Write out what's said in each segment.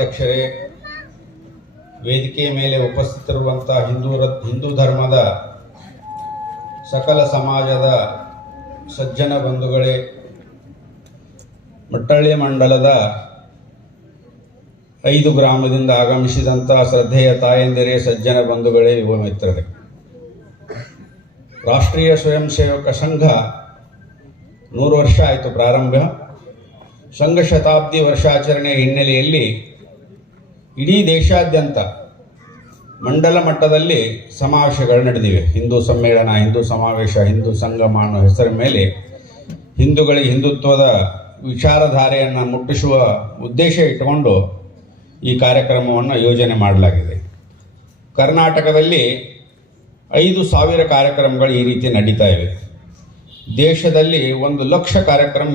ಅಧ್ಯಕ್ಷರೇ, ವೇದಿಕೆಯ ಮೇಲೆ ಉಪಸ್ಥಿತರಿರುವಂತಹ ಹಿಂದೂ ಧರ್ಮದ ಸಕಲ ಸಮಾಜದ ಸಜ್ಜನ ಬಂಧುಗಳೇ, ಮಟ್ಟಳ್ಳಿ ಮಂಡಲದ 5 ಗ್ರಾಮದಿಂದ ಆಗಮಿಸಿದಂತಹ ಶ್ರದ್ಧೆಯ ತಾಯಂದಿರೇ, ಸಜ್ಜನ ಬಂಧುಗಳೇ, ಯುವ ಮಿತ್ರರೇ, ರಾಷ್ಟ್ರೀಯ ಸ್ವಯಂ ಸೇವಕ ಸಂಘ 100 ವರ್ಷ ಆಯಿತು ಪ್ರಾರಂಭ. ಸಂಘ ಶತಾಬ್ದಿ ವರ್ಷಾಚರಣೆಯ ಹಿನ್ನೆಲೆಯಲ್ಲಿ ಇಡೀ ದೇಶಾದ್ಯಂತ ಮಂಡಲ ಮಟ್ಟದಲ್ಲಿ ಸಮಾವೇಶಗಳು ನಡೆದಿವೆ. ಹಿಂದೂ ಸಮ್ಮೇಳನ, ಹಿಂದೂ ಸಮಾವೇಶ, ಹಿಂದೂ ಸಂಗಮ ಅನ್ನೋ ಹೆಸರ ಮೇಲೆ ಹಿಂದೂಗಳಿಗೆ ಹಿಂದುತ್ವದ ವಿಚಾರಧಾರೆಯನ್ನು ಮುಟ್ಟಿಸುವ ಉದ್ದೇಶ ಇಟ್ಟುಕೊಂಡು ಈ ಕಾರ್ಯಕ್ರಮವನ್ನು ಯೋಜನೆ ಮಾಡಲಾಗಿದೆ. ಕರ್ನಾಟಕದಲ್ಲಿ 5,000 ಕಾರ್ಯಕ್ರಮಗಳು ಈ ರೀತಿ ನಡೀತಾ ಇವೆ. ದೇಶದಲ್ಲಿ 1,00,000 ಕಾರ್ಯಕ್ರಮ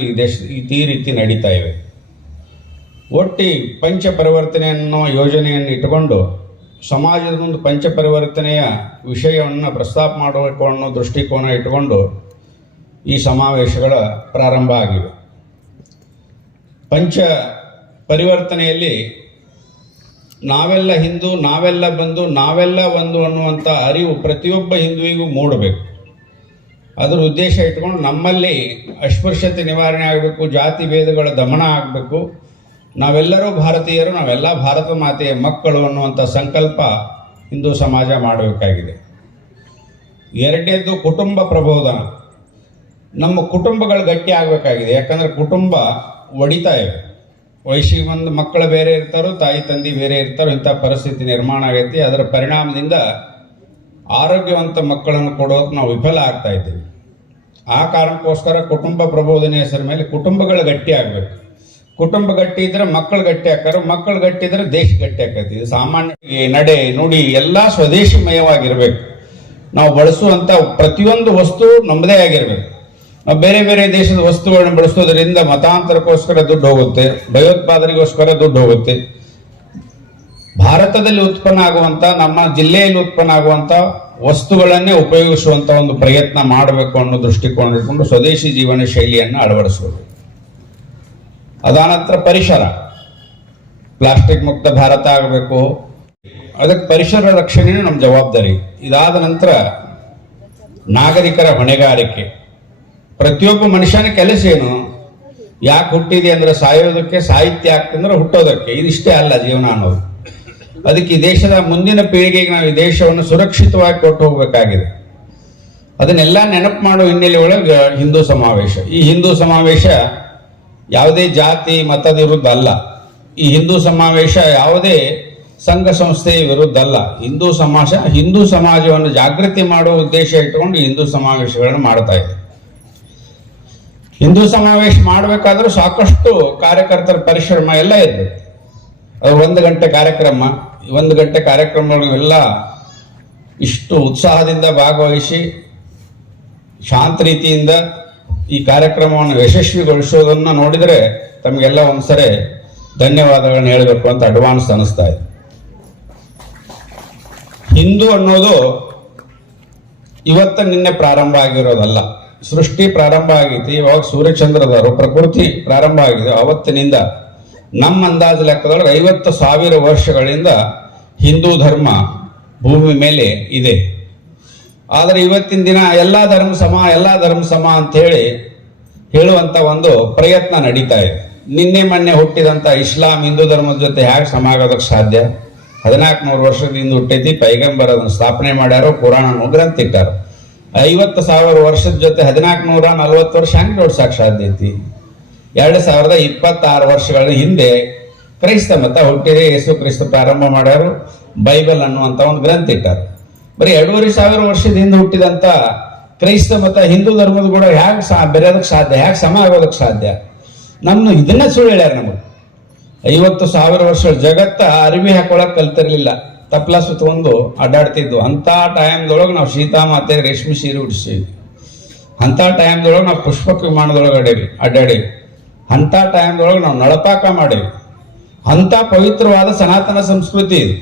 ಈ ರೀತಿ ನಡೀತಾ ಇವೆ. ಒಟ್ಟಿ ಪಂಚಪರಿವರ್ತನೆ ಅನ್ನೋ ಯೋಜನೆಯನ್ನು ಇಟ್ಟುಕೊಂಡು ಸಮಾಜದ ಮುಂದೆ ಪಂಚಪರಿವರ್ತನೆಯ ವಿಷಯವನ್ನು ಪ್ರಸ್ತಾಪ ಮಾಡಬೇಕು ಅನ್ನೋ ದೃಷ್ಟಿಕೋನ ಇಟ್ಟುಕೊಂಡು ಈ ಸಮಾವೇಶಗಳ ಪ್ರಾರಂಭ ಆಗಿವೆ. ಪಂಚ ಪರಿವರ್ತನೆಯಲ್ಲಿ ನಾವೆಲ್ಲ ಹಿಂದೂ, ನಾವೆಲ್ಲ ಬಂಧು, ನಾವೆಲ್ಲ ಒಂದು ಅನ್ನುವಂಥ ಅರಿವು ಪ್ರತಿಯೊಬ್ಬ ಹಿಂದುವಿಗೂ ಮೂಡಬೇಕು. ಅದರ ಉದ್ದೇಶ ಇಟ್ಕೊಂಡು ನಮ್ಮಲ್ಲಿ ಅಸ್ಪೃಶ್ಯತೆ ನಿವಾರಣೆ ಆಗಬೇಕು, ಜಾತಿ ಭೇದಗಳ ದಮನ ಆಗಬೇಕು, ನಾವೆಲ್ಲರೂ ಭಾರತೀಯರು, ನಾವೆಲ್ಲ ಭಾರತ ಮಾತೆಯ ಮಕ್ಕಳು ಅನ್ನುವಂಥ ಸಂಕಲ್ಪ ಹಿಂದೂ ಸಮಾಜ ಮಾಡಬೇಕಾಗಿದೆ. ಎರಡನೇದು ಕುಟುಂಬ ಪ್ರಬೋಧನ. ನಮ್ಮ ಕುಟುಂಬಗಳು ಗಟ್ಟಿ ಆಗಬೇಕಾಗಿದೆ. ಯಾಕಂದರೆ ಕುಟುಂಬ ಒಡಿತಾ ಇವೆ. ವಯಸ್ಸಿಗೆ ಒಂದು ಮಕ್ಕಳು ಬೇರೆ ಇರ್ತಾರೋ, ತಾಯಿ ತಂದೆ ಬೇರೆ ಇರ್ತಾರೋ, ಇಂಥ ಪರಿಸ್ಥಿತಿ ನಿರ್ಮಾಣ ಆಗೈತಿ. ಅದರ ಪರಿಣಾಮದಿಂದ ಆರೋಗ್ಯವಂತ ಮಕ್ಕಳನ್ನು ಕೊಡೋಕೆ ನಾವು ವಿಫಲ ಆಗ್ತಾ ಇದ್ದೀವಿ. ಆ ಕಾರಣಕ್ಕೋಸ್ಕರ ಕುಟುಂಬ ಪ್ರಬೋಧನೆ ಹೆಸರ ಮೇಲೆ ಕುಟುಂಬಗಳು ಗಟ್ಟಿ ಆಗಬೇಕು. ಕುಟುಂಬ ಗಟ್ಟಿ ಇದ್ರೆ ಮಕ್ಕಳು ಗಟ್ಟಿ ಹಾಕಾರ, ಮಕ್ಕಳು ಗಟ್ಟಿ ಇದ್ರೆ ದೇಶ ಗಟ್ಟಿ ಆಕೈತಿ. ಇದು ಸಾಮಾನ್ಯ ನಡೆ ನುಡಿ ಎಲ್ಲ ಸ್ವದೇಶಿಮಯವಾಗಿರ್ಬೇಕು. ನಾವು ಬಳಸುವಂಥ ಪ್ರತಿಯೊಂದು ವಸ್ತು ನಮ್ಮದೇ ಆಗಿರ್ಬೇಕು. ನಾವು ಬೇರೆ ಬೇರೆ ದೇಶದ ವಸ್ತುಗಳನ್ನ ಬಳಸೋದ್ರಿಂದ ಮತಾಂತರಕ್ಕೋಸ್ಕರ ದುಡ್ಡು ಹೋಗುತ್ತೆ, ಭಯೋತ್ಪಾದನೆಗೋಸ್ಕರ ದುಡ್ಡು ಹೋಗುತ್ತೆ. ಭಾರತದಲ್ಲಿ ಉತ್ಪನ್ನ ಆಗುವಂಥ, ನಮ್ಮ ಜಿಲ್ಲೆಯಲ್ಲಿ ಉತ್ಪನ್ನ ಆಗುವಂಥ ವಸ್ತುಗಳನ್ನೇ ಉಪಯೋಗಿಸುವಂಥ ಒಂದು ಪ್ರಯತ್ನ ಮಾಡಬೇಕು ಅನ್ನೋ ದೃಷ್ಟಿಕೋನ ಇಟ್ಕೊಂಡು ಸ್ವದೇಶಿ ಜೀವನ ಶೈಲಿಯನ್ನು ಅಳವಡಿಸಬೇಕು. ಅದಾನಂತರ ಪರಿಸರ, ಪ್ಲಾಸ್ಟಿಕ್ ಮುಕ್ತ ಭಾರತ ಆಗಬೇಕು. ಅದಕ್ಕೆ ಪರಿಸರ ರಕ್ಷಣೆಯೂ ನಮ್ಮ ಜವಾಬ್ದಾರಿ. ಇದಾದ ನಂತರ ನಾಗರಿಕರ ಹೊಣೆಗಾರಿಕೆ. ಪ್ರತಿಯೊಬ್ಬ ಮನುಷ್ಯನ ಕೆಲಸ ಏನು? ಯಾಕೆ ಹುಟ್ಟಿದೆ ಅಂದರೆ ಸಾಯೋದಕ್ಕೆ, ಸಾಹಿತ್ಯ ಆಗ್ತಂದ್ರೆ ಹುಟ್ಟೋದಕ್ಕೆ. ಇದಿಷ್ಟೇ ಅಲ್ಲ ಜೀವನ ಅನ್ನೋದು. ಅದಕ್ಕೆ ಈ ದೇಶದ ಮುಂದಿನ ಪೀಳಿಗೆಗೆ ನಾವು ಈ ದೇಶವನ್ನು ಸುರಕ್ಷಿತವಾಗಿ ಕೊಟ್ಟು ಹೋಗಬೇಕಾಗಿದೆ. ಅದನ್ನೆಲ್ಲ ನೆನಪು ಮಾಡೋ ಹಿನ್ನೆಲೆ ಒಳಗೆ ಹಿಂದೂ ಸಮಾವೇಶ. ಈ ಹಿಂದೂ ಸಮಾವೇಶ ಯಾವುದೇ ಜಾತಿ ಮತದ ವಿರುದ್ಧ ಅಲ್ಲ. ಈ ಹಿಂದೂ ಸಮಾವೇಶ ಯಾವುದೇ ಸಂಘ ಸಂಸ್ಥೆಯ ವಿರುದ್ಧ ಅಲ್ಲ. ಹಿಂದೂ ಸಮಾಜವನ್ನು ಜಾಗೃತಿ ಮಾಡುವ ಉದ್ದೇಶ ಇಟ್ಟುಕೊಂಡು ಹಿಂದೂ ಸಮಾವೇಶಗಳನ್ನು ಮಾಡ್ತಾ ಇದೆ. ಹಿಂದೂ ಸಮಾವೇಶ ಮಾಡಬೇಕಾದ್ರೂ ಸಾಕಷ್ಟು ಕಾರ್ಯಕರ್ತರ ಪರಿಶ್ರಮ ಎಲ್ಲ ಇರಬೇಕು. ಅದು 1 ಗಂಟೆ ಕಾರ್ಯಕ್ರಮ. 1 ಗಂಟೆ ಕಾರ್ಯಕ್ರಮಗಳಿಗೆಲ್ಲ ಇಷ್ಟು ಉತ್ಸಾಹದಿಂದ ಭಾಗವಹಿಸಿ ಶಾಂತ ರೀತಿಯಿಂದ ಈ ಕಾರ್ಯಕ್ರಮವನ್ನು ಯಶಸ್ವಿಗೊಳಿಸೋದನ್ನು ನೋಡಿದರೆ ತಮಗೆಲ್ಲ ಒಂದ್ಸರಿ ಧನ್ಯವಾದಗಳನ್ನ ಹೇಳಬೇಕು ಅಂತ ಅಡ್ವಾನ್ಸ್ ಅನಿಸ್ತಾ ಇದೆ. ಹಿಂದೂ ಅನ್ನೋದು ಇವತ್ತ ನಿನ್ನೆ ಪ್ರಾರಂಭ ಆಗಿರೋದಲ್ಲ. ಸೃಷ್ಟಿ ಪ್ರಾರಂಭ ಆಗೈತಿ. ಇವಾಗ ಸೂರ್ಯಚಂದ್ರದವರು ಪ್ರಕೃತಿ ಪ್ರಾರಂಭ ಆಗಿದೆ. ಅವತ್ತಿನಿಂದ ನಮ್ಮ ಅಂದಾಜು ಲೆಕ್ಕದೊಳಗೆ 50,000 ವರ್ಷಗಳಿಂದ ಹಿಂದೂ ಧರ್ಮ ಭೂಮಿ ಮೇಲೆ ಇದೆ. ಆದರೆ ಇವತ್ತಿನ ದಿನ ಎಲ್ಲ ಧರ್ಮ ಸಮ ಅಂತೇಳಿ ಹೇಳುವಂಥ ಒಂದು ಪ್ರಯತ್ನ ನಡೀತಾ ಇದೆ. ನಿನ್ನೆ ಮೊನ್ನೆ ಹುಟ್ಟಿದಂಥ ಇಸ್ಲಾಂ ಹಿಂದೂ ಧರ್ಮದ ಜೊತೆ ಹೇಗೆ ಸಮ ಆಗೋದಕ್ಕೆ ಸಾಧ್ಯ? 1400 ವರ್ಷದಿಂದ ಹುಟ್ಟೈತಿ. ಪೈಗಂಬರ್ ಅದನ್ನು ಸ್ಥಾಪನೆ ಮಾಡ್ಯಾರೋ, ಪುರಾಣ ಗ್ರಂಥ ಇಟ್ಟಾರ. 50,000 ವರ್ಷದ ಜೊತೆ 1440 ವರ್ಷ ಹೆಂಗೆ ಜೋಡ್ಸಕ್ಕೆ ಸಾಧ್ಯ ಐತಿ? 2026 ವರ್ಷಗಳ ಹಿಂದೆ ಕ್ರೈಸ್ತ ಮತ ಹುಟ್ಟಿದೆ. ಯೇಸು ಕ್ರಿಸ್ತ ಪ್ರಾರಂಭ ಮಾಡ್ಯಾರು. ಬೈಬಲ್ ಅನ್ನುವಂಥ ಒಂದು ಗ್ರಂಥ ಇಟ್ಟಾರ. ಬರೀ 2500 ವರ್ಷದ ಹಿಂದೆ ಹುಟ್ಟಿದಂಥ ಕ್ರೈಸ್ತ ಮತ ಹಿಂದೂ ಧರ್ಮದ ಕೂಡ ಹೇಗೆ ಬೆರೆಯೋದಕ್ಕೆ ಸಾಧ್ಯ? ಹೇಗೆ ಸಮ ಆಗೋದಕ್ಕೆ ಸಾಧ್ಯ? ನಮ್ಮ ಇದನ್ನೇ ಸುಳ್ಳು ಹೇಳ್ಯಾರ. ನಮಗೆ 50,000 ವರ್ಷಗಳ ಜಗತ್ತ ಅರಿವಿ ಹಾಕೊಳಕ್ ಕಲ್ತಿರ್ಲಿಲ್ಲ. ತಪ್ಲ ಸುತ್ತೊಂದು ಅಡ್ಡಾಡ್ತಿದ್ವು. ಅಂಥ ಟೈಮ್ದೊಳಗೆ ನಾವು ಸೀತಾಮಾತೆ ರೇಷ್ಮೆ ಸೀರೆ ಉಡಿಸೀವಿ. ಅಂಥ ಟೈಮ್ದೊಳಗೆ ನಾವು ಪುಷ್ಪಕ ವಿಮಾನದೊಳಗೆ ಅಡ್ಡಾಡೀವಿ. ಅಂಥ ಟೈಮ್ದೊಳಗೆ ನಾವು ನಳಪಾಕ ಮಾಡೀವಿ. ಅಂಥ ಪವಿತ್ರವಾದ ಸನಾತನ ಸಂಸ್ಕೃತಿ ಇದು.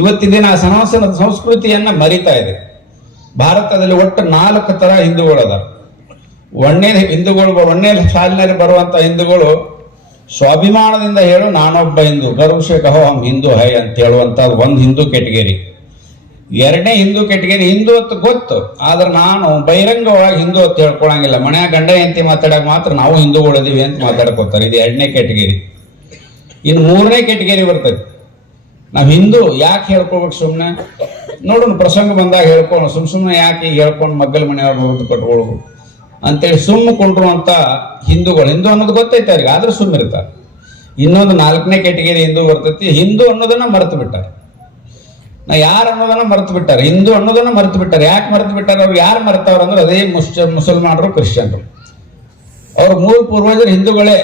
ಇವತ್ತಿನ ದಿನ ಆ ಸನಾತನ ಸಂಸ್ಕೃತಿಯನ್ನು ಮರಿತಾ ಇದೆ. ಭಾರತದಲ್ಲಿ ಒಟ್ಟು 4 ಥರ ಹಿಂದೂಗಳದ. ಒಂದನೇ ಸಾಲಿನಲ್ಲಿ ಬರುವಂಥ ಹಿಂದೂಗಳು ಸ್ವಾಭಿಮಾನದಿಂದ ಹೇಳು ನಾನೊಬ್ಬ ಹಿಂದೂ, ಗರ್ವ್ ಸೆ ಕಹೋ ಹಮ್ ಹಿಂದೂ ಹೈ ಅಂತ ಹೇಳುವಂಥದ್ದು ಒಂದು ಹಿಂದೂ ಕೆಟಗರಿ. ಎರಡನೇ ಹಿಂದೂ ಕೆಟಗರಿ, ಹಿಂದೂ ಅಂತ ಗೊತ್ತು, ಆದ್ರೆ ನಾನು ಬಹಿರಂಗವಾಗಿ ಹಿಂದೂ ಅಂತ ಹೇಳ್ಕೊಳಂಗಿಲ್ಲ, ಮನೆಯ ಗಂಡ ಹೆಂಡತಿ ಮಾತಾಡಕ್ ಮಾತ್ರ ನಾವು ಹಿಂದೂಗಳಿದೀವಿ ಅಂತ ಮಾತಾಡ್ಕೋತಾರೆ. ಇದು ಎರಡನೇ ಕೆಟಗರಿ. ಇನ್ನು ಮೂರನೇ ಕೆಟಗರಿ ಬರ್ತದೆ, ನಾವು ಹಿಂದೂ ಯಾಕೆ ಹೇಳ್ಕೊಬೇಕು, ಸುಮ್ಮನೆ ನೋಡೋಣ ಪ್ರಸಂಗ ಬಂದಾಗ ಹೇಳ್ಕೊಂಡು ಸುಮ್ಮನೆ ಯಾಕೆ ಈಗ ಹೇಳ್ಕೊಂಡು ಮಗ್ಗಲ ಮನೆಯವ್ರು ಊಟ ಕಟ್ಕೊಳ್ಳೋದು ಅಂತೇಳಿ ಕೊಂಡ್ರು ಅಂತ ಹಿಂದೂಗಳು. ಹಿಂದೂ ಅನ್ನೋದು ಗೊತ್ತೈತೆ ಅವ್ರಿಗೆ, ಆದ್ರೂ ಸುಮ್ಮಿರ್ತಾರೆ. ಇನ್ನೊಂದು ನಾಲ್ಕನೇ ಕೆಟಗರಿ ಹಿಂದೂ ಬರ್ತೈತಿ, ಹಿಂದೂ ಅನ್ನೋದನ್ನ ಮರೆತು ಬಿಟ್ಟಾರೆ. ಯಾರು ಅನ್ನೋದನ್ನ ಮರೆತು ಬಿಟ್ಟಾರೆ, ಹಿಂದೂ ಅನ್ನೋದನ್ನ ಮರೆತು ಬಿಟ್ಟಾರೆ. ಯಾಕೆ ಮರೆತು ಬಿಟ್ಟಾರೆ ಅವ್ರು? ಯಾರು ಮರೆತವ್ರು ಅಂದ್ರೆ ಅದೇ ಮುಸಲ್ಮಾನರು, ಕ್ರಿಶ್ಚಿಯನ್ರು. ಅವ್ರ ಮೂಲ ಪೂರ್ವಜರು ಹಿಂದೂಗಳೇ.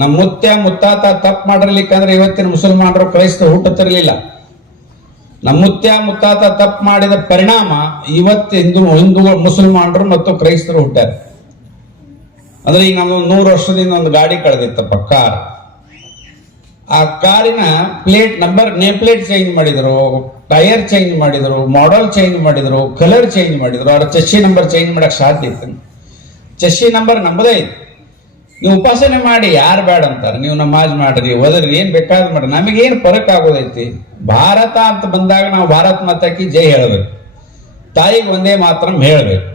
ನಮ್ಮ ಮುತ್ತಾತ ತಪ್ಪು ಮಾಡಿರ್ಲಿಕ್ಕಂದ್ರೆ ಇವತ್ತಿನ ಮುಸಲ್ಮಾನರು ಕ್ರೈಸ್ತರು ಹುಟ್ಟುತ್ತಿರಲಿಲ್ಲ. ನಮ್ಮ ಮುತ್ತಾತ ತಪ್ಪು ಮಾಡಿದ ಪರಿಣಾಮ ಇವತ್ತು ಹಿಂದೂಗಳು, ಮುಸಲ್ಮಾನರು ಮತ್ತು ಕ್ರೈಸ್ತರು ಹುಟ್ಟಾರೆ. ಅಂದ್ರೆ ಈಗ ನಮ್ದು 100 ವರ್ಷದಿಂದ ಒಂದು ಗಾಡಿ ಕಳೆದಿತ್ತಪ್ಪ, ಕಾರ್. ಆ ಕಾರಿನ ನೇಮ್ ಪ್ಲೇಟ್ ಚೇಂಜ್ ಮಾಡಿದ್ರು, ಟೈರ್ ಚೇಂಜ್ ಮಾಡಿದ್ರು, ಮಾಡೆಲ್ ಚೇಂಜ್ ಮಾಡಿದ್ರು, ಕಲರ್ ಚೇಂಜ್ ಮಾಡಿದ್ರು. ಅವ್ರ ಚಸ್ಸಿ ನಂಬರ್ ಚೇಂಜ್ ಮಾಡಕ್ ಸಾಧ್ಯ ಇತ್ತು. ಚಸ್ಸಿ ನಂಬರ್ ನಮ್ಮದೇ ಇತ್ತು. ನೀವು ಉಪಾಸನೆ ಮಾಡಿ, ಯಾರು ಬೇಡ ಅಂತಾರೆ, ನೀವು ನಮಾಜ್ ಮಾಡ್ರಿ, ಓದ್ರಿ, ಏನ್ ಬೇಕಾದ್ ಮಾಡ್ರಿ, ನಮಗೇನು ಫರಕ್ ಆಗೋದೈತಿ? ಭಾರತ ಅಂತ ಬಂದಾಗ ನಾವು ಭಾರತ್ ಮಾತಾಕಿ ಜೈ ಹೇಳಬೇಕು, ತಾಯಿಗೆ ಒಂದೇ ಮಾತ್ರ ಹೇಳ್ಬೇಕು,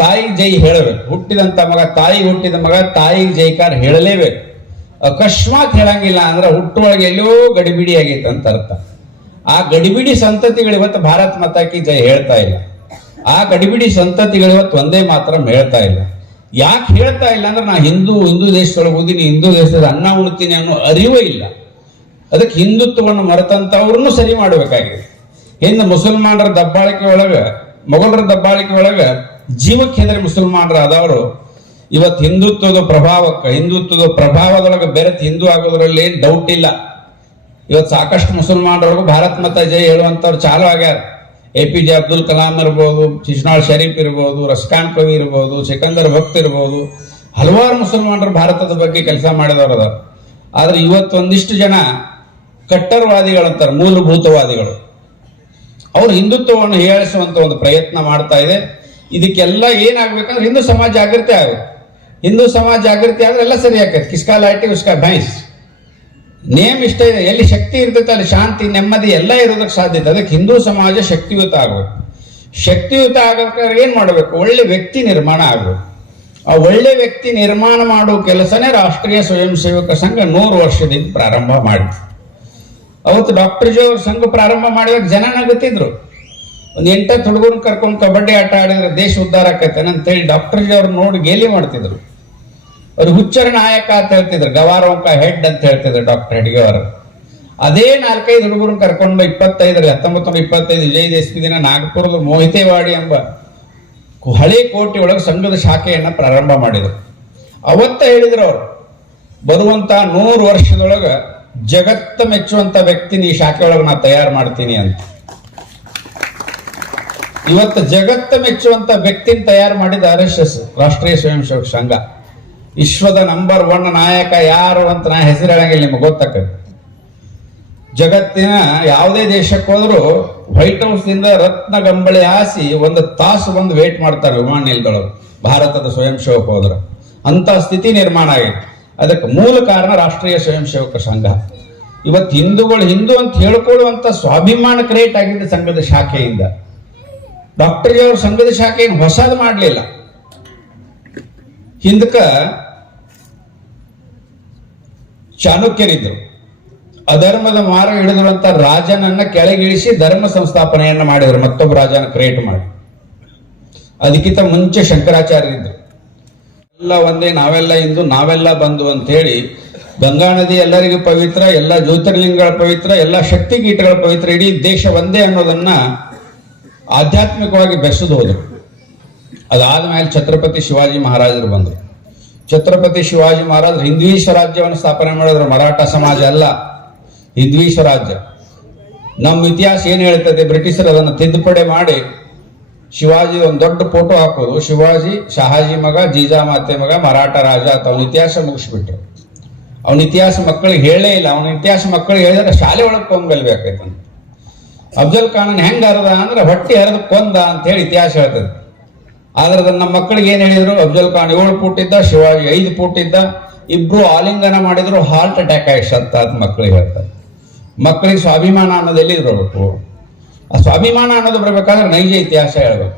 ತಾಯಿಗೆ ಜೈ ಹೇಳಬೇಕು. ಹುಟ್ಟಿದಂತ ಮಗ, ಹುಟ್ಟಿದ ಮಗ ತಾಯಿಗೆ ಜೈಕಾರ ಹೇಳಲೇಬೇಕು. ಅಕಸ್ಮಾತ್ ಹೇಳಂಗಿಲ್ಲ ಅಂದ್ರೆ ಹುಟ್ಟುವೊಳಗೆ ಎಲ್ಲೋ ಗಡಿಬಿಡಿ ಆಗೈತೆ ಅಂತ ಅರ್ಥ. ಆ ಗಡಿಬಿಡಿ ಸಂತತಿಗಳು ಇವತ್ತು ಭಾರತ್ ಮಾತಾಕಿ ಜೈ ಹೇಳ್ತಾ ಇಲ್ಲ. ಆ ಗಡಿಬಿಡಿ ಸಂತತಿಗಳು ಇವತ್ತು ಒಂದೇ ಮಾತ್ರ ಹೇಳ್ತಾ ಇಲ್ಲ. ಯಾಕೆ ಹೇಳ್ತಾ ಇಲ್ಲ ಅಂದ್ರೆ ನಾ ಹಿಂದೂ ದೇಶದೊಳಗೆ ಓದಿನಿ, ಹಿಂದೂ ದೇಶದ ಅನ್ನ ಉಣ್ತೀನಿ ಅನ್ನೋ ಅರಿವೇ ಇಲ್ಲ. ಅದಕ್ಕೆ ಹಿಂದುತ್ವವನ್ನು ಮರೆತಂತವ್ರನ್ನು ಸರಿ ಮಾಡಬೇಕಾಗಿದೆ. ಹಿಂದೆ ಮುಸಲ್ಮಾನರ ದಬ್ಬಾಳಿಕೆ ಒಳಗ, ಮೊಘಲರ ದಬ್ಬಾಳಿಕೆ ಒಳಗ ಜೀವಕ್ಕೆ ಹೆದರಿ ಮುಸಲ್ಮಾನರ ಆದವರು ಇವತ್ತು ಹಿಂದುತ್ವದ ಪ್ರಭಾವದೊಳಗೆ ಬೆರೆತು ಹಿಂದೂ ಆಗೋದ್ರಲ್ಲಿ ಏನ್ ಡೌಟ್ ಇಲ್ಲ. ಇವತ್ತು ಸಾಕಷ್ಟು ಮುಸಲ್ಮಾನರೊಳಗೂ ಭಾರತ್ ಮಾತಾ ಜೈ ಹೇಳುವಂತವ್ರು ಚಾಲು ಆಗ್ಯಾರ. APJ ಅಬ್ದುಲ್ ಕಲಾಂ ಇರ್ಬೋದು, ಶಿಶ್ನಾಳ್ ಶರೀಫ್ ಇರ್ಬೋದು, ರಸ್ಕಾನ್ ಕವಿ ಇರ್ಬೋದು, ಸಿಕಂದರ್ ಭಕ್ತ್ ಇರ್ಬೋದು, ಹಲವಾರು ಮುಸಲ್ಮಾನರು ಭಾರತದ ಬಗ್ಗೆ ಕೆಲಸ ಮಾಡಿದವರು ಅದಾರ. ಆದ್ರೆ ಇವತ್ತು ಒಂದಿಷ್ಟು ಜನ ಕಟ್ಟರ್ವಾದಿಗಳಂತಾರೆ, ಮೂಲಭೂತವಾದಿಗಳು, ಅವರು ಹಿಂದುತ್ವವನ್ನು ಹೇಳಿಸುವಂತ ಒಂದು ಪ್ರಯತ್ನ ಮಾಡ್ತಾ ಇದೆ. ಇದಕ್ಕೆಲ್ಲ ಏನಾಗ್ಬೇಕಂದ್ರೆ ಹಿಂದೂ ಸಮಾಜ ಜಾಗೃತಿ ಆಗಬೇಕು. ಹಿಂದೂ ಸಮಾಜ ಜಾಗೃತಿ ಆದ್ರೆ ಎಲ್ಲ ಸರಿ ಆಗ್ತದೆ. ಕಿಸ್ಕಾ ಲಾಟಿ ಉಸ್ಕಾ ಭೈಂಸ್. ನೇಮ್ ಇಷ್ಟ ಇದೆ, ಎಲ್ಲಿ ಶಕ್ತಿ ಇರ್ತೈತೆ ಅಲ್ಲಿ ಶಾಂತಿ, ನೆಮ್ಮದಿ ಎಲ್ಲ ಇರೋದಕ್ಕೆ ಸಾಧ್ಯತೆ. ಅದಕ್ಕೆ ಹಿಂದೂ ಸಮಾಜ ಶಕ್ತಿಯುತ ಆಗಬೇಕು. ಶಕ್ತಿಯುತ ಆಗೋದಕ್ಕೆ ಏನ್ ಮಾಡಬೇಕು? ಒಳ್ಳೆ ವ್ಯಕ್ತಿ ನಿರ್ಮಾಣ ಆಗಬೇಕು. ಆ ಒಳ್ಳೆ ವ್ಯಕ್ತಿ ನಿರ್ಮಾಣ ಮಾಡುವ ಕೆಲಸನೇ ರಾಷ್ಟ್ರೀಯ ಸ್ವಯಂ ಸೇವಕ ಸಂಘ 100 ವರ್ಷದಿಂದ ಪ್ರಾರಂಭ ಮಾಡಿದ್ರು. ಅವತ್ತು ಡಾಕ್ಟರ್ ಜಿ ಅವ್ರ ಸಂಘ ಪ್ರಾರಂಭ ಮಾಡಿದಾಗ ಜನ ನಗುತ್ತಿದ್ರು. ಒಂದು 8 ಹುಡುಗರನ್ನ ಕರ್ಕೊಂಡು ಕಬಡ್ಡಿ ಆಟ ಆಡಿದ್ರೆ ದೇಶ ಉದ್ಧಾರ ಆಕೈತೆ ಅಂತೇಳಿ ಡಾಕ್ಟರ್ ಜಿ ಅವ್ರು ನೋಡಿ ಗೇಲಿ ಮಾಡ್ತಿದ್ರು. ಅವ್ರು ಹುಚ್ಚರ ನಾಯಕ ಅಂತ ಹೇಳ್ತಿದ್ರು, ಗವಾರೋಂಕ ಹೆಡ್ ಅಂತ ಹೇಳ್ತಿದ್ರು ಡಾಕ್ಟರ್ ಹೆಡ್ಗೇವರ್. ಅದೇ 4-5 ಹುಡುಗರನ್ನ ಕರ್ಕೊಂಡು 1925 ವಿಜಯದಶಮಿ ದಿನ ನಾಗಪುರದ ಮೋಹಿತೇವಾಡಿ ಎಂಬ ಹಳೆ ಕೋಟೆ ಒಳಗೆ ಸಂಘದ ಶಾಖೆಯನ್ನ ಪ್ರಾರಂಭ ಮಾಡಿದರು. ಅವತ್ತ ಹೇಳಿದ್ರು ಅವರು, ಬರುವಂತ 100 ವರ್ಷದೊಳಗ ಜಗತ್ತ ಮೆಚ್ಚುವಂತ ವ್ಯಕ್ತಿನ ಈ ಶಾಖೆ ಒಳಗೆ ನಾ ತಯಾರು ಮಾಡ್ತೀನಿ ಅಂತ. ಇವತ್ತು ಜಗತ್ತ ಮೆಚ್ಚುವಂತ ವ್ಯಕ್ತಿನ ತಯಾರು ಮಾಡಿದ RSS, ರಾಷ್ಟ್ರೀಯ ಸ್ವಯಂ ಸೇವಕ ಸಂಘ. ವಿಶ್ವದ ನಂಬರ್ 1 ನಾಯಕ ಯಾರು ಅಂತ ನಾ ಹೆಸರು ಹೇಳಂಗಿಲ್ಲ, ನಿಮ್ಗೆ ಗೊತ್ತಾಗ್ತದೆ. ಜಗತ್ತಿನ ಯಾವುದೇ ದೇಶಕ್ಕೆ ಹೋದ್ರು ವೈಟ್ ಹೌಸ್ ದಿಂದ ರತ್ನ ಗಂಬಳಿ ಹಾಸಿ 1 ತಾಸು ಬಂದು ವೇಟ್ ಮಾಡ್ತಾರೆ ವಿಮಾನ ನಿಲ್ದೊಳಗೆ, ಭಾರತದ ಸ್ವಯಂ ಸೇವಕ ಹೋದ್ರ. ಅಂತ ಸ್ಥಿತಿ ನಿರ್ಮಾಣ ಆಗಿದೆ. ಅದಕ್ಕೆ ಮೂಲ ಕಾರಣ ರಾಷ್ಟ್ರೀಯ ಸ್ವಯಂ ಸೇವಕ ಸಂಘ. ಇವತ್ತು ಹಿಂದೂಗಳು ಹಿಂದೂ ಅಂತ ಹೇಳ್ಕೊಳ್ಳುವಂತ ಸ್ವಾಭಿಮಾನ ಕ್ರಿಯೇಟ್ ಆಗಿದೆ ಸಂಘದ ಶಾಖೆಯಿಂದ. ಡಾಕ್ಟರ್ ಅವ್ರ ಸಂಘದ ಶಾಖೆ ಏನು ಹೊಸದು ಮಾಡಲಿಲ್ಲ. ಹಿಂದಕ ಚಾಣಕ್ಯರಿದ್ರು, ಅಧರ್ಮದ ಮಾರ್ಗ ಹಿಡಿದಿರುವಂತ ರಾಜನನ್ನ ಕೆಳಗಿಳಿಸಿ ಧರ್ಮ ಸಂಸ್ಥಾಪನೆಯನ್ನ ಮಾಡಿದ್ರು, ಮತ್ತೊಬ್ಬ ರಾಜನ ಕ್ರಿಯೇಟ್ ಮಾಡಿ. ಅದಕ್ಕಿಂತ ಮುಂಚೆ ಶಂಕರಾಚಾರ್ಯರಿದ್ರು. ಎಲ್ಲ ಒಂದೇ, ನಾವೆಲ್ಲ ಹಿಂದೂ, ನಾವೆಲ್ಲ ಬಂದು ಅಂತ ಹೇಳಿ ಗಂಗಾ ನದಿ ಎಲ್ಲರಿಗೂ ಪವಿತ್ರ, ಎಲ್ಲ ಜ್ಯೋತಿರ್ಲಿಂಗಗಳ ಪವಿತ್ರ, ಎಲ್ಲ ಶಕ್ತಿ ಕೀಟಗಳ ಪವಿತ್ರ, ಇಡೀ ದೇಶ ಒಂದೇ ಅನ್ನೋದನ್ನ ಆಧ್ಯಾತ್ಮಿಕವಾಗಿ ಬೆಸೆದು ಹೋದರು. ಅದಾದ್ಮೇಲೆ ಛತ್ರಪತಿ ಶಿವಾಜಿ ಮಹಾರಾಜರು ಬಂದರು. ಛತ್ರಪತಿ ಶಿವಾಜಿ ಮಹಾರಾಜರು ಹಿಂದ್ವಿ ಸ್ವರಾಜ್ಯವನ್ನು ಸ್ಥಾಪನೆ ಮಾಡಿದ್ರು. ಮರಾಠ ಸಮಾಜ ಅಲ್ಲ, ಹಿಂದ್ವಿ ಸ್ವರಾಜ್ಯ. ನಮ್ಮ ಇತಿಹಾಸ ಏನ್ ಹೇಳ್ತದೆ, ಬ್ರಿಟಿಷರು ಅದನ್ನು ತಿದ್ದುಪಡಿ ಮಾಡಿ ಶಿವಾಜಿ ಒಂದು ದೊಡ್ಡ ಫೋಟೋ ಹಾಕೋದು, ಶಿವಾಜಿ ಶಹಾಜಿ ಮಗ, ಜೀಜಾಮಾತೆ ಮಗ, ಮರಾಠ ರಾಜ ಅಂತ ಅವನ ಇತಿಹಾಸ ಮುಗಿಸ್ಬಿಟ್ರು. ಅವನ ಇತಿಹಾಸ ಮಕ್ಕಳಿಗೆ ಹೇಳೇ ಇಲ್ಲ. ಅವನ ಇತಿಹಾಸ ಮಕ್ಕಳಿಗೆ ಹೇಳಿದ್ರೆ ಶಾಲೆ ಒಳಗೆ ಕೊಂಡ್ಬಲ್ಬೇಕಾಯ್ತಂತ. ಅಫ್ಜಲ್ ಖಾನ್ ಹೆಂಗ್ ಹರದ ಅಂದ್ರೆ ಹೊಟ್ಟಿ ಹರಿದು ಕೊಂದ ಅಂತ ಹೇಳಿ ಇತಿಹಾಸ ಹೇಳ್ತದೆ. ಆದ್ರೆ ನಮ್ಮ ಮಕ್ಕಳಿಗೆ ಏನ್ ಹೇಳಿದ್ರು, ಅಫ್ಜಲ್ ಖಾನ್ 7 ಫೂಟ್ ಇದ್ದ, ಶಿವಾಜಿ 5 ಫೂಟ್ ಇದ್ದ, ಇಬ್ರು ಆಲಿಂಗನ ಮಾಡಿದ್ರು ಹಾರ್ಟ್ ಅಟ್ಯಾಕ್ ಆಗಿ ಸತ್ತ ಅಂತ ಮಕ್ಕಳಿಗೆ ಹೇಳ್ತಾರೆ. ಮಕ್ಕಳಿಗೆ ಸ್ವಾಭಿಮಾನ ಅನ್ನೋದು ಎಲ್ಲಿ ಬರಬೇಕು? ಆ ಸ್ವಾಭಿಮಾನ ಅನ್ನೋದು ಬರಬೇಕಾದ್ರೆ ನೈಜ ಇತಿಹಾಸ ಹೇಳ್ಬೇಕು.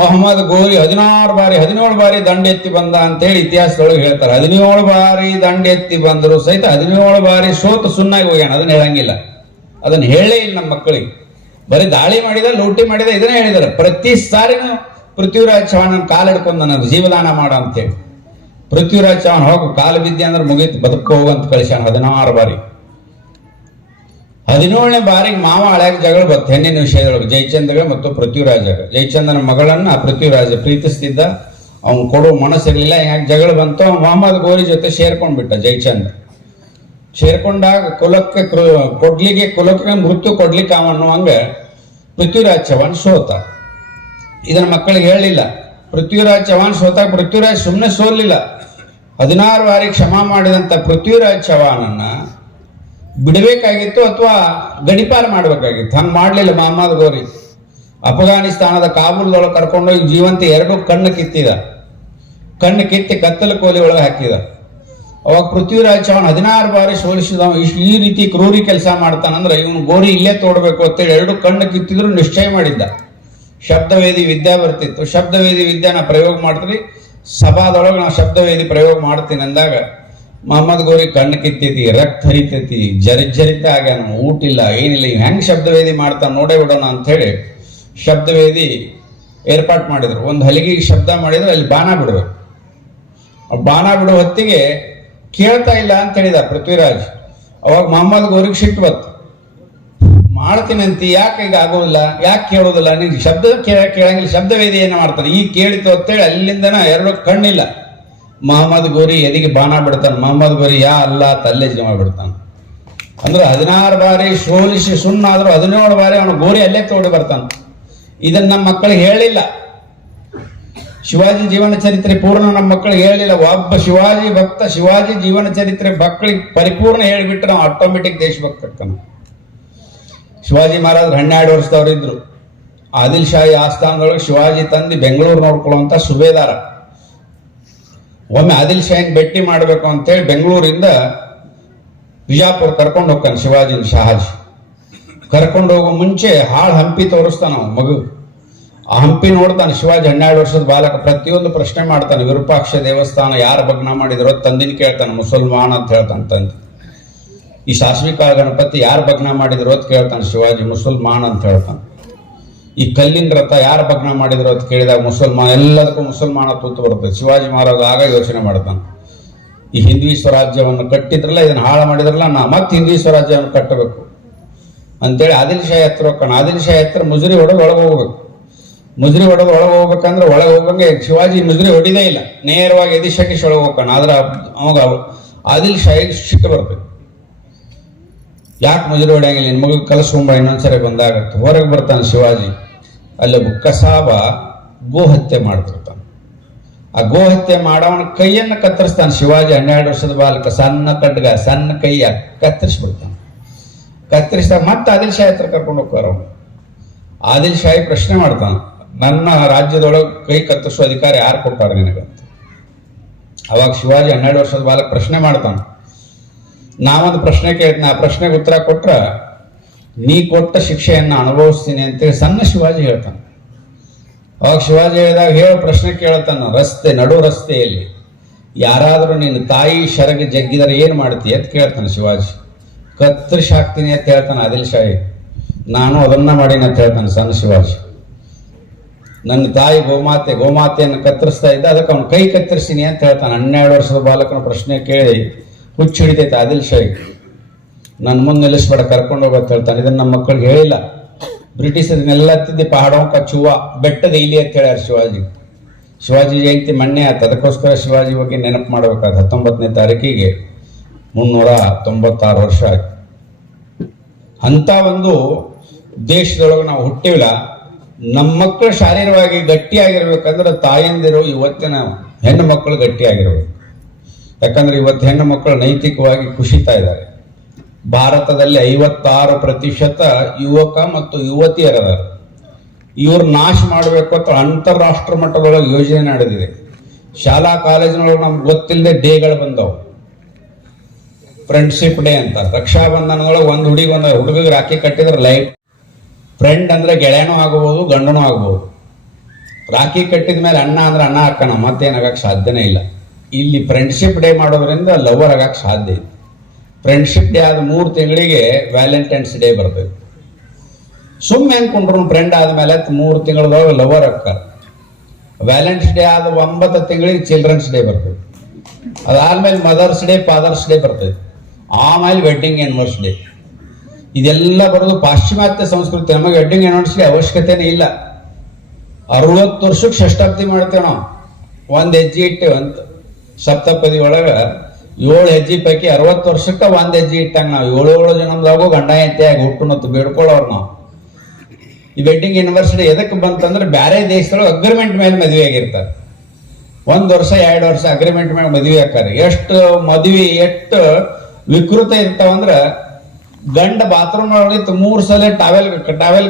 ಮೊಹಮ್ಮದ್ ಗೋರಿ 17 ಬಾರಿ ದಂಡ ಎತ್ತಿ ಬಂದ ಅಂತೇಳಿ ಇತಿಹಾಸದೊಳಗೆ ಹೇಳ್ತಾರೆ. 17 ಬಾರಿ ದಂಡ ಎತ್ತಿ ಬಂದರು ಸಹಿತ 17 ಬಾರಿ ಸೋತು ಸುಣ್ಣಾಗಿ ಹೋಗ್ಯಾನ. ಅದನ್ನ ಹೇಳಂಗಿಲ್ಲ, ಅದನ್ನ ಹೇಳೇ ಇಲ್ಲ ನಮ್ಮ ಮಕ್ಕಳಿಗೆ. ಬರೀ ದಾಳಿ ಮಾಡಿದ, ಲೂಟಿ ಮಾಡಿದ, ಇದನ್ನೇ ಹೇಳಿದಾರೆ. ಪ್ರತಿ ಸಾರಿನೂ ಪೃಥ್ವಿರಾಜ್ ಚೌಹಾಣ್ ಕಾಲು ಹಿಡ್ಕೊಂಡು ನನ್ನ ಜೀವದಾನ ಮಾಡ ಅಂತೇಳಿ. ಪೃಥ್ವಿರಾಜ್ ಚೌಹಾಣ್ ಹೋಗು ಕಾಲು ಬಿದ್ದೆ ಅಂದ್ರೆ ಮುಗೀತು, ಬದುಕು ಹೋಗಂತ ಕಳಿಸ್ಯಾನ 16 ಬಾರಿ. 17ನೇ ಬಾರಿಗೆ ಮಾವ ಹಳ್ಯಾಗ ಜಗಳ ಬತ್ತು ಹೆಣ್ಣಿನ ವಿಷಯದೊಳಗೆ, ಜಯಚಂದ್ರಗೆ ಮತ್ತು ಪೃಥ್ವಿರಾಜಗ. ಜಯಚಂದ್ರನ ಮಗಳನ್ನ ಪೃಥ್ವಿರಾಜ ಪ್ರೀತಿಸ್ತಿದ್ದ, ಅವ್ನು ಕೊಡೋ ಮನಸ್ಸಿರ್ಲಿಲ್ಲ. ಯಾಕೆ ಜಗಳ ಬಂತು, ಮೊಹಮ್ಮದ್ ಗೋರಿ ಜೊತೆ ಸೇರ್ಕೊಂಡ್ಬಿಟ್ಟ ಜಯಚಂದ್ರ. ಸೇರ್ಕೊಂಡಾಗ ಕುಲಕ್ಕೆ ಮೃತ್ಯು ಕೊಡ್ಲಿಕ್ಕೆ ಅನ್ನುವಂಗ ಪೃಥ್ವಿರಾಜ್ ಚೌಹಾಣ್ ಸೋತ. ಇದನ್ನ ಮಕ್ಕಳಿಗೆ ಹೇಳಿಲ್ಲ. ಪೃಥ್ವಿರಾಜ್ ಚೌಹಾಣ್ ಸೋತಾಗ ಪೃಥ್ವಿರಾಜ್ ಸುಮ್ಮನೆ ಸೋಲಿಲ್ಲ. 16 ಬಾರಿ ಕ್ಷಮಾ ಮಾಡಿದಂತ ಪೃಥ್ವಿರಾಜ್ ಚೌಹಾಣನ್ನ ಬಿಡಬೇಕಾಗಿತ್ತು ಅಥವಾ ಗಡಿಪಾರು ಮಾಡಬೇಕಾಗಿತ್ತು. ಹಂಗೆ ಮಾಡಲಿಲ್ಲ ಮೊಹಮ್ಮದ್ ಗೋರಿ. ಅಫ್ಘಾನಿಸ್ತಾನದ ಕಾಬೂಲ್ದೊಳಗೆ ಕರ್ಕೊಂಡೋಗಿ ಜೀವಂತ 2 ಕಣ್ಣು ಕಿತ್ತಿದ. ಕಣ್ಣು ಕಿತ್ತಿ ಕತ್ತಲು ಕೋಲಿ ಒಳಗೆ ಹಾಕಿದ. ಅವಾಗ ಪೃಥ್ವಿರಾಜ್ ಚೌಹಾಣ್ 16 ಬಾರಿ ಸೋಲಿಸಿದ. ಈ ರೀತಿ ಕ್ರೂರಿ ಕೆಲಸ ಮಾಡ್ತಾನಂದ್ರೆ ಇವನು ಗೋರಿ ಇಲ್ಲೇ ತೋಡ್ಬೇಕು ಅಂತೇಳಿ 2 ಕಣ್ಣು ಕಿತ್ತಿದ್ರು ನಿಶ್ಚಯ ಮಾಡಿದ್ದ. ಶಬ್ದವೇದಿ ವಿದ್ಯಾ ಬರ್ತಿತ್ತು. ಶಬ್ದವೇದಿ ವಿದ್ಯಾನ ಪ್ರಯೋಗ ಮಾಡ್ತೀವಿ, ಸಭಾದೊಳಗೆ ನಾವು ಶಬ್ದವೇದಿ ಪ್ರಯೋಗ ಮಾಡ್ತೀನಿ ಅಂದಾಗ ಮೊಹಮ್ಮದ್ ಗೋರಿ ಕಣ್ಣು ಕಿತ್ತೈತಿ, ರಕ್ತ ಹರಿತೈತಿ, ಜರ್ಜರಿತ ಆಗ್ಯಾನ, ಊಟಿಲ್ಲ ಏನಿಲ್ಲ. ಇವ್ ಹೆಂಗ್ ಶಬ್ದವೇದಿ ಮಾಡ್ತಾನೆ ನೋಡೇ ಬಿಡೋಣ ಅಂತ ಹೇಳಿ ಶಬ್ದವೇದಿ ಏರ್ಪಾಟ್ ಮಾಡಿದ್ರು. ಒಂದು ಹಲಿಗೆಗೆ ಶಬ್ದ ಮಾಡಿದ್ರೆ ಅಲ್ಲಿ ಬಾಣ ಬಿಡ್ಬೇಕು. ಬಾಣ ಬಿಡೋ ಹೊತ್ತಿಗೆ ಕೇಳ್ತಾ ಇಲ್ಲ ಅಂತ ಹೇಳಿದ ಪೃಥ್ವಿರಾಜ್. ಅವಾಗ ಮೊಹಮ್ಮದ್ ಗೋರಿಗೆ ಸಿಟ್ಟು ಬತ್ತು. ಮಾಡ್ತೀನಂತಿ, ಯಾಕೆ ಈಗ ಆಗೋದಿಲ್ಲ, ಯಾಕೆ ಕೇಳೋದಿಲ್ಲ, ನಿಂಗೆ ಶಬ್ದ ಕೇಳಂಗಿಲ್ಲ, ಶಬ್ದವೇದಿ ಏನ ಮಾಡ್ತಾನೆ, ಈಗ ಕೇಳಿತು ಅಂತೇಳಿ ಅಲ್ಲಿಂದನ 2 ಕಣ್ಣಿಲ್ಲ. ಮೊಹಮ್ಮದ್ ಗೋರಿ ಎದಿಗೆ ಬಾಣ ಬಿಡ್ತಾನೆ. ಮೊಹಮ್ಮದ್ ಗೋರಿ ಯಾ ಅಲ್ಲ ತಲ್ಲೆ ಜಮ ಬಿಡ್ತಾನೆ. ಅಂದ್ರೆ 16 ಬಾರಿ ಸೋಲಿಸಿ ಸುಣ್ಣಾದ್ರು 17 ಬಾರಿ ಅವನು ಗೋರಿ ಅಲ್ಲೇ ತೋಡಿ ಬರ್ತಾನೆ. ಇದನ್ನ ನಮ್ಮ ಮಕ್ಕಳಿಗೆ ಹೇಳಿಲ್ಲ. ಶಿವಾಜಿ ಜೀವನ ಚರಿತ್ರೆ ಪೂರ್ಣ ನಮ್ಮ ಮಕ್ಕಳಿಗೆ ಹೇಳಿಲ್ಲ. ಒಬ್ಬ ಶಿವಾಜಿ ಭಕ್ತ ಶಿವಾಜಿ ಜೀವನ ಚರಿತ್ರೆ ಮಕ್ಕಳಿಗೆ ಪರಿಪೂರ್ಣ ಹೇಳಿಬಿಟ್ರೆ ನಾವು ಆಟೋಮೆಟಿಕ್ ದೇಶಭಕ್ತ ಆಗ್ತಾನೆ. ಶಿವಾಜಿ ಮಹಾರಾಜರು 12 ವರ್ಷದವ್ರು ಇದ್ರು. ಆದಿಲ್ ಶಾಹಿ ಆಸ್ಥಾನದೊಳಗೆ ಶಿವಾಜಿ ತಂದು ಬೆಂಗಳೂರು ನೋಡ್ಕೊಳ್ಳುವಂತ ಸುಬೇದಾರ. ಒಮ್ಮೆ ಆದಿಲ್ ಶಾಹಿನ್ ಭೇಟಿ ಮಾಡಬೇಕು ಅಂತೇಳಿ ಬೆಂಗಳೂರಿಂದ ವಿಜಾಪುರ ಕರ್ಕೊಂಡು ಹೋಗ್ತಾನೆ ಶಿವಾಜಿನ. ಶಹಾಜಿ ಕರ್ಕೊಂಡು ಹೋಗೋ ಮುಂಚೆ ಹಾಳು ಹಂಪಿ ತೋರಿಸ್ತಾನ ಅವ ಮಗು. ಆ ಹಂಪಿ ನೋಡ್ತಾನೆ. ಶಿವಾಜಿ 12 ವರ್ಷದ ಬಾಲಕ ಪ್ರತಿಯೊಂದು ಪ್ರಶ್ನೆ ಮಾಡ್ತಾನೆ. ವಿರೂಪಾಕ್ಷ ದೇವಸ್ಥಾನ ಯಾರು ಭಗ್ನ ಮಾಡಿದ್ರು ತಂದಿನ ಕೇಳ್ತಾನೆ, ಮುಸಲ್ಮಾನ್ ಅಂತ ಹೇಳ್ತಾನೆ ತಂದೆ. ಈ ಸಾಸ್ವಿ ಕಾಳ ಗಣಪತಿ ಯಾರು ಭಗ್ನ ಮಾಡಿದ್ರು ಅಂತ ಕೇಳ್ತಾನೆ ಶಿವಾಜಿ, ಮುಸಲ್ಮಾನ್ ಅಂತ ಹೇಳ್ತಾನೆ. ಈ ಕಲ್ಲಿನ ರಥ ಯಾರು ಭಗ್ನ ಮಾಡಿದ್ರು ಅಂತ ಕೇಳಿದಾಗ ಮುಸಲ್ಮಾನ್, ಎಲ್ಲದಕ್ಕೂ ಮುಸಲ್ಮಾನ ತೂತು ಬರ್ತದೆ. ಶಿವಾಜಿ ಮಹಾರಾಜ ಆಗ ಯೋಚನೆ ಮಾಡ್ತಾನೆ, ಈ ಹಿಂದ್ವಿ ಸ್ವರಾಜ್ಯವನ್ನು ಕಟ್ಟಿದ್ರಲ್ಲ, ಇದನ್ನ ಹಾಳು ಮಾಡಿದ್ರಲ್ಲ, ನಾ ಮತ್ತೆ ಹಿಂದ್ವಿ ಸ್ವರಾಜ್ಯವನ್ನು ಕಟ್ಟಬೇಕು ಅಂತೇಳಿ ಆದಿಲ್ ಶಾಹಿ ಹತ್ರ ಹೋಗ್ತಾನೆ. ಆದಿಲ್ ಶಾಹಿ ಹತ್ರ ಮುಜುರಿ ಹೊಡೆದು ಒಳಗೆ ಹೋಗ್ಬೇಕು. ಮುಜುರಿ ಹೊಡೆದು ಒಳಗೆ ಹೋಗ್ಬೇಕಂದ್ರೆ ಒಳಗೆ ಹೋಗಂಗೆ ಶಿವಾಜಿ ಮುಜುರಿ ಹೊಡಿದೇ ಇಲ್ಲ, ನೇರವಾಗಿ ಎದಿಶಕಿಶ್ ಒಳಗೆ ಹೋಗ್ತಾನೆ. ಆದ್ರೆ ಅವಾಗ ಆದಿಲ್ ಶಾಹಿಗೆ ಸಿಟ್ಟು ಬರ್ತದೆ. ಯಾಕೆ ಮುಜುರಿ ಹೊಡೆಯಂಗಿಲ್ಲ, ನಿನ್ ಮಗ ಕಲಿಸ್ಕೊಂಬ ಇನ್ನೊಂದ್ಸರಿ ಬಂದಾಗತ್ತೆ. ಹೊರಗೆ ಬರ್ತಾನೆ ಶಿವಾಜಿ. ಅಲ್ಲಿ ಕಸಾಬ ಗೋ ಹತ್ಯೆ ಮಾಡ್ತಿರ್ತಾನೆ. ಆ ಗೋ ಹತ್ಯೆ ಮಾಡವನ ಕೈಯನ್ನು ಕತ್ತರಿಸ್ತಾನೆ ಶಿವಾಜಿ. 12 ವರ್ಷದ ಬಾಲಕ, ಸಣ್ಣ ಖಡ್ಗ, ಸಣ್ಣ ಕೈಯ ಕತ್ತರಿಸ್ಬಿಡ್ತಾನೆ. ಕತ್ತರಿಸಿದಾಗ ಮತ್ತೆ ಆದಿಲ್ ಶಾಹಿ ಹತ್ರ ಕರ್ಕೊಂಡು ಹೋಗ್ತಾರ. ಆದಿಲ್ ಶಾಹಿ ಪ್ರಶ್ನೆ ಮಾಡ್ತಾನೆ, ನನ್ನ ರಾಜ್ಯದೊಳಗೆ ಕೈ ಕತ್ತರಿಸುವ ಅಧಿಕಾರ ಯಾರು ಕೊಟ್ಟಾರ ನಿನಗಂತ. ಅವಾಗ ಶಿವಾಜಿ 12 ವರ್ಷದ ಬಾಲಕ ಪ್ರಶ್ನೆ ಮಾಡ್ತಾನೆ. ನಾವೊಂದು ಪ್ರಶ್ನೆ ಕೇಳ್ತೀನಿ, ಆ ಪ್ರಶ್ನೆಗೆ ಉತ್ತರ ಕೊಟ್ರ ನೀ ಕೊಟ್ಟ ಶಿಕ್ಷೆಯನ್ನು ಅನುಭವಿಸ್ತೀನಿ ಅಂತೇಳಿ ಸಣ್ಣ ಶಿವಾಜಿ ಹೇಳ್ತಾನೆ. ಅವಾಗ ಶಿವಾಜಿ ಹೇಳಿದಾಗ ಹೇಳೋ ಪ್ರಶ್ನೆ ಕೇಳ್ತಾನ, ನಡು ರಸ್ತೆಯಲ್ಲಿ ಯಾರಾದರೂ ನಿನ್ನ ತಾಯಿ ಶರಗೆ ಜಗ್ಗಿದರೆ ಏನು ಮಾಡ್ತೀಯ ಅಂತ ಕೇಳ್ತಾನೆ ಶಿವಾಜಿ. ಕತ್ತರಿಸಿ ಹಾಕ್ತೀನಿ ಅಂತ ಹೇಳ್ತಾನೆ ಆದಿಲ್ ಶಾಹಿ. ನಾನು ಅದನ್ನ ಮಾಡೀನಿ ಅಂತ ಹೇಳ್ತಾನೆ ಸಣ್ಣ ಶಿವಾಜಿ. ನನ್ನ ತಾಯಿ ಗೋಮಾತೆಯನ್ನು ಕತ್ತರಿಸ್ತಾ ಇದ್ದ, ಅದಕ್ಕೆ ಅವನು ಕೈ ಕತ್ತರಿಸ್ತೀನಿ ಅಂತ ಹೇಳ್ತಾನೆ. 12 ವರ್ಷದ ಬಾಲಕನ ಪ್ರಶ್ನೆ ಕೇಳಿ ಹುಚ್ಚು ಹಿಡಿತೈತೆ ಆದಿಲ್ ಶಾಹಿ. ನನ್ನ ಮುಂದೆ ನಿಲ್ಲಿಸ್ಬೇಡ, ಕರ್ಕೊಂಡು ಹೋಗೋದು ಹೇಳ್ತಾನೆ. ಇದನ್ನ ನಮ್ಮ ಮಕ್ಕಳಿಗೆ ಹೇಳಿಲ್ಲ. ಬ್ರಿಟಿಷರನ್ನೆಲ್ಲ ತಿದ್ದಿ ಪಹಾಡೋ ಕಚ್ಚುವ ಬೆಟ್ಟದ ಇಲಿ ಅಂತ ಹೇಳ್ಯಾರ ಶಿವಾಜಿ. ಶಿವಾಜಿ ಜಯಂತಿ ಮೊನ್ನೆ ಆಯ್ತು, ಅದಕ್ಕೋಸ್ಕರ ಶಿವಾಜಿ ಬಗ್ಗೆ ನೆನಪು ಮಾಡಬೇಕಾದ 19ನೇ ತಾರೀಕಿಗೆ 396 ವರ್ಷ ಆಯ್ತು. ಅಂತ ಒಂದು ದೇಶದೊಳಗೆ ನಾವು ಹುಟ್ಟಿಲ್ಲ. ನಮ್ಮ ಮಕ್ಕಳು ಶಾರೀರವಾಗಿ ಗಟ್ಟಿಯಾಗಿರ್ಬೇಕಂದ್ರೆ ತಾಯಂದಿರು ಇವತ್ತಿನ ಹೆಣ್ಣು ಮಕ್ಕಳು ಗಟ್ಟಿಯಾಗಿರ್ಬೇಕು. ಯಾಕಂದ್ರೆ ಇವತ್ತು ಹೆಣ್ಣು ಮಕ್ಕಳು ನೈತಿಕವಾಗಿ ಕುಸಿತಾ ಇದ್ದಾರೆ. ಭಾರತದಲ್ಲಿ 56% ಯುವಕ ಮತ್ತು ಯುವತಿಯರದಾರ. ಇವ್ರು ನಾಶ ಮಾಡಬೇಕು ಅಂತ ಅಂತಾರಾಷ್ಟ್ರ ಮಟ್ಟದೊಳಗೆ ಯೋಜನೆ ನಡೆದಿದೆ. ಶಾಲಾ ಕಾಲೇಜಿನೊಳಗೆ ನಮ್ಗೆ ಗೊತ್ತಿಲ್ಲದೆ ಡೇಗಳು ಬಂದವು. ಫ್ರೆಂಡ್ಶಿಪ್ ಡೇ ಅಂತ, ರಕ್ಷಾಬಂಧನದೊಳಗೆ ಒಂದು ಹುಡುಗಿಗೆ ರಾಖಿ ಕಟ್ಟಿದ್ರೆ ಲೈಫ್ ಫ್ರೆಂಡ್ ಅಂದ್ರೆ ಗೆಳೆಯನೂ ಆಗ್ಬೋದು, ಗಂಡನೂ ಆಗ್ಬೋದು. ರಾಖಿ ಕಟ್ಟಿದ ಮೇಲೆ ಅಣ್ಣ ಅಂದ್ರೆ ಅಣ್ಣ ಅಕ್ಕನ ಮತ್ತೇನಾಗಕ್ಕೆ ಸಾಧ್ಯನೇ ಇಲ್ಲ. ಇಲ್ಲಿ ಫ್ರೆಂಡ್ಶಿಪ್ ಡೇ ಮಾಡೋದ್ರಿಂದ ಲವರ್ ಆಗಕ್ಕೆ ಸಾಧ್ಯ ಇದೆ. ಫ್ರೆಂಡ್ಶಿಪ್ ಡೇ ಆದ 3 ತಿಂಗಳಿಗೆ ವ್ಯಾಲೆಂಟೈನ್ಸ್ ಡೇ ಬರ್ತದೆ. ಸುಮ್ಮನೆ ಅನ್ಕೊಂಡ್ರು ಫ್ರೆಂಡ್ ಆದ್ಮೇಲೆ 3 ತಿಂಗಳದೊಳಗೆ ಲವರ್ ಅಕ್ಕಾರ. ವ್ಯಾಲೆಂಟೈನ್ಸ್ ಡೇ ಆದ 9 ತಿಂಗಳಿಗೆ ಚಿಲ್ಡ್ರನ್ಸ್ ಡೇ ಬರ್ತದೆ. ಅದಾದ್ಮೇಲೆ ಮದರ್ಸ್ ಡೇ, ಫಾದರ್ಸ್ ಡೇ ಬರ್ತದೆ. ಆಮೇಲೆ ವೆಡ್ಡಿಂಗ್ ಆನಿವರ್ಸರಿ ಡೇ. ಇದೆಲ್ಲ ಬರೋದು ಪಾಶ್ಚಿಮಾತ್ಯ ಸಂಸ್ಕೃತಿ. ನಮಗೆ ವೆಡ್ಡಿಂಗ್ ಆನಿವರ್ಸರಿ ಅವಶ್ಯಕತೆನೇ ಇಲ್ಲ. 60 ವರ್ಷಕ್ಕೆ ಷಷ್ಠಾಬ್ದಿ ಮಾಡ್ತೇವೆ ನಾವು. 1 ಹೆಜ್ಜೆ ಇಟ್ಟೇವೆ ಅಂತ. ಸಪ್ತಪದಿ ಒಳಗ 7 ಹೆಜ್ಜೆ ಪೈಕಿ 60 ವರ್ಷಕ್ಕೆ 1 ಹೆಜ್ಜೆ ಇಟ್ಟಂಗ ನಾವು 7 ಜನದಾಗೂ ಗಂಡ ಹೆಂಡತಿಯಾಗಿ ಹುಟ್ಟುನತ್ತು ಬೇಡ್ಕೊಳ್ಳೋರು ನಾವು. ಈ ವೆಡ್ಡಿಂಗ್ ಆನಿವರ್ಸರಿ ಎದಕ್ಕೆ ಬಂತಂದ್ರೆ ಬೇರೆ ದೇಶದೊಳಗೆ ಅಗ್ರಿಮೆಂಟ್ ಮೇಲೆ ಮದುವೆ ಆಗಿರ್ತಾರೆ. 1 ವರ್ಷ 2 ವರ್ಷ ಅಗ್ರಿಮೆಂಟ್ ಮೇಲೆ ಮದುವೆ ಹಾಕಾರ. ಎಷ್ಟು ಮದುವೆ ಎಷ್ಟು ವಿಕೃತ ಇರ್ತಾವಂದ್ರ ಗಂಡ ಬಾತ್ರೂಮ್ ಒಳಗಿತ್ತು 3 ಸಲ ಟಾವೆಲ್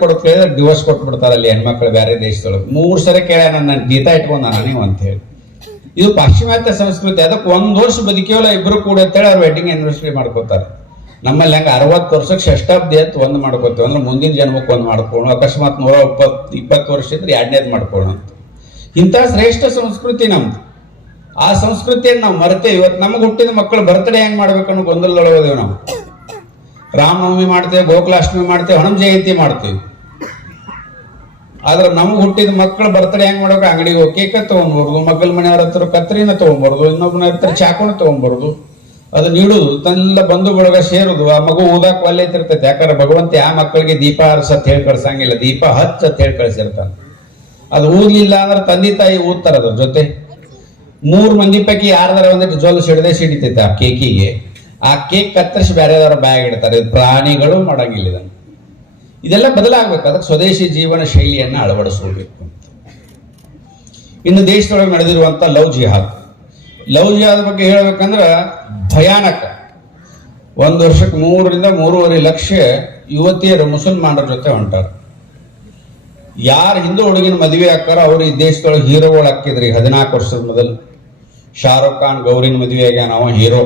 ಕೊಡು ಕೇಳಿದ್ರೆ ಡಿವೋರ್ಸ್ ಕೊಟ್ಬಿಡ್ತಾರ ಅಲ್ಲಿ ಹೆಣ್ಮಕ್ಳು ಬೇರೆ ದೇಶದೊಳಗೆ. 3 ಸಲ ಕೇಳ ನನ್ನ ಗೀತಾ ಇಟ್ಕೊಂಡ ನೀವು ಅಂತ ಹೇಳಿ. ಇದು ಪಾಶ್ಚಿಮಾತ್ಯ ಸಂಸ್ಕೃತಿ. ಅದಕ್ಕೆ 1 ವರ್ಷ ಬದುಕಿಯೋಲ್ಲ ಇಬ್ರು ಕೂಡ ಅಂತೇಳಿ ಅವ್ರು ವೆಡ್ಡಿಂಗ್ ಆನಿವರ್ಸರಿ ಮಾಡ್ಕೋತಾರೆ. ನಮ್ಮಲ್ಲಿ ಹಂಗೆ 60 ವರ್ಷಕ್ಕೆ ಷಷ್ಠಾಬ್ದಿ ಅಂತ ಒಂದು ಮಾಡ್ಕೋತೀವಿ. ಅಂದ್ರೆ ಮುಂದಿನ ಜನ್ಮಕ್ಕೆ ಒಂದು ಮಾಡ್ಕೊಳ್ಳೋಣ. ಅಕಸ್ಮಾತ್ 120 ವರ್ಷ ಇದ್ರೆ 2ನೇದು ಮಾಡ್ಕೊಳ್ಳೋಣ ಅಂತ. ಇಂಥ ಶ್ರೇಷ್ಠ ಸಂಸ್ಕೃತಿ ನಮ್ದು. ಆ ಸಂಸ್ಕೃತಿಯನ್ನು ನಾವು ಮರೆತೇವೆ. ಇವತ್ತು ನಮಗೆ ಹುಟ್ಟಿದ ಮಕ್ಕಳು ಬರ್ತ್ಡೇ ಹೆಂಗ್ ಮಾಡ್ಬೇಕನ್ನೋ ಗೊಂದಲದೊಳಗೋದೇವು ನಾವು. ರಾಮನವಮಿ ಮಾಡ್ತೇವೆ, ಗೋಕುಲಾಷ್ಟಮಿ ಮಾಡ್ತೇವೆ, ಹನುಮ ಜಯಂತಿ ಮಾಡ್ತೇವೆ. ಆದ್ರೆ ನಮ್ಗೆ ಹುಟ್ಟಿದ ಮಕ್ಕಳು ಬರ್ತ್ಡೇ ಹೆಂಗ್ ಮಾಡ್ಬೇಕು? ಅಂಗಡಿಗೆ ಹೋಗಿ ಕೇಕ ತಗೊಂಡ್ಬಾರ್ದು, ಮಗ್ಗಲ ಮನೆಯವ್ರ ಹತ್ರ ಕತ್ರಿನ ತಗೊಂಡ್ಬಾರ್ದು, ಇನ್ನೊಬ್ಬನ ಹತ್ರ ಚಾಕೋಣ ತಗೊಂಡ್ಬಾರ್ದು. ಅದು ನೀಡುದು ತನ್ನೆಲ್ಲ ಬಂಧು ಬಳಗ ಸೇರುದು. ಆ ಮಗು ಓದಾಕ್ ಒಲ್ಲೆತಿರ್ತೈತೆ. ಯಾಕಂದ್ರೆ ಭಗವಂತ ಆ ಮಕ್ಕಳಿಗೆ ದೀಪ ಹರ್ಸತ್ ಹೇಳಿ ಕಳ್ಸಂಗಿಲ್ಲ, ದೀಪ ಹಚ್ಚತ್ ಹೇಳಿ ಕಳ್ಸಿರ್ತಾನೆ. ಅದು ಊದ್ಲಿಲ್ಲ ಅಂದ್ರೆ ತಂದೆ ತಾಯಿ ಊದ್ತಾರ ಅದ್ರ ಜೊತೆ. 3 ಮಂದಿ ಪೈಕಿ ಯಾರ್ದಾರ ಒಂದಿಟ್ಟು ಜೊಲ್ ಸಿಡಿತೈತೆ ಆ ಕೇಕಿಗೆ. ಆ ಕೇಕ್ ಕತ್ತರಿಸಿ ಬೇರೆದವರ ಬ್ಯಾಗ್ ಇಡ್ತಾರೆ. ಪ್ರಾಣಿಗಳು ಮಾಡಂಗಿಲ್ಲ ಇದನ್ನು. ಇದೆಲ್ಲ ಬದಲಾಗಬೇಕು. ಅದಕ್ಕೆ ಸ್ವದೇಶಿ ಜೀವನ ಶೈಲಿಯನ್ನು ಅಳವಡಿಸಬೇಕು. ಇನ್ನು ದೇಶದೊಳಗೆ ನಡೆದಿರುವಂತ ಲವ್ ಜಿಹಾದ್ ಬಗ್ಗೆ ಹೇಳ್ಬೇಕಂದ್ರೆ ಭಯಾನಕ. 1 ವರ್ಷಕ್ಕೆ 3 ರಿಂದ 3.5 ಲಕ್ಷ ಯುವತಿಯರು ಮುಸಲ್ಮಾನರ ಜೊತೆ ಹೊಂಟಾರ. ಯಾರು ಹಿಂದೂ ಹುಡುಗಿನ ಮದುವೆ ಹಾಕಾರ ಅವ್ರು ಈ ದೇಶದೊಳಗೆ ಹೀರೋಗಳು ಹಾಕಿದ್ರಿ. 14 ವರ್ಷದ ಮೊದಲು ಶಾರುಖ್ ಖಾನ್ ಗೌರಿನ ಮದುವೆ ಆಗ್ಯಾನ, ಅವ ಹೀರೋ.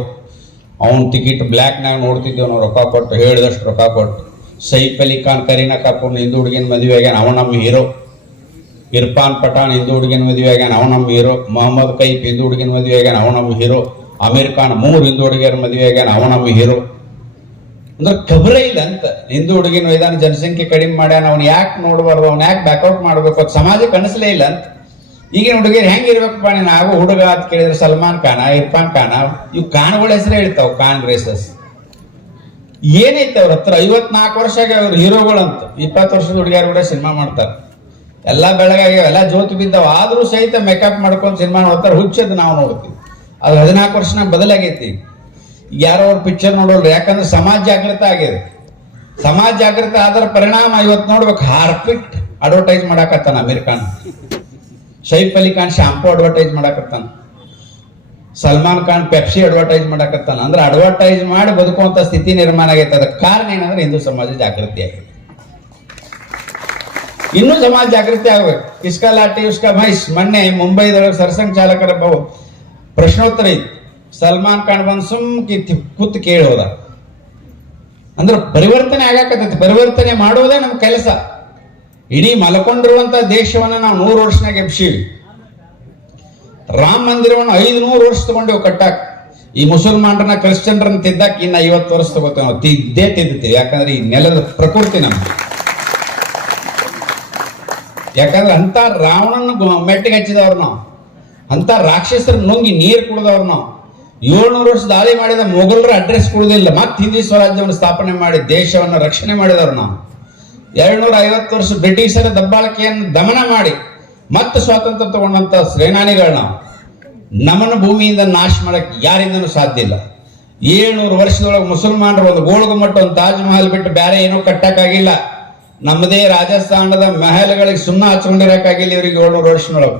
ಅವನ್ ಟಿಕೆಟ್ ಬ್ಲ್ಯಾಕ್ನಾಗ ನೋಡ್ತಿದ್ದೇವ್ ನಾವು, ರೊಕ್ಕ ಕೊಟ್ಟು ಹೇಳಿದಷ್ಟು ರೊಕ್ಕ ಕೊಟ್ಟು. ಸೈಫ್ ಅಲಿ ಖಾನ್ ಕರೀನಾ ಕಪೂರ್ ಹಿಂದೂ ಹುಡುಗಿನ ಮದುವೆ ಆಗ್ಯಾನ, ಅವ ನಮ್ಮ ಹೀರೋ. ಇರ್ಫಾನ್ ಪಠಾಣ್ ಹಿಂದೂ ಹುಡುಗಿನ ಮದುವೆ ಆಗ್ಯಾನ, ಅವ ನಮ್ಮ ಹೀರೋ. ಮೊಹಮ್ಮದ್ ಕೈಫ್ ಹಿಂದೂ ಹುಡುಗಿನ ಮದುವೆ ಆಗ್ಯಾನ, ಅವ ನಮ್ಮ ಹೀರೋ. ಅಮೀರ್ ಖಾನ್ 3 ಹಿಂದೂ ಹುಡುಗಿಯರ ಮದುವೆ ಆಗ್ಯಾನ, ಅವ ನಮ್ಮ ಹೀರೋ. ಅಂದ್ರೆ ಖಬರೇ ಇಲ್ಲ ಅಂತ. ಹಿಂದೂ ಹುಡುಗಿನ ವೈಧಾನ ಜನಸಂಖ್ಯೆ ಕಡಿಮೆ ಮಾಡ್ಯಾನ, ಅವ್ನು ಯಾಕೆ ನೋಡ್ಬಾರ್ದು, ಅವ್ನು ಯಾಕೆ ಬ್ಯಾಕ್ಔಟ್ ಮಾಡ್ಬೇಕು, ಅದು ಸಮಾಜಕ್ಕೆ ಅನಿಸ್ಲೇ ಇಲ್ಲ ಅಂತ. ಈಗಿನ ಹುಡುಗಿಯರು ಹೆಂಗಿರ್ಬೇಕಪ್ಪ, ನಾವು ಹುಡುಗ ಅಂತ ಕೇಳಿದ್ರೆ ಸಲ್ಮಾನ್ ಖಾನ, ಇರ್ಫಾನ್ ಖಾನ, ಇವು ಖಾನ್ಗಳ ಹೆಸರೇ ಹೇಳ್ತಾವ. ಖಾನ್ ರೇಸಸ್ ಏನೈತೆ ಅವ್ರ ಹತ್ರ? 54 ವರ್ಷ ಅವ್ರ ಹೀರೋಗಳಂತ. 20 ವರ್ಷದ ಹುಡುಗಿಯರು ಕೂಡ ಸಿನಿಮಾ ಮಾಡ್ತಾರೆ. ಎಲ್ಲ ಬೆಳಗಾಗ್ಯಾವ, ಎಲ್ಲ ಜೋತು ಬಿದ್ದಾವ. ಆದ್ರೂ ಸಹಿತ ಮೇಕಪ್ ಮಾಡ್ಕೊಂಡು ಸಿನಿಮಾ ನೋಡ್ತಾರೆ. ಹುಚ್ಚದ್ದು ನಾವು ನೋಡ್ತೀವಿ. ಅದು 14 ವರ್ಷನಾಗ ಬದಲಾಗೈತಿ. ಯಾರೋ ಅವ್ರ ಪಿಕ್ಚರ್ ನೋಡೋಲ್ರಿ. ಯಾಕಂದ್ರೆ ಸಮಾಜ ಜಾಗೃತ ಆಗಿದೆ. ಸಮಾಜ ಜಾಗೃತ ಆದ್ರ ಪರಿಣಾಮ ಇವತ್ತು ನೋಡ್ಬೇಕು. ಹಾರ್ಪಿಟ್ ಅಡ್ವರ್ಟೈಸ್ ಮಾಡಾಕತ್ತಾನ ಅಮೀರ್ ಖಾನ್. ಸೈಫ್ ಅಲಿ ಖಾನ್ ಶಾಂಪೂ ಅಡ್ವರ್ಟೈಸ್ ಮಾಡಾಕತ್ತಾನ. ಸಲ್ಮಾನ್ ಖಾನ್ ಪೆಪ್ಸಿ ಅಡ್ವರ್ಟೈಸ್ ಮಾಡಾಕತ್ತಾನ. ಅಂದ್ರೆ ಅಡ್ವರ್ಟೈಸ್ ಮಾಡಿ ಬದುಕುವಂತ ಸ್ಥಿತಿ ನಿರ್ಮಾಣ ಆಗೈತೆ. ಅದಕ್ಕೆ ಕಾರಣ ಏನಂದ್ರೆ ಹಿಂದೂ ಸಮಾಜ ಜಾಗೃತಿ ಆಗಿದೆ. ಇನ್ನೂ ಸಮಾಜ ಜಾಗೃತಿ ಆಗ್ಬೇಕು. ಇಸ್ಕಾ ಲಾಟಿ ಉಸ್ಕಾ ಭೈಸ್. ಮೊನ್ನೆ ಮುಂಬೈದೊಳಗೆ ಸರಸಂಘ ಚಾಲಕರ ಪ್ರಶ್ನೋತ್ತರ ಇತ್ತು. ಸಲ್ಮಾನ್ ಖಾನ್ ಬಂದು ಕೂತ್ ಕೇಳಿ ಹೋದ. ಅಂದ್ರೆ ಪರಿವರ್ತನೆ ಆಗಾಕತ್ತೈತಿ. ಪರಿವರ್ತನೆ ಮಾಡುವುದೇ ನಮ್ಮ ಕೆಲಸ. ಇಡೀ ಮಲ್ಕೊಂಡಿರುವಂತ ದೇಶವನ್ನ ನಾವು 100 ವರ್ಷನಾಗ ಎಬ್ಸೀವಿ. ರಾಮ ಮಂದಿರವನ್ನು 500 ವರ್ಷ ತಗೊಂಡೇವು ಕಟ್ಟಾಕ. ಈ ಮುಸಲ್ಮಾನರನ್ನ ಕ್ರಿಶ್ಚಿಯನ್ರನ್ನ ತಿದ್ದಾಕ ಇನ್ನು 50 ವರ್ಷ ತಗೋತೇವೆ ನಾವು. ತಿದ್ದುತ್ತೀವಿ. ಯಾಕಂದ್ರೆ ಈ ನೆಲದ ಪ್ರಕೃತಿ ನಮ್ದು. ಯಾಕಂದ್ರೆ ಅಂತ ರಾವಣನ ಮೆಟ್ಟಿಗೆ ಹಚ್ಚಿದವ್ರು ನಾವು. ಅಂತ ರಾಕ್ಷಸರ ನುಂಗಿ ನೀರು ಕುಡಿದವ್ರು ನಾವು. 700 ವರ್ಷ ದಾಳಿ ಮಾಡಿದ ಮೊಘಲರ ಅಡ್ರೆಸ್ ಕೊಡುವುದಿಲ್ಲ. ಮತ್ತೆ ಹಿಂದೂ ಸ್ವರಾಜ್ಯವನ್ನು ಸ್ಥಾಪನೆ ಮಾಡಿ ದೇಶವನ್ನು ರಕ್ಷಣೆ ಮಾಡಿದವರು ನಾವು. 250 ವರ್ಷ ಬ್ರಿಟಿಷರ ದಬ್ಬಾಳಿಕೆಯನ್ನು ದಮನ ಮಾಡಿ ಮತ್ತೆ ಸ್ವಾತಂತ್ರ್ಯ ತಗೊಂಡಂತ ಸೇನಾನಿಗಳು ನಾವು. ನಮ್ಮನ್ನು ಭೂಮಿಯಿಂದ ನಾಶ ಮಾಡಕ್ಕೆ ಯಾರಿಂದನೂ ಸಾಧ್ಯ ಇಲ್ಲ. 700 ವರ್ಷದೊಳಗೆ ಮುಸಲ್ಮಾನರು ಒಂದು ಗೋಳಗುಮ್ಮಟ್ಟ, ಒಂದು ತಾಜ್ ಮಹಲ್ ಬಿಟ್ಟು ಬೇರೆ ಏನೂ ಕಟ್ಟಕ್ಕಾಗಿಲ್ಲ. ನಮ್ಮದೇ ರಾಜಸ್ಥಾನದ ಮಹಲ್ಗಳಿಗೆ ಸುಣ್ಣ ಹಚ್ಕೊಂಡಿರಕ್ಕಾಗಿಲ್ಲ ಇವರಿಗೆ 700 ವರ್ಷದೊಳಗೆ.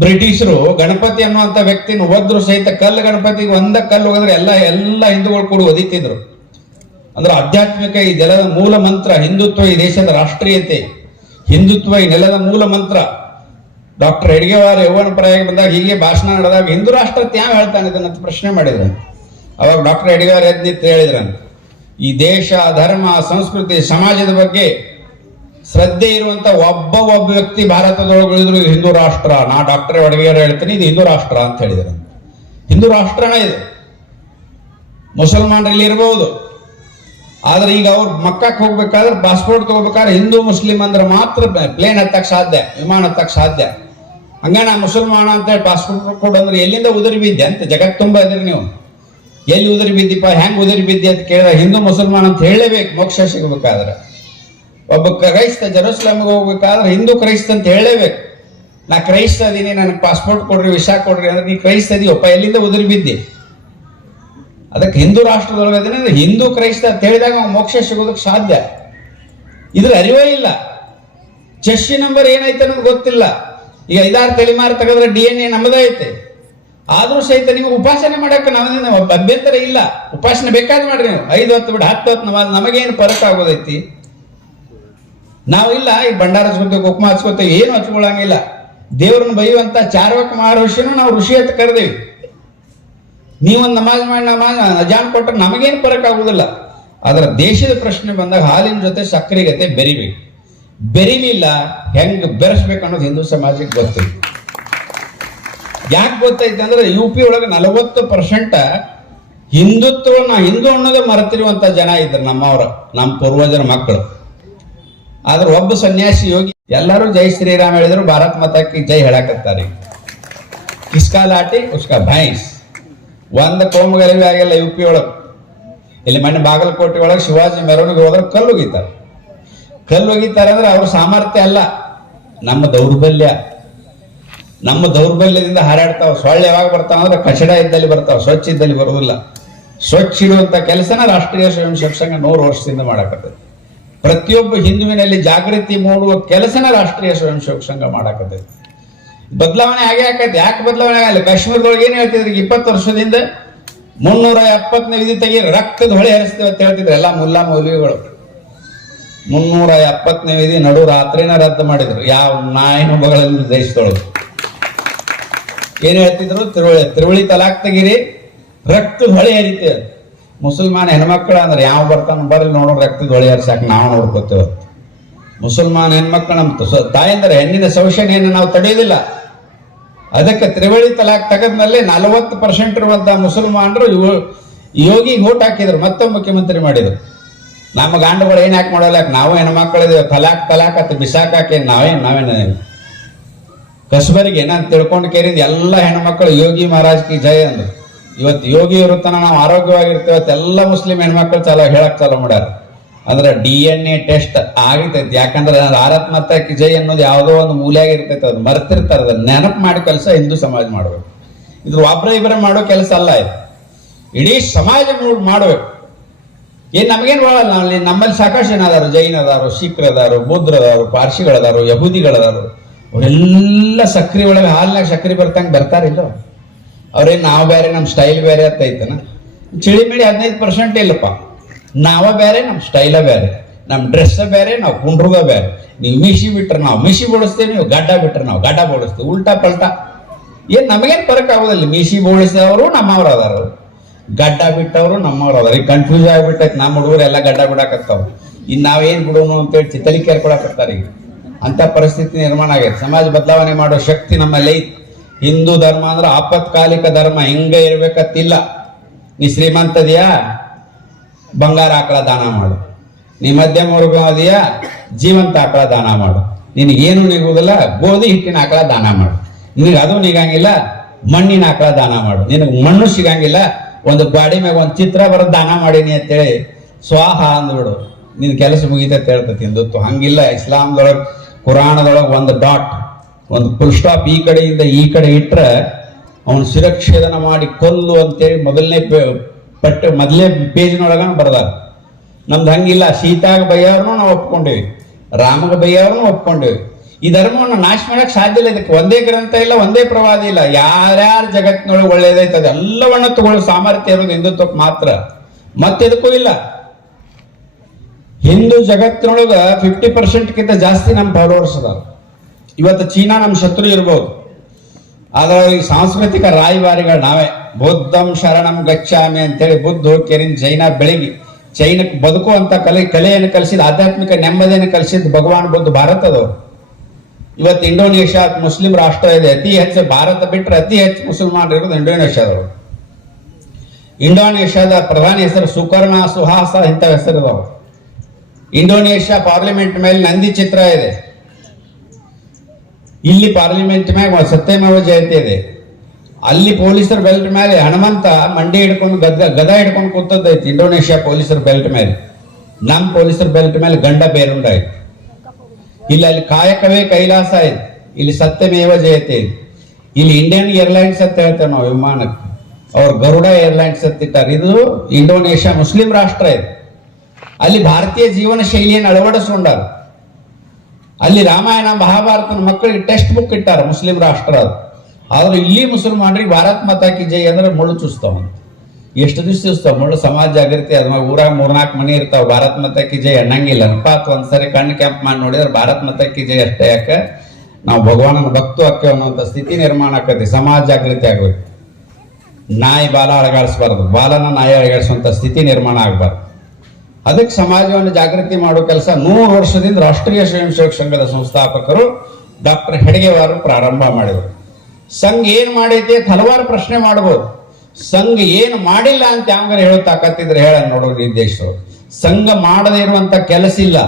ಬ್ರಿಟಿಷರು ಗಣಪತಿ ಅನ್ನುವಂತ ವ್ಯಕ್ತಿನ ಹೋದ್ರು ಸಹಿತ ಕಲ್ಲು ಗಣಪತಿಗೆ ಒಂದ ಕಲ್ಲು ಹೋಗಿದ್ರೆ ಎಲ್ಲ ಹಿಂದೂಗಳು ಕೂಡ ಒದಿತಿದ್ರು. ಅಂದ್ರೆ ಆಧ್ಯಾತ್ಮಿಕ ಈ ನೆಲದ ಮೂಲ ಮಂತ್ರ ಹಿಂದುತ್ವ, ಈ ದೇಶದ ರಾಷ್ಟ್ರೀಯತೆ, ಹಿಂದುತ್ವ ಈ ನೆಲದ ಮೂಲ ಮಂತ್ರ. ಡಾಕ್ಟರ್ ಹೆಡ್ಗೇವಾರ್ ಯೌವನ ಪ್ರಾಯ ಬಂದಾಗ ಹೀಗೆ ಭಾಷಣ ನಡೆದಾಗ ಹಿಂದೂ ರಾಷ್ಟ್ರ ಯಾವ ಹೇಳ್ತಾನೆ ಇದನ್ನಂತ ಪ್ರಶ್ನೆ ಮಾಡಿದ್ರು. ಅವಾಗ ಡಾಕ್ಟರ್ ಹೆಡ್ಗೇವಾರ್ ಎದ್ನಿತ್ತು ಹೇಳಿದ್ರಂತ, ಈ ದೇಶ, ಧರ್ಮ, ಸಂಸ್ಕೃತಿ, ಸಮಾಜದ ಬಗ್ಗೆ ಶ್ರದ್ಧೆ ಇರುವಂತ ಒಬ್ಬ ವ್ಯಕ್ತಿ ಭಾರತದೊಳಗೆ ಉಳಿದ್ರು ಹಿಂದೂ ರಾಷ್ಟ್ರ. ನಾ ಡಾಕ್ಟರ್ ಹೆಡ್ಗೇವಾರ್ ಹೇಳ್ತೀನಿ ಇದು ಹಿಂದೂ ರಾಷ್ಟ್ರ ಅಂತ ಹೇಳಿದ್ರು. ಹಿಂದೂ ರಾಷ್ಟ್ರನೇ ಇದು. ಮುಸಲ್ಮಾನರಲ್ಲಿ ಇರಬಹುದು, ಆದ್ರೆ ಈಗ ಅವ್ರು ಮಕ್ಕಕ್ಕೆ ಹೋಗ್ಬೇಕಾದ್ರೆ ಪಾಸ್ಪೋರ್ಟ್ ತಗೋಬೇಕಾದ್ರೆ ಹಿಂದೂ ಮುಸ್ಲಿಂ ಅಂದ್ರೆ ಮಾತ್ರ ಪ್ಲೇನ್ ಹತ್ತಕ್ಕೆ ಸಾಧ್ಯ, ವಿಮಾನ ಹತ್ತಕ್ಕೆ ಸಾಧ್ಯ. ಹಂಗ ನಾ ಮುಸಲ್ಮಾನ ಅಂತ ಹೇಳಿ ಪಾಸ್ಪೋರ್ಟ್ ಕೊಡು ಅಂದ್ರೆ ಎಲ್ಲಿಂದ ಉದುರಿ ಬಿದ್ದೆ ಅಂತ ಜಗತ್ ತುಂಬಾ ಇದ್ರಿ ನೀವು. ಎಲ್ಲಿ ಉದುರಿ ಬಿದ್ದಿಪ್ಪ, ಹೆಂಗ್ ಉದುರಿ ಬಿದ್ದಿ ಅಂತ ಕೇಳಿದ್ರೆ ಹಿಂದೂ ಮುಸಲ್ಮಾನ ಅಂತ ಹೇಳಲೇಬೇಕು ಮೋಕ್ಷ ಸಿಗಬೇಕಾದ್ರೆ. ಒಬ್ಬ ಕ್ರೈಸ್ತ ಜೆರೂಸಲೇಮ್ಗೆ ಹೋಗ್ಬೇಕಾದ್ರೆ ಹಿಂದೂ ಕ್ರೈಸ್ತ ಅಂತ ಹೇಳಲೇಬೇಕು. ನಾ ಕ್ರೈಸ್ತ ಅದೀನಿ, ನನಗೆ ಪಾಸ್ಪೋರ್ಟ್ ಕೊಡ್ರಿ, ವಿಸಾ ಕೊಡ್ರಿ ಅಂದ್ರೆ ನೀ ಕ್ರೈಸ್ತ ಇದೀಯಪ್ಪ, ಎಲ್ಲಿಂದ ಉದುರಿ ಬಿದ್ದಿ. ಅದಕ್ಕೆ ಹಿಂದೂ ರಾಷ್ಟ್ರದೊಳಗದೇನೆ ಹಿಂದೂ ಕ್ರೈಸ್ತ ಅಂತ ಹೇಳಿದಾಗ ಮೋಕ್ಷ ಸಿಗೋದಕ್ಕೆ ಸಾಧ್ಯ. ಇದ್ರ ಅರಿವೇ ಇಲ್ಲ. ಚೆಸ್ಸಿ ನಂಬರ್ ಏನೈತೆ ಅನ್ನೋದು ಗೊತ್ತಿಲ್ಲ. ಈಗ 5-6 ತಲೆಮಾರು ತೆಗೆದ್ರೆ DNA ನಮ್ಮದೇ ಐತೆ. ಆದ್ರೂ ಸಹಿತ ನೀವು ಉಪಾಸನೆ ಮಾಡಕ್ಕೆ ನಾವು ಅಭ್ಯಂತರ ಇಲ್ಲ. ಉಪಾಸನೆ ಬೇಕಾದ್ ಮಾಡ್ರಿ ನೀವು, 5 ಹೊತ್ತು ಬಿಡ 10 ಹೊತ್ತು ನಮಗೇನು ಫರಕ್ ಆಗೋದೈತಿ. ನಾವಿಲ್ಲ ಈ ಭಂಡಾರ ಹಚ್ಕೋತೇವೆ, ಕುಕ್ಮ ಹಚ್ಕೋತೇವೆ, ಏನು ಹಚ್ಕೊಳಂಗಿಲ್ಲ. ದೇವ್ರನ್ನ ಬೈಯುವಂತ ಚಾರ್ವಕ ಮಹರ್ಷಿನೂ ನಾವು ಋಷಿ ಅಂತ ಕರೆದೇವಿ. ನೀವೊಂದು ನಮಾಜ್ ಮಾಡಿ ಅಜಾಮ್ ಕೊಟ್ಟರೆ ನಮಗೇನು ಫರಕ್ ಆಗುದಿಲ್ಲ. ಆದ್ರೆ ದೇಶದ ಪ್ರಶ್ನೆ ಬಂದಾಗ ಹಾಲಿನ ಜೊತೆ ಸಕ್ಕರೆ ಗತೆ ಬೆರಿಬೇಕು. ಬೆರಿಲಿಲ್ಲ ಹೆಂಗ್ ಬೆರೆಸ್ಬೇಕು ಅನ್ನೋದು ಹಿಂದೂ ಸಮಾಜಕ್ಕೆ ಗೊತ್ತೈತಿ. ಯಾಕೆ ಗೊತ್ತೈತೆ ಅಂದ್ರೆ UP ಒಳಗೆ 40% ಹಿಂದುತ್ವನ ಹಿಂದೂ ಅನ್ನೋದೇ ಮರೆತಿರುವಂತ ಜನ ಇದ್ರು ನಮ್ಮವ್ರ, ನಮ್ಮ ಪೂರ್ವಜರ ಮಕ್ಕಳು. ಆದ್ರೆ ಒಬ್ಬ ಸನ್ಯಾಸಿ ಯೋಗಿ ಎಲ್ಲರೂ ಜೈ ಶ್ರೀರಾಮ್ ಹೇಳಿದ್ರು, ಭಾರತ್ ಮಾತಾಕಿ ಜೈ ಹೇಳಕತ್ತಾರೆ. ಕಿಸ್ಕಾ ಲಾಟಿ ಉಸ್ಕಾ ಭೈಂಸ್. ಒಂದು ಕೋಮಗಲಭೆ ಆಗಿಲ್ಲ UP ಒಳಗೆ. ಇಲ್ಲಿ ಮೊನ್ನೆ ಬಾಗಲಕೋಟೆ ಒಳಗೆ ಶಿವಾಜಿ ಮೆರವಣಿಗೆ ಹೋದ್ರೆ ಕಲ್ಲು ಒಗಿತಾರೆ. ಕಲ್ಲು ಒಗಿತಾರೆ ಅಂದ್ರೆ ಅವ್ರ ಸಾಮರ್ಥ್ಯ ಅಲ್ಲ, ನಮ್ಮ ದೌರ್ಬಲ್ಯ. ನಮ್ಮ ದೌರ್ಬಲ್ಯದಿಂದ ಹಾರಾಡ್ತಾವ. ಸೊಳ್ಳೆ ಯಾವಾಗ ಬರ್ತಾವ ಅಂದ್ರೆ ಕಚಡ ಇದ್ದಲ್ಲಿ ಬರ್ತಾವ, ಸ್ವಚ್ಛ ಇದ್ದಲ್ಲಿ ಬರುವುದಿಲ್ಲ. ಸ್ವಚ್ಛ ಇಡುವಂತ ಕೆಲಸನ ರಾಷ್ಟ್ರೀಯ ಸ್ವಯಂ ಸೇವಕ ಸಂಘ 100 ವರ್ಷದಿಂದ ಮಾಡಕತ್ತೈತಿ. ಪ್ರತಿಯೊಬ್ಬ ಹಿಂದುವಿನಲ್ಲಿ ಜಾಗೃತಿ ಮೂಡುವ ಕೆಲಸನ ರಾಷ್ಟ್ರೀಯ ಸ್ವಯಂ ಸೇವಕ ಸಂಘ ಮಾಡಕತ್ತೈತಿ. ಬದಲಾವಣೆ ಆಗೇ ಆಕೈತಿ. ಯಾಕೆ ಬದಲಾವಣೆ ಆಗಲ್ಲ? ಕಾಶ್ಮೀರದೊಳಗೆ ಏನ್ ಹೇಳ್ತಿದ್ರಿ? 20 ವರ್ಷದಿಂದ 370ನೇ ವಿಧಿ ತೆಗೀರಿ, ರಕ್ತದ ಹೊಳೆ ಹರಿಸ್ತೇವೆ ಅಂತ ಹೇಳ್ತಿದ್ರು ಎಲ್ಲ ಮುಲ್ಲಾ ಮೌಲ್ವಿಗಳು. 370ನೇ ವಿಧಿ ನಡು ರಾತ್ರಿನ ರದ್ದು ಮಾಡಿದ್ರು. ಯಾವ ನಾಯಿನ ಬಗಳಲ್ಲಿ ದೇಶದೊಳಗೆ ಏನ್ ಹೇಳ್ತಿದ್ರು? ತಿರುವಳಿ ತಲಾಕ್ ತೆಗೀರಿ, ರಕ್ತದ ಹೊಳೆ ಹರಿತೇವೆ. ಮುಸಲ್ಮಾನ ಹೆಣ್ಮಕ್ಳ ಅಂದ್ರೆ ಯಾವ ಬರ್ತಾನ ಬರಲಿ ನೋಡೋ ರಕ್ತದ ಹೊಳೆ ಹರಿಸಾಕ ನಾವು ನೋಡ್ಕೋತೇವೆ. ಮುಸಲ್ಮಾನ ಹೆಣ್ಮಕ್ಳು ನಮ್ಮ ತಾಯಂದ್ರೆ ಹೆಣ್ಣಿನ ಶೋಷಣೆಯನ್ನು ನಾವು ತಡೆಯೋದಿಲ್ಲ. ಅದಕ್ಕೆ ತ್ರಿವಳಿ ತಲಾಕ್ ತೆಗೆದ್ಮೇಲೆ 40% ಇರುವಂತಹ ಮುಸಲ್ಮಾನರು ಯೋಗಿಗೆ ಓಟ್ ಹಾಕಿದ್ರು, ಮತ್ತೊಬ್ಬ ಮುಖ್ಯಮಂತ್ರಿ ಮಾಡಿದ್ರು. ನಮ್ಮ ಗಾಂಡುಗಳು ಏನ್ ಯಾಕೆ ಮಾಡೋಲ್ಲ? ನಾವು ಹೆಣ್ಮಕ್ಳಿದೇವೆ, ತಲಾಕ್ ಅಂತ ಬಿಸಾಕಾಕೆ ನಾವೇನ ಕಸ್ಬರಿಗೆ ನಾನು ತಿಳ್ಕೊಂಡು ಕೇಳಿದ ಎಲ್ಲ ಹೆಣ್ಮಕ್ಳು ಯೋಗಿ ಮಹಾರಾಜ್ ಕಿ ಜಯ ಅಂದ್ರು. ಇವತ್ತು ಯೋಗಿ ಇರುತ್ತಾನ ನಾವು ಆರೋಗ್ಯವಾಗಿರ್ತೇವೆ ಎಲ್ಲ ಮುಸ್ಲಿಂ ಹೆಣ್ಮಕ್ಳು ಹೇಳಕ್ ಚಾಲೂ ಮಾಡ್ಯಾರ. ಅಂದ್ರೆ DNA ಟೆಸ್ಟ್ ಆಗಿರ್ತೈತಿ. ಯಾಕಂದ್ರೆ ಭಾರತ್ ಮಾತಾ ಕಿ ಜೈ ಅನ್ನೋದು ಯಾವುದೋ ಒಂದು ಮೂಲೆಯಾಗಿ ಇರ್ತೈತೆ, ಅದು ಮರ್ತಿರ್ತಾರೆ. ಅದನ್ನ ನೆನಪು ಮಾಡೋ ಕೆಲಸ ಹಿಂದೂ ಸಮಾಜ ಮಾಡ್ಬೇಕು. ಇದು ಒಬ್ಬರ ಇಬ್ಬರ ಮಾಡೋ ಕೆಲಸ ಅಲ್ಲ, ಇದು ಇಡೀ ಸಮಾಜ ಮಾಡ್ಬೇಕು. ಏನ್ ನಮಗೇನು ಬರಲ್ಲ. ನಮ್ಮಲ್ಲಿ ಸಾಕಷ್ಟು ಜನ ಅದಾರು, ಜೈನ ಅದಾರು, ಸಿಖ್ರದಾರು, ಬೌದ್ಧರದಾರು, ಪಾರ್ಸಿಗಳದಾರು, ಯಹೂದಿಗಳದಾರು. ಅವರೆಲ್ಲ ಸಕ್ರಿ ಒಳಗೆ ಹಾಲಿನಾಗ ಸಕ್ರಿ ಬರ್ತಂಗೆ ಬರ್ತಾರಿಲ್ಲ. ಅವ್ರೇನು ನಾವು ಬೇರೆ ನಮ್ಮ ಸ್ಟೈಲ್ ಬೇರೆ ಅಂತ ಐತನ? ಚಿಳಿ ಮಿಳಿ 15% ಇಲ್ಲಪ್ಪ. ನಾವ ಬೇರೆ, ನಮ್ಮ ಸ್ಟೈಲ ಬೇರೆ, ನಮ್ಮ ಡ್ರೆಸ್ ಬೇರೆ, ನಾವು ಕುಂಡ್ರದ ಬೇರೆ. ನೀವು ಮಿಶಿ ಬಿಟ್ರೆ ನಾವು ಮಿಶಿ ಬೋಡಿಸ್ತೇವೆ, ನೀವು ಗಡ್ಡ ಬಿಟ್ರೆ ನಾವು ಗಡ್ಡ ಬೋಡಿಸ್ತೇವೆ. ಉಲ್ಟಾ ಪಲ್ಟಾ ಏನ್ ನಮಗೇನು ಫರಕ್ ಆಗೋದಿಲ್ಲ. ಮಿಶಿ ಬೋಡಿಸಿದವರು ನಮ್ಮವ್ರು ಅದಾರ, ಗಡ್ಡ ಬಿಟ್ಟವರು ನಮ್ಮವ್ರು ಅದಾರ. ಈಗ ಕನ್ಫ್ಯೂಸ್ ಆಗಿಬಿಟ್ಟೈತಿ. ನಮ್ಮ ಹುಡುಗರು ಎಲ್ಲ ಗಡ್ಡ ಬಿಡಾಕತ್ತಾವ. ಇನ್ನು ನಾವೇನ್ ಬಿಡೋನು ಅಂತೇಳಿ ತಲೆ ಕೇರ್ಕೊಳಕತ್ತಾರ. ಈಗ ಅಂತ ಪರಿಸ್ಥಿತಿ ನಿರ್ಮಾಣ ಆಗೈತೆ. ಸಮಾಜ ಬದಲಾವಣೆ ಮಾಡೋ ಶಕ್ತಿ ನಮ್ಮಲ್ಲಿ ಐತಿ. ಹಿಂದೂ ಧರ್ಮ ಅಂದ್ರೆ ಆಪತ್ಕಾಲಿಕ ಧರ್ಮ, ಹಿಂಗೆ ಇರ್ಬೇಕತ್ತಿಲ್ಲ. ನೀ ಶ್ರೀಮಂತದಿಯಾ, ಬಂಗಾರ ಆಕಳ ದಾನ ಮಾಡು. ನೀ ಮಧ್ಯಮ ವರ್ಗ ಅದೆಯಾ, ಜೀವಂತ ಆಕಳ ದಾನ ಮಾಡು. ನಿನಗೇನು ನಿಗುವುದಿಲ್ಲ, ಗೋಧಿ ಹಿಟ್ಟಿನ ಆಕಳ ದಾನ ಮಾಡು. ನಿನಗೆ ಅದು ನಿಗಂಗಿಲ್ಲ, ಮಣ್ಣಿನ ಆಕಳ ದಾನ ಮಾಡು. ನಿನಗೆ ಮಣ್ಣು ಸಿಗಂಗಿಲ್ಲ, ಒಂದು ಗಾಡಿ ಮ್ಯಾಗ ಒಂದು ಚಿತ್ರ ಬರೋದು ದಾನ ಮಾಡೀನಿ ಅಂತೇಳಿ ಸ್ವಾಹ ಅಂದ್ಬಿಡು, ನಿನ್ ಕೆಲಸ ಮುಗಿತೈತೆ ಹೇಳ್ತತಿ ಹಿಂದುತ್ವ. ಹಂಗಿಲ್ಲ. ಇಸ್ಲಾಂದೊಳಗೆ ಕುರಾಣದೊಳಗೆ ಒಂದು ಡಾಟ್, ಒಂದು ಫುಲ್ ಸ್ಟಾಪ್ ಈ ಕಡೆಯಿಂದ ಈ ಕಡೆ ಇಟ್ರೆ ಅವನು ಶಿರಚ್ಛೇದನ ಮಾಡಿ ಕೊಲ್ಲು ಅಂತೇಳಿ ಮೊದಲನೇ ಪೇಜ್ನೊಳಗ ಬರದಾರ. ನಮ್ದು ಹಂಗಿಲ್ಲ. ಸೀತಾಗ ಬೈಯವ್ರನ್ನೂ ನಾವು ಒಪ್ಕೊಂಡೇವಿ, ರಾಮಗ ಬೈಯವ್ರನ್ನೂ ಒಪ್ಕೊಂಡೇವಿ. ಈ ಧರ್ಮವನ್ನು ನಾಶ ಮಾಡಕ್ ಸಾಧ್ಯ ಇಲ್ಲ. ಇದಕ್ಕೆ ಒಂದೇ ಗ್ರಂಥ ಇಲ್ಲ, ಒಂದೇ ಪ್ರವಾದಿ ಇಲ್ಲ. ಯಾರ್ಯಾರ ಜಗತ್ತಿನೊಳಗೆ ಒಳ್ಳೇದೈತೆ ಅದೆಲ್ಲವನ್ನ ತಗೊಳ್ಳೋ ಸಾಮರ್ಥ್ಯ ಇರೋದು ಹಿಂದುತ್ವಕ್ಕೆ ಮಾತ್ರ, ಮತ್ತೆದಕ್ಕೂ ಇಲ್ಲ. ಹಿಂದೂ ಜಗತ್ತಿನೊಳಗ 50%ಗಿಂತ ಜಾಸ್ತಿ ನಮ್ಮ ಫಾಲೋವರ್ಸ್ ಅದಾರ. ಇವತ್ತು ಚೀನಾ ನಮ್ಮ ಶತ್ರು ಇರ್ಬೋದು, ಆದ್ರೆ ಈ ಸಾಂಸ್ಕೃತಿಕ ರಾಯಭಾರಿಗಳು ನಾವೇ. ಬುದ್ಧಂ ಶರಣಂ ಗಚ್ಚಾಮಿ ಅಂತೇಳಿ ಬುದ್ಧ ಹೋಗ್ಯರಿನ್ ಚೈನಾ ಬೆಳಗಿ ಚೈನಕ್ಕೆ ಬದುಕುವಂತ ಕಲೆಯನ್ನು ಕಲಿಸಿದ, ಆಧ್ಯಾತ್ಮಿಕ ನೆಮ್ಮದಿಯನ್ನು ಕಲಿಸಿದ ಭಗವಾನ್ ಬುದ್ಧ ಭಾರತದವರು. ಇವತ್ತು ಇಂಡೋನೇಷ್ಯಾ ಮುಸ್ಲಿಂ ರಾಷ್ಟ್ರ ಇದೆ, ಅತಿ ಹೆಚ್ಚು ಭಾರತ ಬಿಟ್ಟರೆ ಅತಿ ಹೆಚ್ಚು ಮುಸಲ್ಮಾನರು ಇರೋದು ಇಂಡೋನೇಷ್ಯಾದವರು. ಇಂಡೋನೇಷ್ಯಾದ ಪ್ರಧಾನಿ ಹೆಸರು ಸುಕರ್ಣ ಸುಹಾಸ ಇಂಥ ಹೆಸರಿದವರು. ಇಂಡೋನೇಷ್ಯಾ ಪಾರ್ಲಿಮೆಂಟ್ ಮೇಲೆ ನಂದಿ ಚಿತ್ರ ಇದೆ. ಇಲ್ಲಿ ಪಾರ್ಲಿಮೆಂಟ್ ಮ್ಯಾಗ ಸತ್ಯಮೇವ ಜಯಂತಿ ಇದೆ. ಅಲ್ಲಿ ಪೊಲೀಸರ ಬೆಲ್ಟ್ ಮೇಲೆ ಹನುಮಂತ ಮಂಡಿ ಹಿಡ್ಕೊಂಡು ಗದ ಹಿಡ್ಕೊಂಡು ಕೂತದ್ದೈತಿ ಇಂಡೋನೇಷ್ಯಾ ಪೊಲೀಸರ ಬೆಲ್ಟ್ ಮೇಲೆ. ನಮ್ಮ ಪೊಲೀಸರ ಬೆಲ್ಟ್ ಮೇಲೆ ಗಂಡ ಬೇರುಂಡ ಐತಿ. ಅಲ್ಲಿ ಕಾಯಕವೇ ಕೈಲಾಸ ಇದೆ. ಇಲ್ಲಿ ಸತ್ಯಮೇವ ಜಯತೆ ಇದೆ. ಇಲ್ಲಿ ಇಂಡಿಯನ್ ಏರ್ಲೈನ್ಸ್ ಅಂತ ಹೇಳ್ತೇವೆ ನಾವು ವಿಮಾನಕ್ಕೆ, ಅವ್ರು ಗರುಡ ಏರ್ಲೈನ್ಸ್ ಅಂತ ಇಟ್ಟಾರೆ. ಇದು ಇಂಡೋನೇಷ್ಯಾ ಮುಸ್ಲಿಂ ರಾಷ್ಟ್ರ ಇದೆ. ಅಲ್ಲಿ ಭಾರತೀಯ ಜೀವನ ಶೈಲಿಯನ್ನು ಅಳವಡಿಸ್ಕೊಂಡಾರ. ಅಲ್ಲಿ ರಾಮಾಯಣ ಮಹಾಭಾರತನ ಮಕ್ಕಳಿಗೆ ಟೆಕ್ಸ್ಟ್ ಬುಕ್ ಇಟ್ಟಾರ ಮುಸ್ಲಿಂ ರಾಷ್ಟ್ರ ಅದು. ಆದ್ರೆ ಇಲ್ಲಿ ಮುಸಲ್ಮಾನರಿಗೆ ಭಾರತ್ ಮಾತಾ ಕಿ ಜೈ ಅಂದ್ರೆ ಮುಳ್ಳು ಚೂಸ್ತಾವ. ಎಷ್ಟು ದಿವಸ ಚೂಸ್ತಾವ ಮುಳ್ಳು? ಸಮಾಜ ಜಾಗೃತಿ ಅದ್ಮಾಗ ಊರಾಗ 3-4 ಮನೆ ಇರ್ತಾವ. ಭಾರತ್ ಮಾತಾ ಕಿ ಜೈ ಅನ್ನಂಗಿಲ್ಲ. ಅನ್ಪಾತ್ ಒಂದ್ಸರಿ ಕಣ್ಣು ಕೆಂಪ್ ಮಾಡಿ ನೋಡಿದ್ರೆ ಭಾರತ್ ಮಾತಾ ಕಿ ಜೈ ಅಷ್ಟೇ. ಯಾಕೆ? ನಾವು ಭಗವಾನನ ಭಕ್ತು ಹಾಕ್ಯವ ಅನ್ನೋಂಥ ಸ್ಥಿತಿ ನಿರ್ಮಾಣ ಆಕತಿ. ಸಮಾಜ ಜಾಗೃತಿ ಆಗ್ಬೇಕು. ನಾಯಿ ಬಾಲ ಅಳಗಾಡಿಸ್ಬಾರ್ದು, ಬಾಲನ ನಾಯಿ ಅಳಗಾಡಿಸುವಂತ ಸ್ಥಿತಿ ನಿರ್ಮಾಣ ಆಗ್ಬಾರ್ದು. ಅದಕ್ಕೆ ಸಮಾಜವನ್ನು ಜಾಗೃತಿ ಮಾಡೋ ಕೆಲಸ 100 ವರ್ಷದಿಂದ ರಾಷ್ಟ್ರೀಯ ಸ್ವಯಂ ಸೇವಕ ಸಂಘದ ಸಂಸ್ಥಾಪಕರು ಡಾಕ್ಟರ್ ಹೆಡ್ಗೇವಾರ್ ಪ್ರಾರಂಭ ಮಾಡಿದರು. ಸಂಘ ಏನ್ ಮಾಡೈತಿ ಅಂತ ಹಲವಾರು ಪ್ರಶ್ನೆ ಮಾಡಬಹುದು. ಸಂಘ ಏನು ಮಾಡಿಲ್ಲ ಅಂತ ಯಾವಾಗ ಹೇಳೋ ತಾಕತ್ತಿದ್ರೆ ಹೇಳ ನೋಡೋ ನಿರ್ದೇಶರು. ಸಂಘ ಮಾಡದೇ ಇರುವಂತ ಕೆಲಸ ಇಲ್ಲ,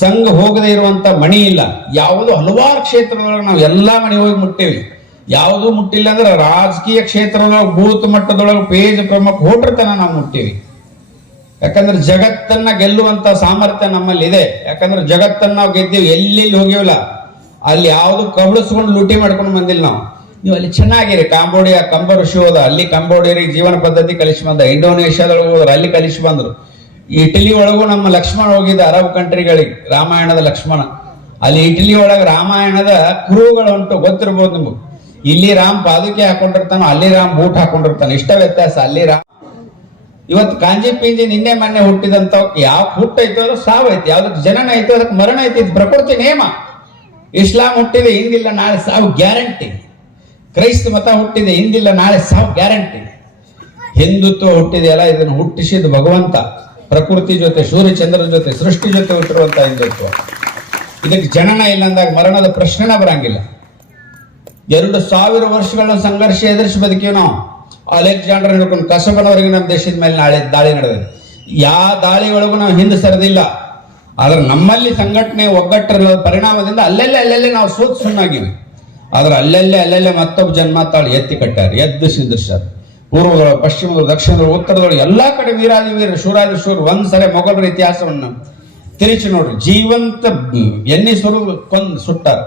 ಸಂಘ ಹೋಗದೇ ಇರುವಂತ ಮಣಿ ಇಲ್ಲ. ಯಾವುದು ಹಲವಾರು ಕ್ಷೇತ್ರದೊಳಗೆ ನಾವು ಎಲ್ಲಾ ಮನೆ ಹೋಗಿ ಮುಟ್ಟೇವಿ. ಯಾವುದು ಮುಟ್ಟಿಲ್ಲ ಅಂದ್ರೆ ರಾಜಕೀಯ ಕ್ಷೇತ್ರದೊಳಗೆ ಬೂತ್ ಮಟ್ಟದೊಳಗೆ ಪೇಜ್ ಪ್ರಮುಖ ಹೋಟ್ರತನ ನಾವು ಮುಟ್ಟೇವಿ. ಯಾಕಂದ್ರೆ ಜಗತ್ತನ್ನ ಗೆಲ್ಲುವಂತ ಸಾಮರ್ಥ್ಯ ನಮ್ಮಲ್ಲಿ ಇದೆ. ಯಾಕಂದ್ರೆ ಜಗತ್ತನ್ನ ನಾವು ಗೆದ್ದೀವಿ, ಎಲ್ಲಿ ಹೋಗಿವಲ್ಲ ಅಲ್ಲಿ ಯಾವುದು ಕಬಳಿಸ್ಕೊಂಡು ಲೂಟಿ ಮಾಡ್ಕೊಂಡು ಬಂದಿಲ್ಲ ನಾವು. ನೀವು ಅಲ್ಲಿ ಚೆನ್ನಾಗಿರಿ. ಕಾಂಬೋಡಿಯಾ ಕಂಬ ಋಷಿ ಹೋದ, ಅಲ್ಲಿ ಕಂಬೋಡಿಯರಿಗೆ ಜೀವನ ಪದ್ಧತಿ ಕಲಿಸಿ ಬಂದ. ಇಂಡೋನೇಷ್ಯಾದೊಳಗೆ ಹೋದ್ರೆ ಅಲ್ಲಿ ಕಲಿಸಿ ಬಂದ್ರು. ಇಟಲಿ ಒಳಗೂ ನಮ್ಮ ಲಕ್ಷ್ಮಣ ಹೋಗಿದ್ದ ಅರಬ್ ಕಂಟ್ರಿಗಳಿಗೆ, ರಾಮಾಯಣದ ಲಕ್ಷ್ಮಣ. ಅಲ್ಲಿ ಇಟಲಿ ಒಳಗೆ ರಾಮಾಯಣದ ಕುರುಗಳು ಉಂಟು, ಗೊತ್ತಿರ್ಬೋದು ನಿಮ್ಗೆ. ಇಲ್ಲಿ ರಾಮ್ ಪಾದುಕೆ ಹಾಕೊಂಡಿರ್ತಾನೋ, ಅಲ್ಲಿ ರಾಮ್ ಬೂಟ್ ಹಾಕೊಂಡಿರ್ತಾನೆ. ಇಷ್ಟ ವ್ಯತ್ಯಾಸ. ಅಲ್ಲಿ ರಾಮ್ ಇವತ್ತು ಕಾಂಜಿ ಪಿಂಜಿ ನಿನ್ನೆ ಮೊನ್ನೆ ಹುಟ್ಟಿದಂತ ಯಾವ ಹುಟ್ಟೈತೋ ಅದು ಸಾವು ಐತಿ, ಯಾವ್ದಕ್ಕೆ ಜನನ ಐತೋ ಅದಕ್ಕೆ ಮರಣ ಐತಿ. ಪ್ರಕೃತಿ ನೇಮ. ಇಸ್ಲಾಂ ಹುಟ್ಟಿದೆ, ಹಿಂದಿಲ್ಲ ನಾಳೆ ಸಾವು ಗ್ಯಾರಂಟಿ. ಕ್ರೈಸ್ತ ಮತ ಹುಟ್ಟಿದೆ, ಹಿಂದಿಲ್ಲ ನಾಳೆ ಸಾವು ಗ್ಯಾರಂಟಿ. ಹಿಂದುತ್ವ ಹುಟ್ಟಿದೆಯಲ್ಲ, ಇದನ್ನು ಹುಟ್ಟಿಸಿದ ಭಗವಂತ. ಪ್ರಕೃತಿ ಜೊತೆ, ಸೂರ್ಯಚಂದ್ರನ ಜೊತೆ, ಸೃಷ್ಟಿ ಜೊತೆ ಹುಟ್ಟಿರುವಂತ ಹಿಂದುತ್ವ. ಇದಕ್ಕೆ ಜನನ ಇಲ್ಲ ಅಂದಾಗ ಮರಣದ ಪ್ರಶ್ನೆನ ಬರಂಗಿಲ್ಲ. 2000 ವರ್ಷಗಳ ಸಂಘರ್ಷ ಎದುರಿಸಿ ಬದುಕಿವಿ ನಾವು. ಅಲೆಕ್ಸಾಂಡರ್ ಹಿಡ್ಕೊಂಡು ಕಸಬನವರೆಗೆ ನಮ್ಮ ದೇಶದ ಮೇಲೆ ನಾಳೆ ದಾಳಿ ನಡೆದಿದೆ. ಯಾವ ದಾಳಿ ಒಳಗೂ ನಾವು ಹಿಂದೆ ಸರಿದಿಲ್ಲ. ಆದ್ರೆ ನಮ್ಮಲ್ಲಿ ಸಂಘಟನೆ ಒಗ್ಗಟ್ಟರ ಪರಿಣಾಮದಿಂದ ಅಲ್ಲೆಲ್ಲೇ ನಾವು ಸುಣ್ಣಾಗಿವಿ. ಆದ್ರೆ ಅಲ್ಲೆಲ್ಲೇ ಮತ್ತೊಬ್ಬ ಜನ್ಮ ತಾಳು ಎತ್ತಿ ಕಟ್ಟಾರ, ಎದ್ದು ಸಿಂಧಿಸ್ಯಾರ. ಪೂರ್ವದೊಳಗೆ, ಪಶ್ಚಿಮದೊಳಗೆ, ದಕ್ಷಿಣದೊಳಗೆ, ಉತ್ತರದೊಳಗೆ ಎಲ್ಲಾ ಕಡೆ ವೀರಾದಿ ವೀರ, ಶೂರಾದಿ ಶೂರ್. ಒಂದ್ಸರಿ ಮೊಘಲರ ಇತಿಹಾಸವನ್ನು ತಿರುಚಿ ನೋಡ್ರಿ. ಜೀವಂತ ಎಣ್ಣೆ ಕೊಂದು ಸುಟ್ಟಾರ.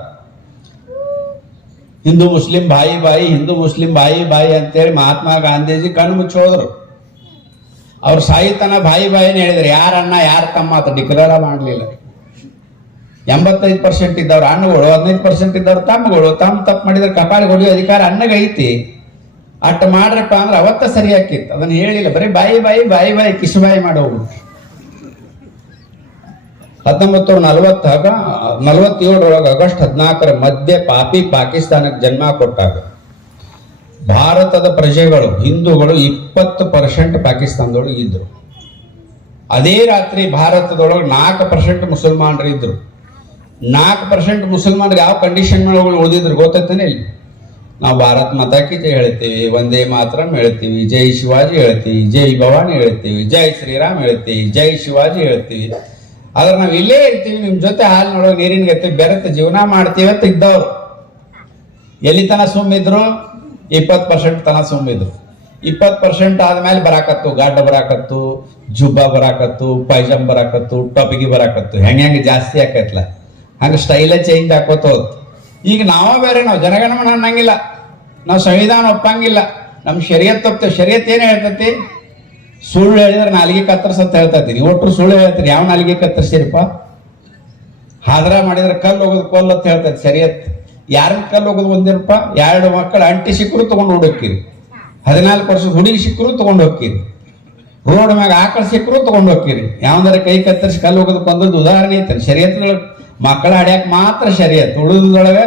ಹಿಂದೂ ಮುಸ್ಲಿಂ ಬಾಯಿ ಬಾಯಿ, ಹಿಂದೂ ಮುಸ್ಲಿಂ ಬಾಯಿ ಅಂತೇಳಿ ಮಹಾತ್ಮ ಗಾಂಧೀಜಿ ಕಣ್ಣು ಮುಚ್ಚೋದ್ರು. ಅವ್ರ ಸಾಹಿತನ ಬಾಯಿನೇ ಹೇಳಿದ್ರು. ಯಾರ ಅಣ್ಣ ಯಾರ ತಮ್ಮ ಅಂತ ಡಿಕ್ಲೇರ್ ಮಾಡಲಿಲ್ಲ. 85% ಇದ್ದವ್ರು ಅಣ್ಣಗಳು, 15% ಇದ್ದವ್ರು ತಮ್ಮಗಳು. ತಪ್ಪು ಮಾಡಿದ್ರೆ ಕಪಾಳಿಗೆ ಹೊಡೆಯೋ ಅಧಿಕಾರ ಅನ್ನಗ ಐತಿ. ಅಟ್ಟ ಮಾಡ್ರಪ್ಪ ಅಂದ್ರೆ ಅವತ್ತ ಸರಿ ಹಾಕಿತ್ತು. ಅದನ್ನ ಹೇಳಿಲ್ಲ. ಬರೀ ಬಾಯಿ ಕಿಸುಬಾಯಿ ಮಾಡೋರು. 1947 ಆಗಸ್ಟ್ 14 ಮಧ್ಯೆ ಪಾಕಿಸ್ತಾನಕ್ಕೆ ಜನ್ಮ ಕೊಟ್ಟಾಗ ಭಾರತದ ಪ್ರಜೆಗಳು, ಹಿಂದೂಗಳು 20% ಪಾಕಿಸ್ತಾನದೊಳಗೆ ಇದ್ರು. ಅದೇ ರಾತ್ರಿ ಭಾರತದೊಳಗೆ 4% ಮುಸಲ್ಮಾನರು ಇದ್ರು. 4% ಮುಸಲ್ಮಾನರು ಯಾವ ಕಂಡೀಷನ್ ಉಳಿದಿದ್ರು ಗೊತ್ತೈತಾನೆ? ಇಲ್ಲಿ ನಾವು ಭಾರತ್ ಮಾತಾ ಕಿ ಜೈ ಹೇಳ್ತೀವಿ, ವಂದೇ ಮಾತರಂ ಹೇಳ್ತೀವಿ, ಜೈ ಶಿವಾಜಿ ಹೇಳ್ತೀವಿ, ಜೈ ಭವಾನಿ ಹೇಳ್ತೀವಿ, ಜೈ ಶ್ರೀರಾಮ್ ಹೇಳ್ತೀವಿ, ಜೈ ಶಿವಾಜಿ ಹೇಳ್ತೀವಿ. ಆದ್ರೆ ನಾವು ಇಲ್ಲೇ ಇರ್ತೀವಿ, ನಿಮ್ ಜೊತೆ ಹಾಲು ನೋಡೋ ನೀರಿನ ಗತಿ ಬೆರೆತು ಜೀವನ ಮಾಡ್ತೀವಿ ಅಂತ ಇದ್ದವ್ರು. ಎಲ್ಲಿ ತನ ಸುಮ್ಮಿದ್ರು? 20% ತನ ಸುಮ್ಮಿದ್ರು. 20% ಆದ್ಮೇಲೆ ಬರಾಕತ್ತು, ಗಾಡ್ಡ ಬರಾಕತ್ತು, ಜುಬ್ಬಾ ಬರಾಕತ್ತು, ಪೈಜಾಮ್ ಬರಾಕತ್ತು, ಟೊಪಿಗೆ ಬರಾಕತ್ತು. ಹೆಂಗೆ ಜಾಸ್ತಿ ಆಕೈತ್ಲ ಹಂಗ ಸ್ಟೈಲ ಚೇಂಜ್ ಹಾಕೋತ ಹೋತ್. ಈಗ ಬೇರೆ, ನಾವು ಜನಗಣಮನ ಅನ್ನಂಗಿಲ್ಲ, ನಾವು ಸಂವಿಧಾನ ಒಪ್ಪಂಗಿಲ್ಲ, ನಮ್ ಶರಿಯತ್ ಒಪ್ತೇವೆ. ಶರಿಯತ್ ಏನ್ ಹೇಳ್ತತಿ? ಸುಳ್ಳು ಹೇಳಿದ್ರೆ ನಾಲಿಗೆ ಕತ್ತರಿಸಂತ ಹೇಳ್ತತಿ. ನೀವು ಒಟ್ಟರು ಸುಳ್ಳು ಹೇಳ್ತೀರಿ. ಯಾವ ನಾಲಿಗೆ ಕತ್ತರಿಸಿರಪ್ಪ? ಹಾದ್ರ ಮಾಡಿದ್ರೆ ಕಲ್ಲು ಹೋಗೋದು ಕೊಲ್ಲು ಅಂತ ಹೇಳ್ತೈತಿ ಶರಿಯತ್. ಯಾರನ್ನ ಕಲ್ಲು ಹೋಗೋದು ಬಂದಿರಪ್ಪ? 2 ಮಕ್ಕಳು ಅಂಟಿ ಸಿಕ್ಕರು ತಗೊಂಡು ಹೋಗಿರಿ, 14 ವರ್ಷದ ಹುಡುಗಿ ಸಿಕ್ಕರು ತಗೊಂಡು ಹೋಗಿರಿ, ರೋಡ್ ಮ್ಯಾಗ ಆಕಳ ಸಿಕ್ಕರು ತಗೊಂಡು ಹೋಗಿರಿ. ಯಾವಂದ್ರೆ ಕೈ ಕತ್ತರಿಸಿ ಕಲ್ಲು ಹೋಗೋದು ಬಂದದ್ದು ಉದಾಹರಣೆ ಐತೆ. ಶರಿಯತ್ನೊಳಗೆ ಮಕ್ಕಳ ಹಡ್ಯಾಕ ಮಾತ್ರ ಶರೀಯತ್, ಉಳಿದೊಳಗೆ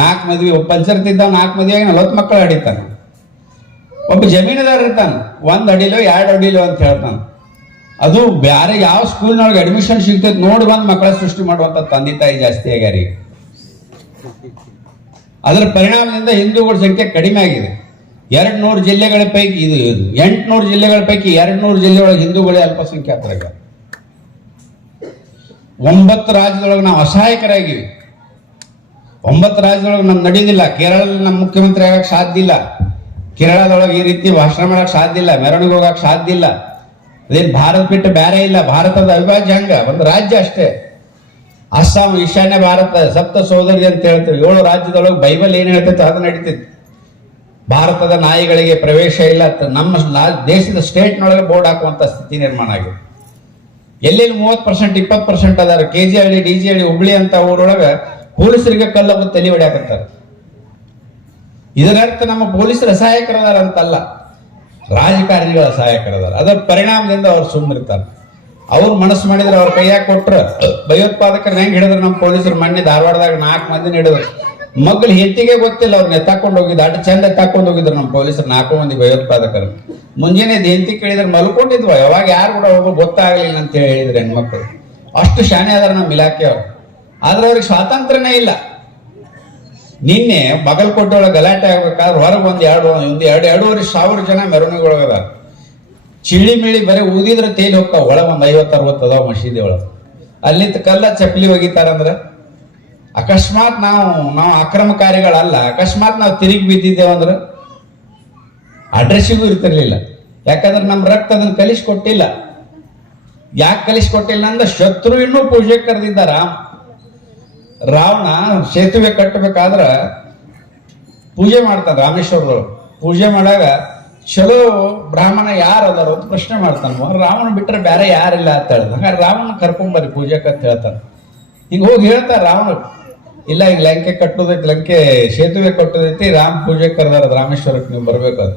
4 ಮದ್ವಿ. ಒಬ್ಬ ಪಂಚರ್ತಿದ್ದ 4 ಮದ್ವೆ 40 ಮಕ್ಕಳು ಹಡಿತಾನ. ಒಬ್ಬ ಜಮೀನುದಾರ ಇರ್ತಾನ, 1 ಅಡಿಲೋ 2 ಅಡಿಲೋ ಅಂತ ಹೇಳ್ತಾನ. ಅದು ಬ್ಯಾರೆ ಯಾವ ಸ್ಕೂಲ್ನೊಳಗೆ ಅಡ್ಮಿಷನ್ ಸಿಗ್ತೈತೆ ನೋಡಿ ಬಂದು ಮಕ್ಕಳ ಸೃಷ್ಟಿ ಮಾಡುವಂತ ತಂದೆ ತಾಯಿ ಜಾಸ್ತಿ ಆಗ್ಯಾರ ಈಗ. ಅದರ ಪರಿಣಾಮದಿಂದ ಹಿಂದೂಗಳ ಸಂಖ್ಯೆ ಕಡಿಮೆ ಆಗಿದೆ. 200 ಜಿಲ್ಲೆಗಳ ಪೈಕಿ, ಇದು 800 ಜಿಲ್ಲೆಗಳ ಪೈಕಿ 200 ಜಿಲ್ಲೆಯೊಳಗೆ ಹಿಂದೂಗಳೇ ಅಲ್ಪಸಂಖ್ಯಾತರಾಗ. 9 ರಾಜ್ಯದೊಳಗೆ ನಾವು ಅಸಹಾಯಕರಾಗಿವಿ. 9 ರಾಜ್ಯದೊಳಗೆ ನಮ್ಗೆ ನಡೆಯೋದಿಲ್ಲ. ಕೇರಳದಲ್ಲಿ ನಮ್ಮ ಮುಖ್ಯಮಂತ್ರಿ ಆಗಕ್ಕೆ ಸಾಧ್ಯ ಇಲ್ಲ. ಕೇರಳದೊಳಗೆ ಈ ರೀತಿ ಭಾಷಣ ಮಾಡಕ್ ಸಾಧ್ಯ ಇಲ್ಲ, ಮೆರವಣಿಗೆ ಹೋಗಕ್ಕೆ ಸಾಧ್ಯ ಇಲ್ಲ. ಅದೇನು ಭಾರತ ಬಿಟ್ಟು ಬೇರೆ ಇಲ್ಲ. ಭಾರತದ ಅವಿಭಾಜ್ಯ ಹಂಗ ಒಂದು ರಾಜ್ಯ ಅಷ್ಟೇ. ಅಸ್ಸಾಂ ಈಶಾನ್ಯ ಭಾರತ ಸಪ್ತ ಸೋದರಿ ಅಂತ ಹೇಳ್ತೀವಿ. 7 ರಾಜ್ಯದೊಳಗೆ ಬೈಬಲ್ ಏನ್ ಹೇಳ್ತೈತೆ ಅದು ನಡೀತೈತಿ. ಭಾರತದ ನಾಯಿಗಳಿಗೆ ಪ್ರವೇಶ ಇಲ್ಲ. ನಮ್ಮ ದೇಶದ ಸ್ಟೇಟ್ನೊಳಗೆ ಬೋರ್ಡ್ ಹಾಕುವಂತ ಸ್ಥಿತಿ ನಿರ್ಮಾಣ ಆಗಿದೆ. ಎಲ್ಲೆಲ್ಲಿ 30%, 20% ಅದಾರ. KG ಹಳ್ಳಿ, DG ಹಳ್ಳಿ, ಹುಬ್ಳಿ ಅಂತ ಊರೊಳಗೆ ಪೊಲೀಸರಿಗೆ ಕಲ್ಲನ್ನು ತಲೆ ಹೊಡ್ಯಾಕತ್ತಾರೆ. ಇದರರ್ಥ ನಮ್ಮ ಪೊಲೀಸರು ಅಸಹಾಯಕರದಾರ ಅಂತಲ್ಲ, ರಾಜಕಾರಣಿಗಳ ಸಹಾಯಕರದಾರ. ಅದರ ಪರಿಣಾಮದಿಂದ ಅವ್ರು ಸುಮ್ಮನಿರ್ತಾರೆ. ಅವ್ರು ಮನಸ್ಸು ಮಾಡಿದ್ರೆ ಅವ್ರ ಕೈಯಾಗ ಕೊಟ್ರ ಭಯೋತ್ಪಾದಕರನ್ನ ಹೆಂಗ್ ಹಿಡಿದ್ರು ನಮ್ಮ ಪೊಲೀಸರು. ಮೊನ್ನೆ ಧಾರವಾಡದಾಗ 4 ಮಂದಿನ ಹಿಡಿದ್ರು. ಮಗ್ಳು ಹೆತ್ತಿಗೆ ಗೊತ್ತಿಲ್ಲ, ಅವ್ರನ್ನ ಎತ್ತಾಕೊಂಡು ಹೋಗಿದ್ದು. ಅಡ್ಡ ಚಂದ ಎತ್ತಾಕೊಂಡು ಹೋಗಿದ್ರು ನಮ್ಮ ಪೊಲೀಸರು 4 ಮಂದಿ ಭಯೋತ್ಪಾದಕರು. ಮುಂಜಾನೆ ಹೆಂಡತಿ ಕೇಳಿದ್ರೆ ಮಲ್ಕೊಂಡಿದ್ವ, ಯಾವಾಗ ಯಾರು ಕೂಡ ಹೋಗೋ ಗೊತ್ತಾಗ್ಲಿಲ್ಲ ಅಂತ ಹೇಳಿದ್ರು ಹೆಣ್ಮಕ್ಳು. ಅಷ್ಟು ಶಾನೆ ಅದಾರ ನಮ್ಮ ಇಲಾಖೆಯವರು. ಆದ್ರೆ ಅವ್ರಿಗೆ ಸ್ವಾತಂತ್ರ್ಯನೇ ಇಲ್ಲ. ನಿನ್ನೆ ಬಾಗಲಕೋಟೆ ಒಳಗೆ ಗಲಾಟೆ ಆಗ್ಬೇಕಾದ್ರೆ ಹೊರಗೆ ಒಂದು 2,500 ಜನ ಮೆರವಣಿಗೆ ಒಳಗದ. ಚಿಳಿ ಮಿಳಿ ಬರೀ ಊದಿದ್ರೆ ತೇಲಿ ಹೋಗ್ತಾವ. ಒಳಗೆ ಒಂದು 50-60 ಅದಾವ ಮಸೀದಿ ಒಳಗೆ. ಅಲ್ಲಿಂದ ಕಲ್ಲ ಚಪ್ಪಲಿ ಒಗಿತಾರಂದ್ರೆ ಅಕಸ್ಮಾತ್ ನಾವು ಅಕ್ರಮಕಾರಿಗಳಲ್ಲ. ಅಕಸ್ಮಾತ್ ನಾವು ತಿರುಗಿ ಬಿದ್ದಿದ್ದೇವಂದ್ರೆ ಅಡ್ರೆಸ್ಸಿಗೂ ಇರ್ತಿರ್ಲಿಲ್ಲ. ಯಾಕಂದ್ರೆ ನಮ್ಮ ರಕ್ತ ಅದನ್ನು ಕಲಿಸ್ಕೊಟ್ಟಿಲ್ಲ. ಯಾಕೆ ಕಲಿಸ್ಕೊಟ್ಟಿಲ್ಲ ಅಂದ್ರೆ ಶತ್ರು ಇನ್ನೂ ಪೂಜೆ ಕರೆದಿದ್ದಾರ. ರಾವಣ ಸೇತುವೆ ಕಟ್ಟಬೇಕಾದ್ರ ಪೂಜೆ ಮಾಡ್ತಾನೆ ರಾಮೇಶ್ವರದೊಳಗೆ. ಪೂಜೆ ಮಾಡಾಗ ಚಲೋ ಬ್ರಾಹ್ಮಣ ಯಾರು ಅದಾರ ಅಂತ ಪ್ರಶ್ನೆ ಮಾಡ್ತಾನ. ರಾವಣ ಬಿಟ್ರೆ ಬೇರೆ ಯಾರಿಲ್ಲ ಅಂತ ಹೇಳ್ದ. ಹಂಗಾರೆ ರಾವಣ ಕರ್ಕೊಂಬರ್ರಿ ಪೂಜೆಗೆ ಅಂತ ಹೇಳ್ತಾನೆ. ಹಿಂಗೆ ಹೋಗಿ ಹೇಳ್ತಾರ ರಾವಣ, ಇಲ್ಲ ಈಗ ಲಂಕೆ ಕಟ್ಟೋದೈತಿ, ಲಂಕೆ ಸೇತುವೆ ಕಟ್ಟೋದೈತಿ, ರಾಮ ಪೂಜೆ ಕರೆದಾರ ರಾಮೇಶ್ವರಕ್ಕೆ, ನೀವು ಬರ್ಬೇಕು ಅಂತ.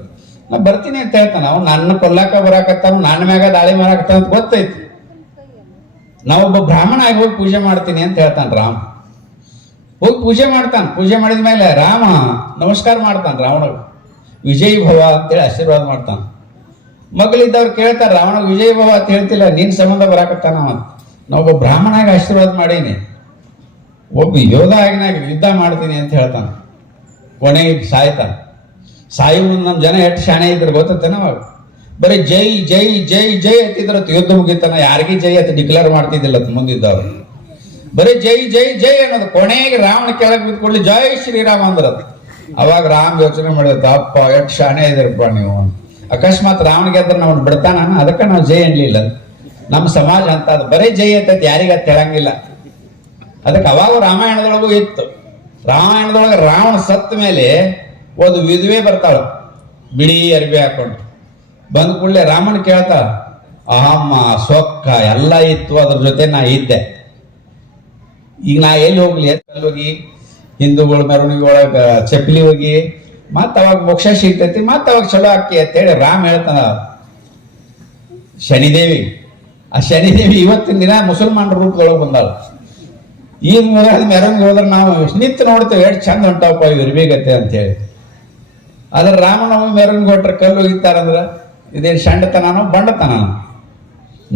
ನಾ ಬರ್ತೀನಿ ಅಂತ ಹೇಳ್ತಾನ. ಅವ್ನು ನನ್ನ ಕೊಲ್ಲಾಕ ಬರಾಕತ್ತಾನ, ನನ್ನ ಮ್ಯಾಗ ದಾಳಿ ಮಾರಾಕತ್ತಾನ ಅಂತ ಗೊತ್ತೈತಿ. ನಾವೊಬ್ಬ ಬ್ರಾಹ್ಮಣ ಆಗಿ ಹೋಗಿ ಪೂಜೆ ಮಾಡ್ತೀನಿ ಅಂತ ಹೇಳ್ತಾನ ರಾಮ. ಹೋಗಿ ಪೂಜೆ ಮಾಡ್ತಾನೆ. ಪೂಜೆ ಮಾಡಿದ ಮೇಲೆ ರಾಮ ನಮಸ್ಕಾರ ಮಾಡ್ತಾನೆ ರಾವಣಗೆ. ವಿಜಯ್ ಭವ ಅಂತೇಳಿ ಆಶೀರ್ವಾದ ಮಾಡ್ತಾನೆ. ಮಗಳಿದ್ದವ್ರು ಕೇಳ್ತಾರೆ, ರಾವಣಗೆ ವಿಜಯ್ ಭವ ಅಂತ ಹೇಳ್ತಿಲ್ಲ, ನಿನ್ ಸಂಬಂಧ ಬರಾಕತ್ತಾನ ಅಂತ. ನಾವೊಬ್ಬ ಬ್ರಾಹ್ಮಣಾಗಿ ಆಶೀರ್ವಾದ ಮಾಡೀನಿ, ಒಬ್ಬ ಯೋಧ ಆಗಿನಾಗ ಯುದ್ಧ ಮಾಡ್ತೀನಿ ಅಂತ ಹೇಳ್ತಾನೆ. ಕೊನೆಗೆ ಸಾಯ್ತಾನೆ. ಸಾಯಿ ಮುಂದೆ ನಮ್ಮ ಜನ ಎಷ್ಟು ಶಾಣೆ ಇದ್ರು ಗೊತ್ತೇನ, ಅವಾಗ ಬರೀ ಜೈ ಜೈ ಜೈ ಜೈ ಅಂತಿದ್ರ ಯುದ್ಧ ಮುಗಿತಾನ. ಯಾರಿಗೂ ಜೈ ಅಂತ ಡಿಕ್ಲೇರ್ ಮಾಡ್ತಿದ್ದಿಲ್ಲ ಮುಂದಿದ್ದವ್ರು. ಬರೀ ಜೈ ಜೈ ಜೈ ಅನ್ನೋದು. ಕೊನೆಗೆ ರಾವಣ ಕೆಳಗೆ ಬಿದ್ಕೊಳ್ಳಿ ಜೈ ಶ್ರೀರಾಮ ಅಂದ್ರದು. ಅವಾಗ ರಾಮ್ ಯೋಚನೆ ಮಾಡಿದ, ಅಪ್ಪ ಎಷ್ಟು ಶಾಣೆ ಇದ್ರಪ್ಪ ನೀವು. ಅಕಸ್ಮಾತ್ ರಾವಣ ಗೆದ್ರೆ ನಾವು ಬಿಡ್ತಾನ, ಅದಕ್ಕೆ ನಾವು ಜೈ ಅನ್ಲಿಲ್ಲ. ನಮ್ಮ ಸಮಾಜ ಅಂತ ಅದು ಬರೀ ಜೈ ಅಂತ ಯಾರಿಗ ಹೇಳಂಗಿಲ್ಲ. ಅದಕ್ಕೆ ಅವಾಗ ರಾಮಾಯಣದೊಳಗೂ ಇತ್ತು. ರಾಮಾಯಣದೊಳಗೆ ರಾವಣ ಸತ್ತ ಮೇಲೆ ಒಂದು ವಿಧವೆ ಬರ್ತಾಳು, ಬಿಳಿ ಅರಿವೆ ಹಾಕೊಂಡು. ಬಂದ ಕೂಡಲೇ ರಾಮನ್ ಕೇಳ್ತಾಳ, ಅಹಮ್ಮ ಸೊಕ್ಕ ಎಲ್ಲ ಇತ್ತು, ಅದ್ರ ಜೊತೆ ನಾ ಇದ್ದೆ. ಈಗ ನಾ ಎಲ್ಲಿ ಹೋಗ್ಲಿ? ಹೋಗಿ ಹಿಂದೂಗಳ ಮೆರವಣಿಗೆ ಒಳಗೆ ಚಪ್ಪಲಿ ಹೋಗಿ ಮತ್ತ ಅವಾಗ ಮೋಕ್ಷ ಸಿಗ್ತೈತಿ, ಮತ್ತ ಅವಾಗ ಚಲೋ ಆಕಿ ಅಂತೇಳಿ ರಾಮ್ ಹೇಳ್ತಾನ ಶನಿದೇವಿ. ಆ ಶನಿದೇವಿ ಇವತ್ತಿನ ದಿನ ಮುಸಲ್ಮಾನರ ರೂಪದೊಳಗೆ ಬಂದಾಳ. ಈಗ ಮೆರವಣಿಗೆ ಹೋದ್ರೆ ನಾವು ನಿಂತು ನೋಡ್ತೇವೆ ಎಷ್ಟು ಚಂದ ಹೊಂಟವಪ್ಪ ಇರ್ಬೇಕತ್ತೆ ಅಂತೇಳಿ. ಆದ್ರೆ ರಾಮನವಮಿ ಮೆರವಣಿಗೆ ಹೊಟ್ರೆ ಕಲ್ಲು ಒಗಿತಾರಂದ್ರೆ ಇದೇನು ಶಂಡತನೋ ಬಂಡತನೋ?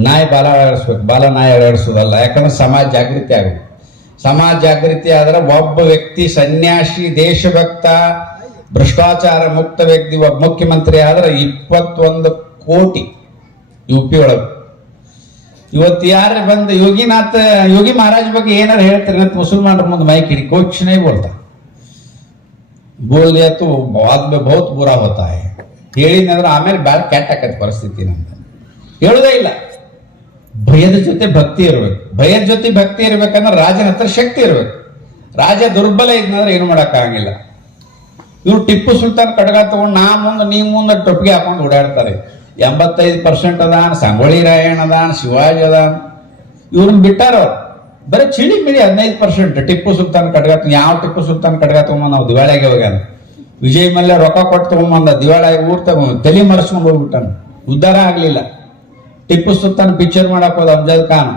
ನಾಯಿ ಬಾಲ ಆಡಿಸ್ಬೇಕು, ಬಾಲ ನಾಯಿ ಆಡಿಸೋದಲ್ಲ. ಯಾಕಂದ್ರೆ ಸಮಾಜ ಜಾಗೃತಿ ಆಗಬೇಕು. ಸಮಾಜ ಜಾಗೃತಿ ಆದ್ರೆ ಒಬ್ಬ ವ್ಯಕ್ತಿ ಸನ್ಯಾಸಿ, ದೇಶಭಕ್ತ, ಭ್ರಷ್ಟಾಚಾರ ಮುಕ್ತ ವ್ಯಕ್ತಿ ಒಬ್ಬ ಮುಖ್ಯಮಂತ್ರಿ ಆದ್ರೆ 21 ಕೋಟಿ UP ಒಳಗೆ. ಇವತ್ತು ಯಾರು ಬಂದು ಯೋಗಿ ಮಹಾರಾಜ್ ಬಗ್ಗೆ ಏನಾರು ಹೇಳ್ತಾರೆ ಅಂತ ಮುಸಲ್ಮಾನರ ಮುಂದೆ ಮೈಕ್ ಹಿಡಿ कुछ नहीं बोलता, बोल दिया तो बाद में बहुत बुरा होता है. ಹೇಳಿದ್ರೆ ಆಮೇಲೆ ಭಾಳ ಕೆಟ್ಟ ಆಕೈತೆ ಪರಿಸ್ಥಿತಿ. ನಮ್ದು ಹೇಳೋದೇ ಇಲ್ಲ. ಭಯದ ಜೊತೆ ಭಕ್ತಿ ಇರ್ಬೇಕು. ಭಯದ ಜೊತೆ ಭಕ್ತಿ ಇರ್ಬೇಕಂದ್ರೆ ರಾಜನ ಹತ್ರ ಶಕ್ತಿ ಇರ್ಬೇಕು. ರಾಜ ದುರ್ಬಲ ಇದ್ನಂದ್ರೆ ಏನು ಮಾಡಕ್ಕಾಗಿಲ್ಲ. ಇವ್ರು ಟಿಪ್ಪು ಸುಲ್ತಾನ್ ಕಡಗ ತಗೊಂಡು ನಾ ಮುಂದೆ ನೀ ಮುಂದೆ ಟೊಪ್ಪಿಗೆ ಹಾಕೊಂಡು ಓಡಾಡ್ತಾರೆ. 85% ಅದಾನ, ಸಂಗೊಳ್ಳಿ ರಾಯಣ್ಣ ಅದಾನ, ಶಿವಾಜಿ ಅದಾನ. ಇವ್ರನ್ನ ಬಿಟ್ಟಾರ ಅವ್ರು. ಬರೀ ಚಿಳಿ ಮಿಳಿ 15% ಟಿಪ್ಪು ಸುಲ್ತಾನ್ ಕಡಗ. ಯಾವ ಟಿಪ್ಪು ಸುಲ್ತಾನ್ ಕಡಗ ತಗೊಂಬಂದ ನಾವು ದಿವಾಳಿಗೆ ಹೋಗ್ಯಾನ. ವಿಜಯ್ ಮಲ್ಯ ರೊಕ್ಕ ಕೊಟ್ಟು ತಗೊಂಬಂದ ದಿವಾಳಿಗೆ ಊರ್ ತಗೊಂಡ್ ತಲೆ ಮರೆಸ್ಕೊಂಡು ಹೋಗ್ಬಿಟ್ಟಾನ. ಉದ್ಧಾರ ಆಗ್ಲಿಲ್ಲ. ಟಿಪ್ಪು ಸುಲ್ತಾನ್ ಪಿಕ್ಚರ್ ಮಾಡಕ್ ಹೋದ ಅಮ್ಜದ್ ಖಾನ್,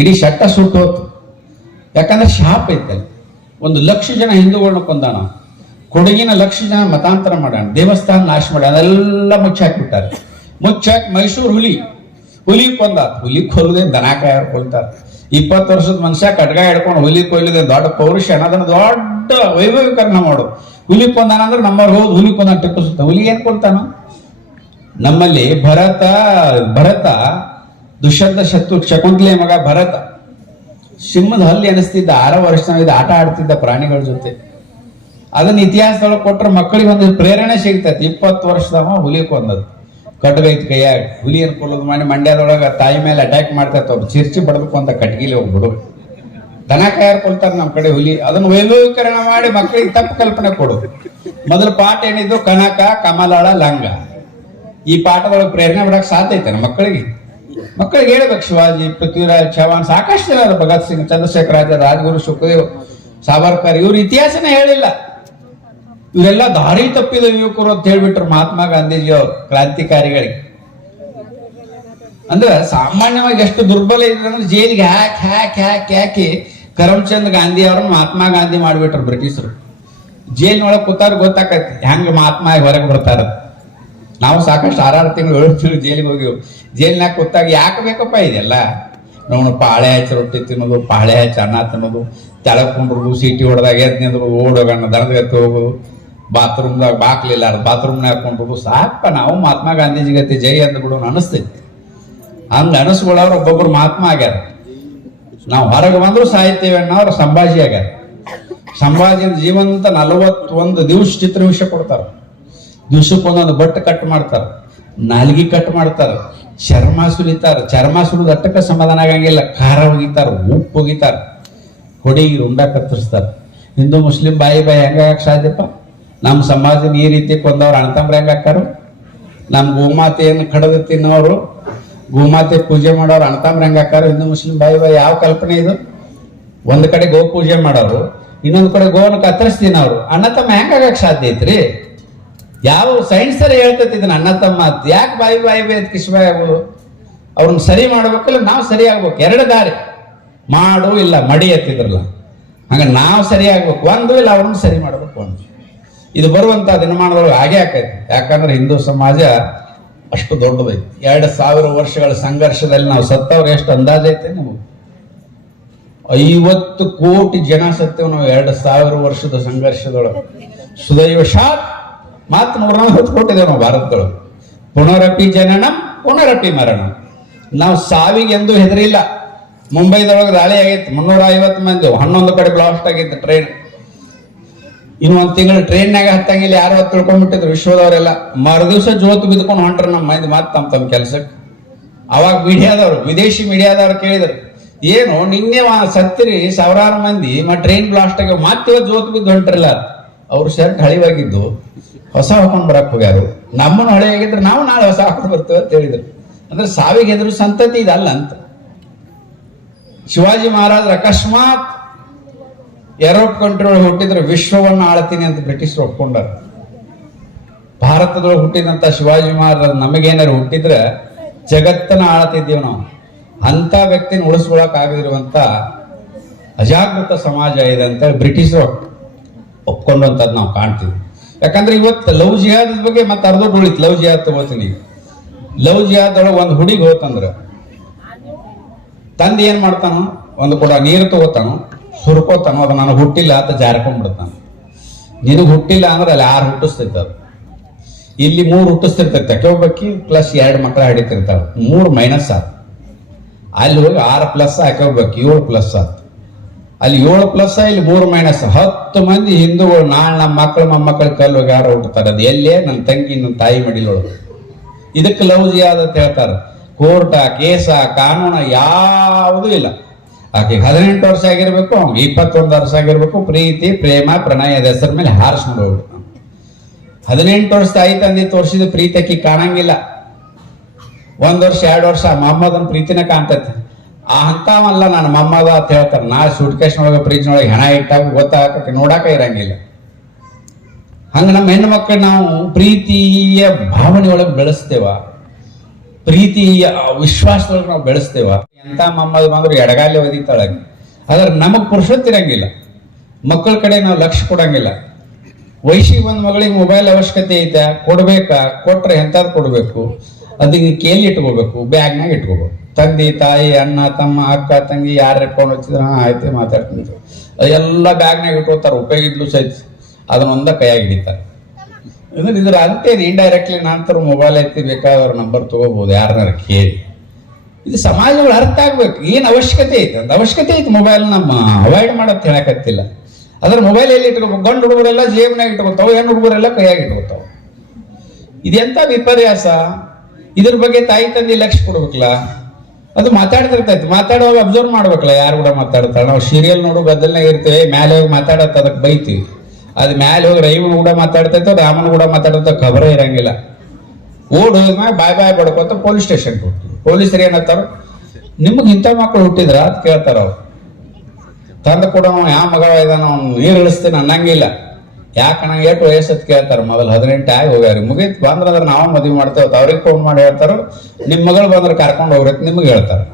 ಇಡೀ ಶಟ್ಟ ಸುಟ್ಟು ಹೋತು. ಯಾಕಂದ್ರೆ ಶಾಪ್ ಐತಲ್ಲಿ. 1,00,000 ಜನ ಹಿಂದೂಗಳನ್ನ ಕೊಂದಾನ, ಕೊಡಗಿನ 1,00,000 ಜನ ಮತಾಂತರ ಮಾಡ್ಯಾನ, ದೇವಸ್ಥಾನ ನಾಶ ಮಾಡ್ಯಾನ, ಅದೆಲ್ಲ ಮುಚ್ಚಾಕ್ಬಿಟ್ಟಾರೆ. ಮುಚ್ಚಾಕಿ ಮೈಸೂರು ಹುಲಿ ಕೊಂದ. ಹುಲಿ ಕೊಲ್ಲದೆ ದನ ಕಾಯವ್ರು ಕೊಲ್ತಾರೆ. 20 ವರ್ಷದ ಮನುಷ್ಯ ಕಡ್ಗ ಹಿಡ್ಕೊಂಡು ಹುಲಿ ಕೊಯ್ಲಿದೆ ದೊಡ್ಡ ಪೌರುಷ, ಅದನ್ನ ದೊಡ್ಡ ವೈಭವೀಕರಣ ಮಾಡೋದು. ಹುಲಿ ಕೊಂದಾನ ಅಂದ್ರೆ ನಮ್ಮವ್ರು ಹೋದ್ ಹುಲಿ ಕೊಂದ ಟಿಪ್ಪು ಸುತ್ತ. ಹುಲಿ ಏನ್ ಕೊಲ್ತಾನ? ನಮ್ಮಲ್ಲಿ ಭರತ ದುಷ್ಯಂತ ಶಕುಂತಲೆ ಮಗ ಭರತ ಸಿಂಹದ ಹಲ್ಲಿ ಅನಿಸ್ತಿದ್ದ, 6 ವರ್ಷ ಆಟ ಆಡ್ತಿದ್ದ ಪ್ರಾಣಿಗಳ ಜೊತೆ. ಅದನ್ನ ಇತಿಹಾಸದೊಳಗೆ ಕೊಟ್ಟರೆ ಮಕ್ಕಳಿಗೆ ಒಂದು ಪ್ರೇರಣೆ ಸಿಗ್ತೈತಿ. 20 ವರ್ಷದವ ಹುಲಿ ಕೊಂದದ್ದು, ಕಟ್ಗೈತಿ ಕೈಯಾಗ. ಹುಲಿ ಅನ್ಕೊಳ್ಳೋದು ಮಾಡಿ ಮಂಡ್ಯದೊಳಗ ತಾಯಿ ಮೇಲೆ ಅಟ್ಯಾಕ್ ಮಾಡ್ತೈತೆ, ಅವ್ರು ಚಿರ್ಚಿ ಬಡಬೇಕು ಅಂತ ಕಟ್ಗಿಲಿ ಹೋಗ್ಬಿಡು. ದನ ಕಾಯರ್ ಕೊಲ್ತಾರೆ ನಮ್ಮ ಕಡೆ ಹುಲಿ. ಅದನ್ನ ವೈಭವೀಕರಣ ಮಾಡಿ ಮಕ್ಕಳಿಗೆ ತಪ್ಪು ಕಲ್ಪನೆ ಕೊಡೋದು. ಮೊದಲು ಪಾಠ ಏನಿದ್ದು ಕನಕ, ಕಮಲಾಳ, ಲಂಗ. ಈ ಪಾಠದೊಳಗೆ ಪ್ರೇರಣೆ ಬಿಡಕ್ ಸಾಧ್ಯ ಐತೆ ನಮ್ಮ ಮಕ್ಕಳಿಗೆ ಹೇಳ್ಬೇಕು. ಶಿವಾಜಿ, ಪೃಥ್ವಿರಾಜ್ ಚೌಹಾಣ್, ಸಾಕಷ್ಟು ಜನ, ಭಗತ್ ಸಿಂಗ್, ಚಂದ್ರಶೇಖರ್ ಆಜಾದ್, ರಾಜಗುರು, ಸುಖದೇವ್, ಸಾವರ್ಕರ್, ಇವ್ರ ಇತಿಹಾಸನೇ ಹೇಳಿಲ್ಲ. ಇವರೆಲ್ಲ ದಾರಿ ತಪ್ಪಿದ ಯುವಕರು ಅಂತ ಹೇಳ್ಬಿಟ್ರು ಮಹಾತ್ಮ ಗಾಂಧೀಜಿ ಅವರು, ಕ್ರಾಂತಿಕಾರಿಗಳಿಗೆ. ಅಂದ್ರೆ ಸಾಮಾನ್ಯವಾಗಿ ಎಷ್ಟು ದುರ್ಬಲ ಇದ್ರೆ ಅಂದ್ರೆ ಜೈಲಿಗೆ ಹಾಕಿ ಕರಮ್ಚಂದ್ ಗಾಂಧಿ ಅವ್ರನ್ನ ಮಹಾತ್ಮ ಗಾಂಧಿ ಮಾಡಿಬಿಟ್ರು ಬ್ರಿಟಿಷರು. ಜೈಲಿನೊಳಗೆ ಕೂತಾರ ಗೊತ್ತಾಕೈತಿ ಹೆಂಗ ಮಹಾತ್ಮ ಹೊರಗೆ ಬರ್ತಾರ. ನಾವು ಸಾಕಷ್ಟು 6 ತಿಂಗಳು 7 ತಿಂಗಳು ಜೈಲಿಗೆ ಹೋಗಿವು. ಜೈಲಿನಾಗ ಕೂತಾಗ ಯಾಕೆ ಬೇಕಪ್ಪ ಇದೆಲ್ಲ? ನಾವು ಪಾಳೆ ಹಚ್ಚಿ ರೊಟ್ಟಿ ತಿನ್ನೋದು, ಪಾಳೆ ಹಚ್ಚಿ ಅನ್ನ ತಿನ್ನೋದು, ತೆಳಗ್ ಕುಂಡ್ರದು, ಸೀಟಿ ಹೊಡೆದಾಗ ಎದ್ ನಿಂದ್ರು, ಓಡೋಗಣ್ಣ, ದನದ ಎತ್ತು ಹೋಗೋದು, ಬಾತ್ರೂಮ್ದಾಗ ಬಾಕ್ಲಿಲ್ಲ ಬಾತ್ರೂಮ್ನಾಗ ಹಾಕೊಂಡ್ರು. ಸಾಕಪ್ಪ, ನಾವು ಮಹಾತ್ಮ ಗಾಂಧೀಜಿ ಗತಿ ಜೈ ಅಂದ್ಬಿಡು ಅನಿಸ್ತೈತಿ. ಹಂಗ ಅನಿಸ್ಕೊಳ್ಳೋರು ಒಬ್ಬೊಬ್ರು ಮಹಾತ್ಮ ಆಗ್ಯಾರ. ನಾವು ಹೊರಗೆ ಬಂದ್ರು ಸಾಹಿತ್ಯ ಅನ್ನೋರು ಸಂಭಾಜಿ ಆಗ್ಯಾರ. ಸಂಭಾಜಿನ ಜೀವಂತ 41 ದಿವಸ ಚಿತ್ರ ವಿಷಯ ಕೊಡ್ತಾರ. ದಿವ್ಸಕ್ಕೊಂದೊಂದು ಬಟ್ಟೆ ಕಟ್ ಮಾಡ್ತಾರ, ನಾಲ್ಗಿ ಕಟ್ ಮಾಡ್ತಾರ, ಚರ್ಮ ಸುಲಿತಾರ. ಚರ್ಮ ಸುಲಿದ ಅಟ್ಟಕ್ಕೆ ಸಮಾಧಾನ ಆಗಂಗಿಲ್ಲ, ಖಾರ ಒಗಿತಾರ, ಉಪ್ಪು ಒಗಿತಾರ, ಹೊಡಿಗೆ ಉಂಡ ಕತ್ತರಿಸ್ತಾರ. ಹಿಂದೂ ಮುಸ್ಲಿಂ ಬಾಯಿ ಹೆಂಗಾಗಕ್ಕೆ ಸಾಧ್ಯಪ್ಪ? ನಮ್ಮ ಸಮಾಜದ ಈ ರೀತಿ ಕೊಂದವ್ರು ಅಣ್ತಂಬ್ರ ಹೆಂಗ ಹಾಕಾರು? ನಮ್ಮ ಗೋಮಾತೆಯನ್ನು ಕಡದು ತಿನ್ನೋರು, ಗೋಮಾತೆ ಪೂಜೆ ಮಾಡೋರು ಅಣ್ತಂಬ್ರ ಹೆಂಗ ಹಾಕಾರು? ಹಿಂದೂ ಮುಸ್ಲಿಂ ಬಾಯಿ ಯಾವ ಕಲ್ಪನೆ ಇದು? ಒಂದ್ ಕಡೆ ಗೋ ಪೂಜೆ ಮಾಡೋರು, ಇನ್ನೊಂದ್ ಕಡೆ ಗೋವನ್ನು ಕತ್ತರಿಸ್ತೀನಿ ಅವ್ರು. ಅಣ್ಣ ತಮ್ಮ ಹೆಂಗಾಗಕ್ಕೆ ಸಾಧ್ಯ ಐತ್ರಿ? ಯಾವ ಸೈನ್ಸ್ ಹೇಳ್ತೈತಿ ಇದನ್ನ ಅಣ್ಣ ತಮ್ಮ? ಯಾಕೆ ಬಾಯಿ ಬೇದ್ ಕಿಶ್ಬಾಯಿ ಆಗೋದು? ಅವ್ರನ್ನ ಸರಿ ಮಾಡ್ಬೇಕಲ್ಲ, ನಾವು ಸರಿ ಆಗ್ಬೇಕು. 2 ದಾರಿ, ಮಾಡು ಇಲ್ಲ ಮಡಿ ಎತ್ತಿದ್ರಲ್ಲ, ಹಂಗ ನಾವು ಸರಿ ಆಗ್ಬೇಕು ಒಂದು, ಇಲ್ಲ ಅವ್ರನ್ನ ಸರಿ ಮಾಡ್ಬೇಕು ಒಂದು. ಇದು ಬರುವಂತ ದಿನಮಾನದೊಳಗೆ ಹಾಗೆ ಆಕೈತಿ. ಯಾಕಂದ್ರೆ ಹಿಂದೂ ಸಮಾಜ ಅಷ್ಟು ದೊಡ್ಡದೈತಿ. 2000 ವರ್ಷಗಳ ಸಂಘರ್ಷದಲ್ಲಿ ನಾವು ಸತ್ತವ್ರು ಎಷ್ಟು ಅಂದಾಜೈತೆ ನಮಗೆ? 50 ಕೋಟಿ ಜನ ಸತ್ತೇವ್ ನಾವು 2000 ವರ್ಷದ ಸಂಘರ್ಷದೊಳಗೆ. ಸುದೈವಶಾತ್ ಮಾತ್ರ 140 ಕೋಟಿ ಇದೇವ್ ನಾವು ಭಾರತದೊಳಗೆ. ಪುನರಪಿ ಜನನಂ ಪುನರಪಿ ಮರಣಂ. ನಾವು ಸಾವಿಗೆ ಎಂದೂ ಹೆದರಿಲ್ಲ. ಮುಂಬೈದೊಳಗೆ ದಾಳಿ ಆಗೈತಿ, 350 ಮಂದಿ, 11 ಕಡೆ ಬ್ಲಾಸ್ಟ್ ಆಗಿತ್ತು ಟ್ರೈನ್. ಇನ್ನೊಂದು ತಿಂಗಳು ಟ್ರೈನ್ನಾಗ ಹತ್ತಂಗಿಲ್ಲ, ಯಾರು ಹೊತ್ತು ತಿಳ್ಕೊಂಡ್ಬಿಟ್ಟಿದ್ರು ವಿಶ್ವದವರೆಲ್ಲ. ಮರುದಿವ್ಸ ಜೋತು ಬಿದ್ಕೊಂಡು ಹೊಂಟ್ರ ನಮ್ಮ ಮಂದಿ ಮಾತು ತಮ್ಮ ಕೆಲ್ಸಕ್ಕೆ. ಅವಾಗ ಮೀಡಿಯಾದವ್ರು, ವಿದೇಶಿ ಮೀಡಿಯಾದವ್ರು ಕೇಳಿದ್ರು, ಏನು ನಿನ್ನೆ ಸತ್ತಿರಿ 1000 ಮಂದಿ, ಟ್ರೈನ್ ಬ್ಲಾಸ್ಟ್ ಆಗಿ ಮತ್ತೆ ಜೋತು ಬಿದ್ದು ಹೊಂಟ್ರಲ್ಲ. ಅವ್ರು ಶರ್ಟ್ ಹಳಿವಾಗಿದ್ದು ಹೊಸ ಹಾಕೊಂಡ್ ಬರಕ್ ಹೋಗ್ಯಾರು. ನಮ್ಮನ್ನು ಹಳೆ ಆಗಿದ್ರೆ ನಾವು ನಾಳೆ ಹೊಸ ಹಾಕೊಂಡು ಬರ್ತೇವೆ ಅಂತ ಹೇಳಿದ್ರು. ಅಂದ್ರೆ ಸಾವಿಗೆ ಎದುರು ಸಂತತಿ ಇದಲ್ಲ ಅಂತ. ಶಿವಾಜಿ ಮಹಾರಾಜರು ಅಕಸ್ಮಾತ್ ಯುರೋಪ್ ಕಂಟ್ರಿ ಒಳಗೆ ಹುಟ್ಟಿದ್ರೆ ವಿಶ್ವವನ್ನು ಆಳ್ತೀನಿ ಅಂತ ಬ್ರಿಟಿಷರು ಒಪ್ಕೊಂಡಾರ. ಭಾರತದೊಳಗೆ ಹುಟ್ಟಿದಂತ ಶಿವಾಜಿ ಮಹಾರಾಜ್ ನಮಗೇನಾರು ಹುಟ್ಟಿದ್ರೆ ಜಗತ್ತನ್ನ ಆಳ್ತಿದ್ದೀವಿ ನಾವು. ಅಂತ ವ್ಯಕ್ತಿನ ಉಳಿಸ್ಕೊಳಕ್ ಆಗದಿರುವಂತ ಅಜಾಗೃತ ಸಮಾಜ ಇದೆ ಅಂತ ಬ್ರಿಟಿಷರು ಒಪ್ಕೊಂಡಂತದ್ ನಾವು ಕಾಣ್ತೀವಿ. ಯಾಕಂದ್ರೆ ಇವತ್ತು ಲವ್ ಜಿಹಾದ್ ಬಗ್ಗೆ ಮತ್ತೆ ಅರ್ಧ ಉಳಿತು. ಲವ್ ಜಿಹಾದ್ ತಗೋತೀನಿ. ಲವ್ ಜಿಹಾದ್ ಒಳಗೆ ಒಂದು ಹುಡುಗಿ ಹೋತಂದ್ರ ತಂದೆ ಏನ್ ಮಾಡ್ತಾನೋ, ಒಂದು ಕೂಡ ನೀರು ತಗೋತಾನೋ, ಸುರ್ಕೋತಾನೋ, ಅದು ನನಗೆ ಹುಟ್ಟಿಲ್ಲ ಅಂತ ಜಾರ್ಕೊಂಡ್ಬಿಡ್ತಾನ. ನಿನಗೆ ಹುಟ್ಟಿಲ್ಲ ಅಂದ್ರೆ ಅಲ್ಲಿ 6 ಹುಟ್ಟಿಸ್ತೈತ. ಇಲ್ಲಿ 3 ಹುಟ್ಟಿಸ್ತಿರ್ತೈತೆ. ಅಕ್ಕೊಬ್ಬಕ್ಕಿ ಪ್ಲಸ್ 2 ಮಕ್ಕಳ ಹಿಡಿತಿರ್ತಾವೆ, 3 ಮೈನಸ್ ಆತ. ಅಲ್ಲಿ ಹೋಗಿ 6 ಪ್ಲಸ್ ಅಕ್ಕೊಬ್ಬಕ್ಕಿ 7 ಪ್ಲಸ್ ಆತ. ಅಲ್ಲಿ 7 ಪ್ಲಸ್, ಇಲ್ಲಿ 3 ಮೈನಸ್. 10 ಮಂದಿ ಹಿಂದೂಗಳು ನಾಳೆ ನಮ್ಮ ಮಕ್ಕಳು ಮೊಮ್ಮಕ್ಕಳ ಕಲ್ಲು ಹೋಗಿ ಯಾರು ಹುಟ್ಟುತ್ತಾರೆ. ಅದು ಎಲ್ಲೇ ನನ್ನ ತಂಗಿ ನನ್ನ ತಾಯಿ ಮಡಿಲೊಳಗೆ. ಇದಕ್ಕೆ ಲವ್ ಜಿಹಾದ್ ಅಂತ ಹೇಳ್ತಾರೆ. ಕೋರ್ಟ ಕೇಸ ಕಾನೂನು ಯಾವುದೂ ಇಲ್ಲ. ಆಕೆ 18 ವರ್ಷ ಆಗಿರ್ಬೇಕು, ಅವ್ನಿಗೆ 21 ವರ್ಷ ಆಗಿರ್ಬೇಕು. ಪ್ರೀತಿ ಪ್ರೇಮ ಪ್ರಣಯದ ಹೆಸರ ಮೇಲೆ ಹಾರಿಸ್ಕೊಂಡು ಹೋಗ್ಬಿಟ್ಟು 18 ವರ್ಷ ತಾಯಿ ತಂದೆ ತೋರಿಸಿದ ಪ್ರೀತಿ ಆಕಿ ಕಾಣಂಗಿಲ್ಲ. 1 ವರ್ಷ 2 ವರ್ಷ ಮೊಹಮ್ಮದನ್ ಪ್ರೀತಿನ ಕಾಣ್ತೈತಿ. ಆ ಹಂತವಲ್ಲ ನನ್ನ ಮೊಮ್ಮದ ಅಂತ ಹೇಳ್ತಾರೆ. ನಾಳೆ ಸೂಟ್ಕೇಶ್ನೊಳಗೆ ಫ್ರಿಜ್ನೊಳಗೆ ಹೆಣ ಇಟ್ಟಾಗ ಗೊತ್ತಾಗಕ್ಕೆ ನೋಡಾಕ ಇರಂಗಿಲ್ಲ. ಹಂಗ ನಮ್ಮ ಹೆಣ್ಣು ಮಕ್ಕಳು ನಾವು ಪ್ರೀತಿಯ ಭಾವನೆಯೊಳಗೆ ಬೆಳೆಸ್ತೇವ, ಪ್ರೀತಿಯ ವಿಶ್ವಾಸದೊಳಗೆ ನಾವು ಬೆಳೆಸ್ತೇವ. ಎಂತ ಮೊಮ್ಮದ ಬಂದ್ರು ಎಡಗಾಲಿ ಒದಿತಾಳಾಗಿ. ಆದ್ರೆ ನಮಗೆ ಪುರುಷತ್ತಿರಂಗಿಲ್ಲ, ಮಕ್ಕಳ ಕಡೆ ನಾವು ಲಕ್ಷ್ಯ ಕೊಡಂಗಿಲ್ಲ. ವಯಸ್ಸಿಗೆ ಬಂದ ಮಗಳಿಗೆ ಮೊಬೈಲ್ ಅವಶ್ಯಕತೆ ಐತೆ, ಕೊಡ್ಬೇಕಾ? ಕೊಟ್ರೆ ಎಂಥದ್ದು ಕೊಡಬೇಕು? ಅದಕ್ಕೆ ಕೇಳಿ ಇಟ್ಕೋಬೇಕು, ಬ್ಯಾಗ್ನಾಗ ಇಟ್ಕೋಬೇಕು. ತಂದೆ ತಾಯಿ ಅಣ್ಣ ತಮ್ಮ ಅಕ್ಕ ತಂಗಿ ಯಾರು ಫೋನ್ ಹಚ್ಚಿದ್ರೆ ಆಯ್ತು ಮಾತಾಡ್ತೀನಿ ಅದೆಲ್ಲ ಬ್ಯಾಗ್ನಾಗ ಇಟ್ಕೋತಾರೆ. ಉಪಯೋಗ ಇದ್ಲು ಸಹಿತ ಅದನ್ನೊಂದ ಕೈಯಾಗಿ ಹಿಡಿತಾರೆ. ಇದ್ರ ಅಂತೇನು ಇಂಡೈರೆಕ್ಟ್ಲಿ ನಂತರ ಮೊಬೈಲ್ ಐತಿ, ಬೇಕಾದವ್ರ ನಂಬರ್ ತಗೋಬಹುದು ಯಾರನ್ನಾರ ಕೇಳಿ. ಇದು ಸಮಾಜಗಳು ಅರ್ಥ ಆಗ್ಬೇಕು, ಏನು ಅವಶ್ಯಕತೆ ಐತೆ ಅಂತ. ಅವಶ್ಯಕತೆ ಐತಿ ಮೊಬೈಲ್, ನಮ್ಮ ಅವಾಯ್ಡ್ ಮಾಡತ್ ಹೇಳಕತ್ತಿಲ್ಲ. ಅದ್ರ ಮೊಬೈಲ್ ಎಲ್ಲಿ ಇಟ್ಕೋಬೇಕು? ಗಂಡು ಹುಡುಗರೆಲ್ಲ ಜೇಬ್ನಾಗ ಇಟ್ಕೋತಾವ, ಹೆಣ್ಣು ಹುಡುಗರೆಲ್ಲ ಕೈಯಾಗಿ ಇಟ್ಕೋತಾವ. ಇದೆಂತ ವಿಪರ್ಯಾಸ! ಇದ್ರ ಬಗ್ಗೆ ತಾಯಿ ತಂದೆ ಲಕ್ಷ್ಯ ಕೊಡ್ಬೇಕಲ್ಲ. ಅದು ಮಾತಾಡ್ತಿರ್ತೈತಿ, ಮಾತಾಡುವಾಗ ಅಬ್ಸರ್ವ್ ಮಾಡ್ಬೇಕಲ್ಲ ಯಾರು ಕೂಡ ಮಾತಾಡ್ತಾಳೆ. ನಾವು ಸೀರಿಯಲ್ ನೋಡು ಗದ್ದಲ್ನಾಗ ಇರ್ತೇವೆ, ಮೇಲೆ ಹೋಗಿ ಮಾತಾಡತ್ತ ಅದಕ್ಕೆ ಬೈತೀವಿ. ಅದು ಮೇಲೆ ಹೋಗಿ ರೈವನ್ ಕೂಡ ಮಾತಾಡ್ತೈತೋ ರಾಮನ ಕೂಡ ಮಾತಾಡ್ತೋ ಖಬರೇ ಇರಂಗಿಲ್ಲ. ಓಡ್ ಹೋದ್ಮೇಲೆ ಬಾಯ್ ಬಾಯ್ ಬಡ್ಕೋತ ಪೊಲೀಸ್ ಸ್ಟೇಷನ್ ಹೋಗ್ತೀವಿ. ಪೊಲೀಸರು ಏನತ್ತಾರ, ನಿಮಗೆ ಇಂಥ ಮಕ್ಕಳು ಹುಟ್ಟಿದ್ರ ಅಂತ ಕೇಳ್ತಾರ. ಅವ್ರು ತಂದ ಕೂಡ ಯಾವ ಮಗ ಇದಾನ ಅವ್ನು ನೀರು ಇಳಿಸ್ತೀನಿ ಅನ್ನಂಗಿಲ್ಲ. ಯಾಕಣ್ಣ ಎಷ್ಟು ವಯಸ್ಸತ್ ಕೇಳ್ತಾರ. ಮೊದಲು 18 ಆಗಿ ಹೋಗ್ಯಾರ, ಮುಗಿತ್ ಬಂದ್ರೆ ನಾವು ಮದುವೆ ಮಾಡ್ತೇವೆ. ಅವ್ರಿಗೆ ಫೋನ್ ಮಾಡಿ ಹೇಳ್ತಾರ, ನಿಮ್ಮ ಮಗಳು ಬಂದ್ರೆ ಕರ್ಕೊಂಡು ಹೋಗ್ರತ್ ನಿಮ್ಗೆ ಹೇಳ್ತಾರೆ.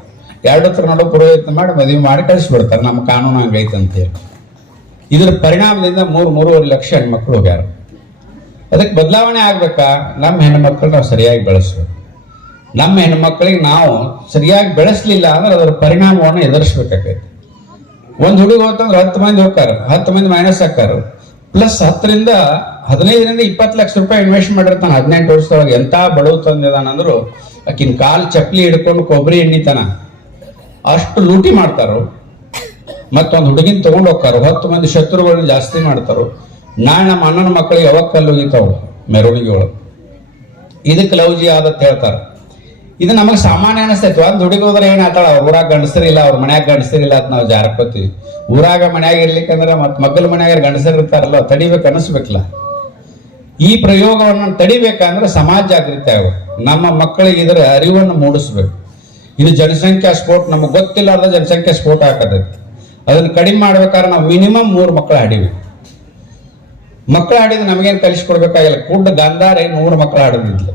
ಎರಡು ಹತ್ರ ನಡು ಪುರೋಹಿತ ಮಾಡಿ ಮದುವೆ ಮಾಡಿ ಕಳಿಸ್ಬಿಡ್ತಾರೆ, ನಮ್ಮ ಕಾನೂನು ಹಂಗೈತೆ ಅಂತೇಳಿ. ಇದ್ರ ಪರಿಣಾಮದಿಂದ 3-3.5 ಲಕ್ಷ ಹೆಣ್ಮಕ್ಳು ಹೋಗ್ಯಾರ. ಅದಕ್ಕೆ ಬದಲಾವಣೆ ಆಗ್ಬೇಕಾ? ನಮ್ಮ ಹೆಣ್ಮಕ್ಳು ನಾವು ಸರಿಯಾಗಿ ಬೆಳೆಸ್ಬೇಕು. ನಮ್ಮ ಹೆಣ್ಮಕ್ಳಿಗೆ ನಾವು ಸರಿಯಾಗಿ ಬೆಳೆಸ್ಲಿಲ್ಲ ಅಂದ್ರೆ ಅದರ ಪರಿಣಾಮವನ್ನು ಎದುರಿಸ್ಬೇಕಾಗೈತಿ. ಒಂದು ಹುಡುಗ ಹೋತಂದ್ರೆ 10 ಮಂದಿ ಹೋಗ್ತಾರ, 10 ಮಂದಿ ಮೈನಸ್ ಹಾಕಾರ. ಪ್ಲಸ್ 10ರಿಂದ 15ರಿಂದ 20 ಲಕ್ಷ ರೂಪಾಯಿ ಇನ್ವೆಸ್ಟ್ ಮಾಡಿರ್ತಾನ 18 ವರ್ಷದೊಳಗೆ. ಎಂತ ಬಡವು ತಂದಿದಾನಂದ್ರು ಆಕಿನ ಕಾಲ್ ಚಪ್ಲಿ ಹಿಡ್ಕೊಂಡು ಕೊಬ್ಬರಿ ಎಣ್ಣಿತಾನ, ಅಷ್ಟು ಲೂಟಿ ಮಾಡ್ತಾರೋ. ಮತ್ತೊಂದು ಹುಡುಗಿನ ತಗೊಂಡು ಹೋಗ್ತಾರ, 10 ಮಂದಿ ಶತ್ರುಗಳನ್ನ ಜಾಸ್ತಿ ಮಾಡ್ತಾರೋ. ನಾಳೆ ನಮ್ಮ ಅಣ್ಣನ ಮಕ್ಕಳಿಗೆ ಯಾವಾಗ ಕಲ್ಲು ಹೋಗಿತಾವ ಮೆರವಣಿಗೆ ಒಳಗೆ. ಇದಕ್ಕೆ ಲವ್ಜಿ ಆದತ್ ಹೇಳ್ತಾರ. ಇದು ನಮಗೆ ಸಾಮಾನ್ಯ ಅನಿಸ್ತೈತಿ. ಒಂದು ಹುಡುಗಿ ಹೋದ್ರೆ ಏನಾಗ್ತಾಳ, ಅವ್ರ ಊರಾಗ ಗಂಡಸರಿಲ್ಲ, ಅವ್ರ ಮನ್ಯಾಗ ಗಂಡಸರಿಲ್ಲ ಅಂತ ನಾವು ಜಾರಕೋತೀವಿ. ಊರಾಗ ಮನ್ಯಾಗ ಇರ್ಲಿಕ್ಕಂದ್ರೆ ಮತ್ತೆ ಮಗ್ಗಲ ಮನ್ಯಾಗ ಗಂಡಸರು ಇರ್ತಾರಲ್ಲ, ತಡಿಬೇಕು ಅನಿಸ್ಬೇಕಲ್ಲ. ಈ ಪ್ರಯೋಗವನ್ನು ತಡಿಬೇಕಂದ್ರೆ ಸಮಾಜ ಜಾಗೃತಿ ಆಗಬೇಕು. ನಮ್ಮ ಮಕ್ಕಳಿಗೆ ಇದರ ಅರಿವನ್ನು ಮೂಡಿಸ್ಬೇಕು. ಇದು ಜನಸಂಖ್ಯಾ ಸ್ಫೋಟ, ನಮಗೆ ಗೊತ್ತಿಲ್ಲಾರ್ದ ಜನಸಂಖ್ಯಾ ಸ್ಫೋಟ ಹಾಕತೈತಿ. ಅದನ್ನು ಕಡಿಮೆ ಮಾಡ್ಬೇಕಾದ್ರೆ ನಾವು ಮಿನಿಮಮ್ 3 ಮಕ್ಕಳು ಹಾಡಿವಿ. ಮಕ್ಕಳು ಹಾಡಿದ್ರೆ ನಮಗೇನು ಕಲಿಸ್ಕೊಡ್ಬೇಕಾಗಿಲ್ಲ. ಕುಡ್ಡ ಗಾಂಧಾರ 100 ಮಕ್ಕಳು ಹಾಡಿದ್ಲು,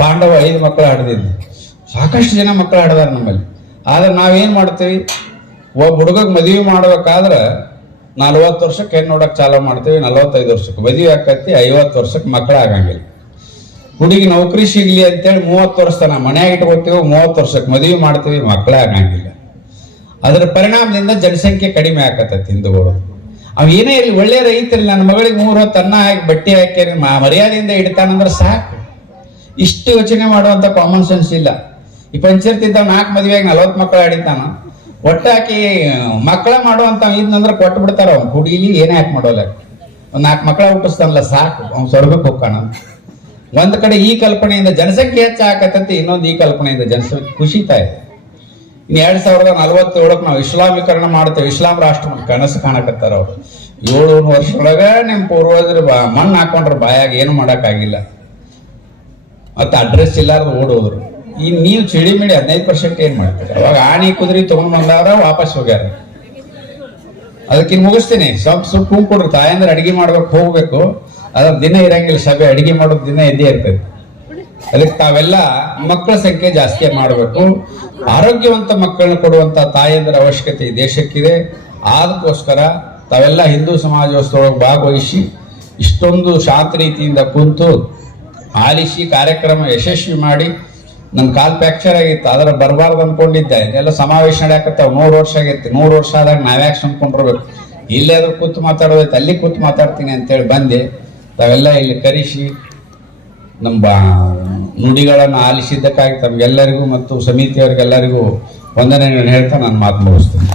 ಪಾಂಡವ 5 ಮಕ್ಕಳು ಹಾಡಿದ್ದು. ಸಾಕಷ್ಟು ಜನ ಮಕ್ಕಳು ಹಾಡಿದಾರೆ ನಮ್ಮಲ್ಲಿ. ಆದ್ರೆ ನಾವೇನ್ ಮಾಡ್ತೀವಿ, ಒಬ್ಬ ಹುಡುಗಗೆ ಮದುವೆ ಮಾಡ್ಬೇಕಾದ್ರೆ 40 ವರ್ಷಕ್ಕೆ ಹೆಣ್ಣು ನೋಡಕ್ ಚಾಲೂ ಮಾಡ್ತೀವಿ, 45 ವರ್ಷಕ್ಕೆ ಮದುವೆ ಆಕತಿ, 50 ವರ್ಷಕ್ಕೆ ಮಕ್ಕಳು ಆಗಂಗಿಲ್ಲ. ಹುಡುಗಿ ನೌಕರಿ ಸಿಗ್ಲಿ ಅಂತೇಳಿ 30 ವರ್ಷ ತನ ಮನ್ಯಾಗ ಇಟ್ಕೋತೀವಿ, 30 ವರ್ಷಕ್ಕೆ ಮದುವೆ ಮಾಡ್ತೀವಿ, ಮಕ್ಕಳೇ ಆಗಂಗಿಲ್ಲ. ಅದರ ಪರಿಣಾಮದಿಂದ ಜನಸಂಖ್ಯೆ ಕಡಿಮೆ ಆಕತ್ತೈತಿ ಹಿಂದೂಗಳು. ಅವ್ ಏನೇ ಇರಲಿ, ಒಳ್ಳೆ ರೈತರಲ್ಲಿ ನನ್ನ ಮಗಳಿಗೆ 3 ಹೊತ್ತು ಅನ್ನ ಹಾಕಿ ಬಟ್ಟೆ ಹಾಕಿ ಮರ್ಯಾದೆಯಿಂದ ಇಡ್ತಾನಂದ್ರೆ ಸಾಕು. ಇಷ್ಟು ಯೋಚನೆ ಮಾಡುವಂತ ಕಾಮನ್ ಸೆನ್ಸ್ ಇಲ್ಲ. ಈ ಪಂಚಾಯತ್ 4 ಮದುವೆಯಾಗಿ 40 ಮಕ್ಕಳು ಆಡಿತಾನ. ಒಟ್ಟಾಕಿ ಮಕ್ಕಳ ಮಾಡುವಂತ ಇದ್ನಂದ್ರೆ ಕೊಟ್ಟು ಬಿಡ್ತಾರ. ಅವ್ನು ಹುಡುಗಿ ಏನೇ ಹಾಕಿ ಮಾಡೋಲ್ಲ, ಒಂದ್ 4 ಮಕ್ಕಳ ಹುಟ್ಟಿಸ್ತಾನಲ್ಲ ಸಾಕು, ಅವ್ನು ಸ್ವರ್ಗಕ್ಕೆ ಹೋಗ್ಕಾನ. ಒಂದ್ ಕಡೆ ಈ ಕಲ್ಪನೆಯಿಂದ ಜನಸಂಖ್ಯೆ ಹೆಚ್ಚಾಕತ್ತೈತಿ, ಇನ್ನೊಂದು ಈ ಕಲ್ಪನೆಯಿಂದ ಜನಸಂಖ್ಯೆ ಕುಸಿತಾ ಇದೆ. ಇನ್ನು 2047 ನಾವು ಇಸ್ಲಾಮೀಕರಣ ಮಾಡ್ತೇವೆ, ಇಸ್ಲಾಂ ರಾಷ್ಟ್ರ ಕನಸು ಕಾಣಕತ್ತಾರ ಅವ್ರು. 700 ವರ್ಷದೊಳಗ ನಿಮ್ ಪೂರ್ವಜರು ಮಣ್ಣು ಹಾಕೊಂಡ್ರ ಬಾಯಾಗ ಏನು ಮಾಡಕ್ಕಾಗಿಲ್ಲ, ಮತ್ತೆ ಅಡ್ರೆಸ್ ಇಲ್ಲಾರ್ದು ಓಡೋದ್ರು. ಈ ನೀವು ಚಿಡಿ ಮಿಡಿ 15% ಏನ್ ಮಾಡ್ತೀರಿ? ಅವಾಗ ಆಣಿ ಕುದುರೆ ತಗೊಂಡ್ ಬಂದವ್ರ ವಾಪಸ್ ಹೋಗ್ಯಾರ. ಅದಕ್ಕಿನ್ ಮುಗಿಸ್ತೀನಿ. ಸ್ವಲ್ಪ ಹೂ ಕೊಡ್ರಿ, ತಾಯಂದ್ರೆ ಅಡಿಗೆ ಮಾಡ್ಬೇಕು ಹೋಗ್ಬೇಕು. ಅದ್ರ ದಿನ ಇರಂಗಿಲ್ಲ, ಸಭೆ ಅಡಿಗೆ ಮಾಡೋದ್ ದಿನ ಎದ್ದೇ ಇರ್ತದೆ. ಅದಕ್ಕೆ ತಾವೆಲ್ಲ ಮಕ್ಕಳ ಸಂಖ್ಯೆ ಜಾಸ್ತಿ ಮಾಡಬೇಕು. ಆರೋಗ್ಯವಂತ ಮಕ್ಕಳನ್ನ ಕೊಡುವಂತ ತಾಯಂದ್ರ ಅವಶ್ಯಕತೆ ಈ ದೇಶಕ್ಕಿದೆ. ಅದಕ್ಕೋಸ್ಕರ ತಾವೆಲ್ಲ ಹಿಂದೂ ಸಮಾಜೋತ್ಸವದೊಳಗೆ ಭಾಗವಹಿಸಿ ಇಷ್ಟೊಂದು ಶಾಂತ ರೀತಿಯಿಂದ ಕುಂತು ಆಲಿಸಿ ಕಾರ್ಯಕ್ರಮ ಯಶಸ್ವಿ ಮಾಡಿ. ನನ್ನ ಕಾಲ್ ಫ್ರಾಕ್ಚರ್ ಆಗಿತ್ತು, ಅದರ ಬರಬಾರ್ದು ಅನ್ಕೊಂಡಿದ್ದೆ. ಇದೆಲ್ಲ ಸಮಾವೇಶ ನಡೆಯಕತ್ತಾವ. 100 ವರ್ಷ ಆಗೈತಿ. 100 ವರ್ಷ ಆದಾಗ ನಾವ್ಯಾಕೆ ಸುಮ್ಕೊಂಡಿರ್ಬೇಕು, ಇಲ್ಲೇ ಅದ್ರ ಕೂತು ಮಾತಾಡೋದೈತೆ, ಅಲ್ಲಿ ಕೂತು ಮಾತಾಡ್ತೀನಿ ಅಂತೇಳಿ ಬಂದೆ. ತಾವೆಲ್ಲ ಇಲ್ಲಿ ಕರೆಸಿ ನಮ್ಮ ನುಡಿಗಳನ್ನು ಆಲಿಸಿದ್ದಕ್ಕಾಗಿ ತಮಗೆಲ್ಲರಿಗೂ ಮತ್ತು ಸಮಿತಿಯವರಿಗೆಲ್ಲರಿಗೂ ವಂದನೆಗಳನ್ನು ಹೇಳ್ತಾ ನಾನು ಮಾತು ಮುಗಿಸ್ತೀನಿ.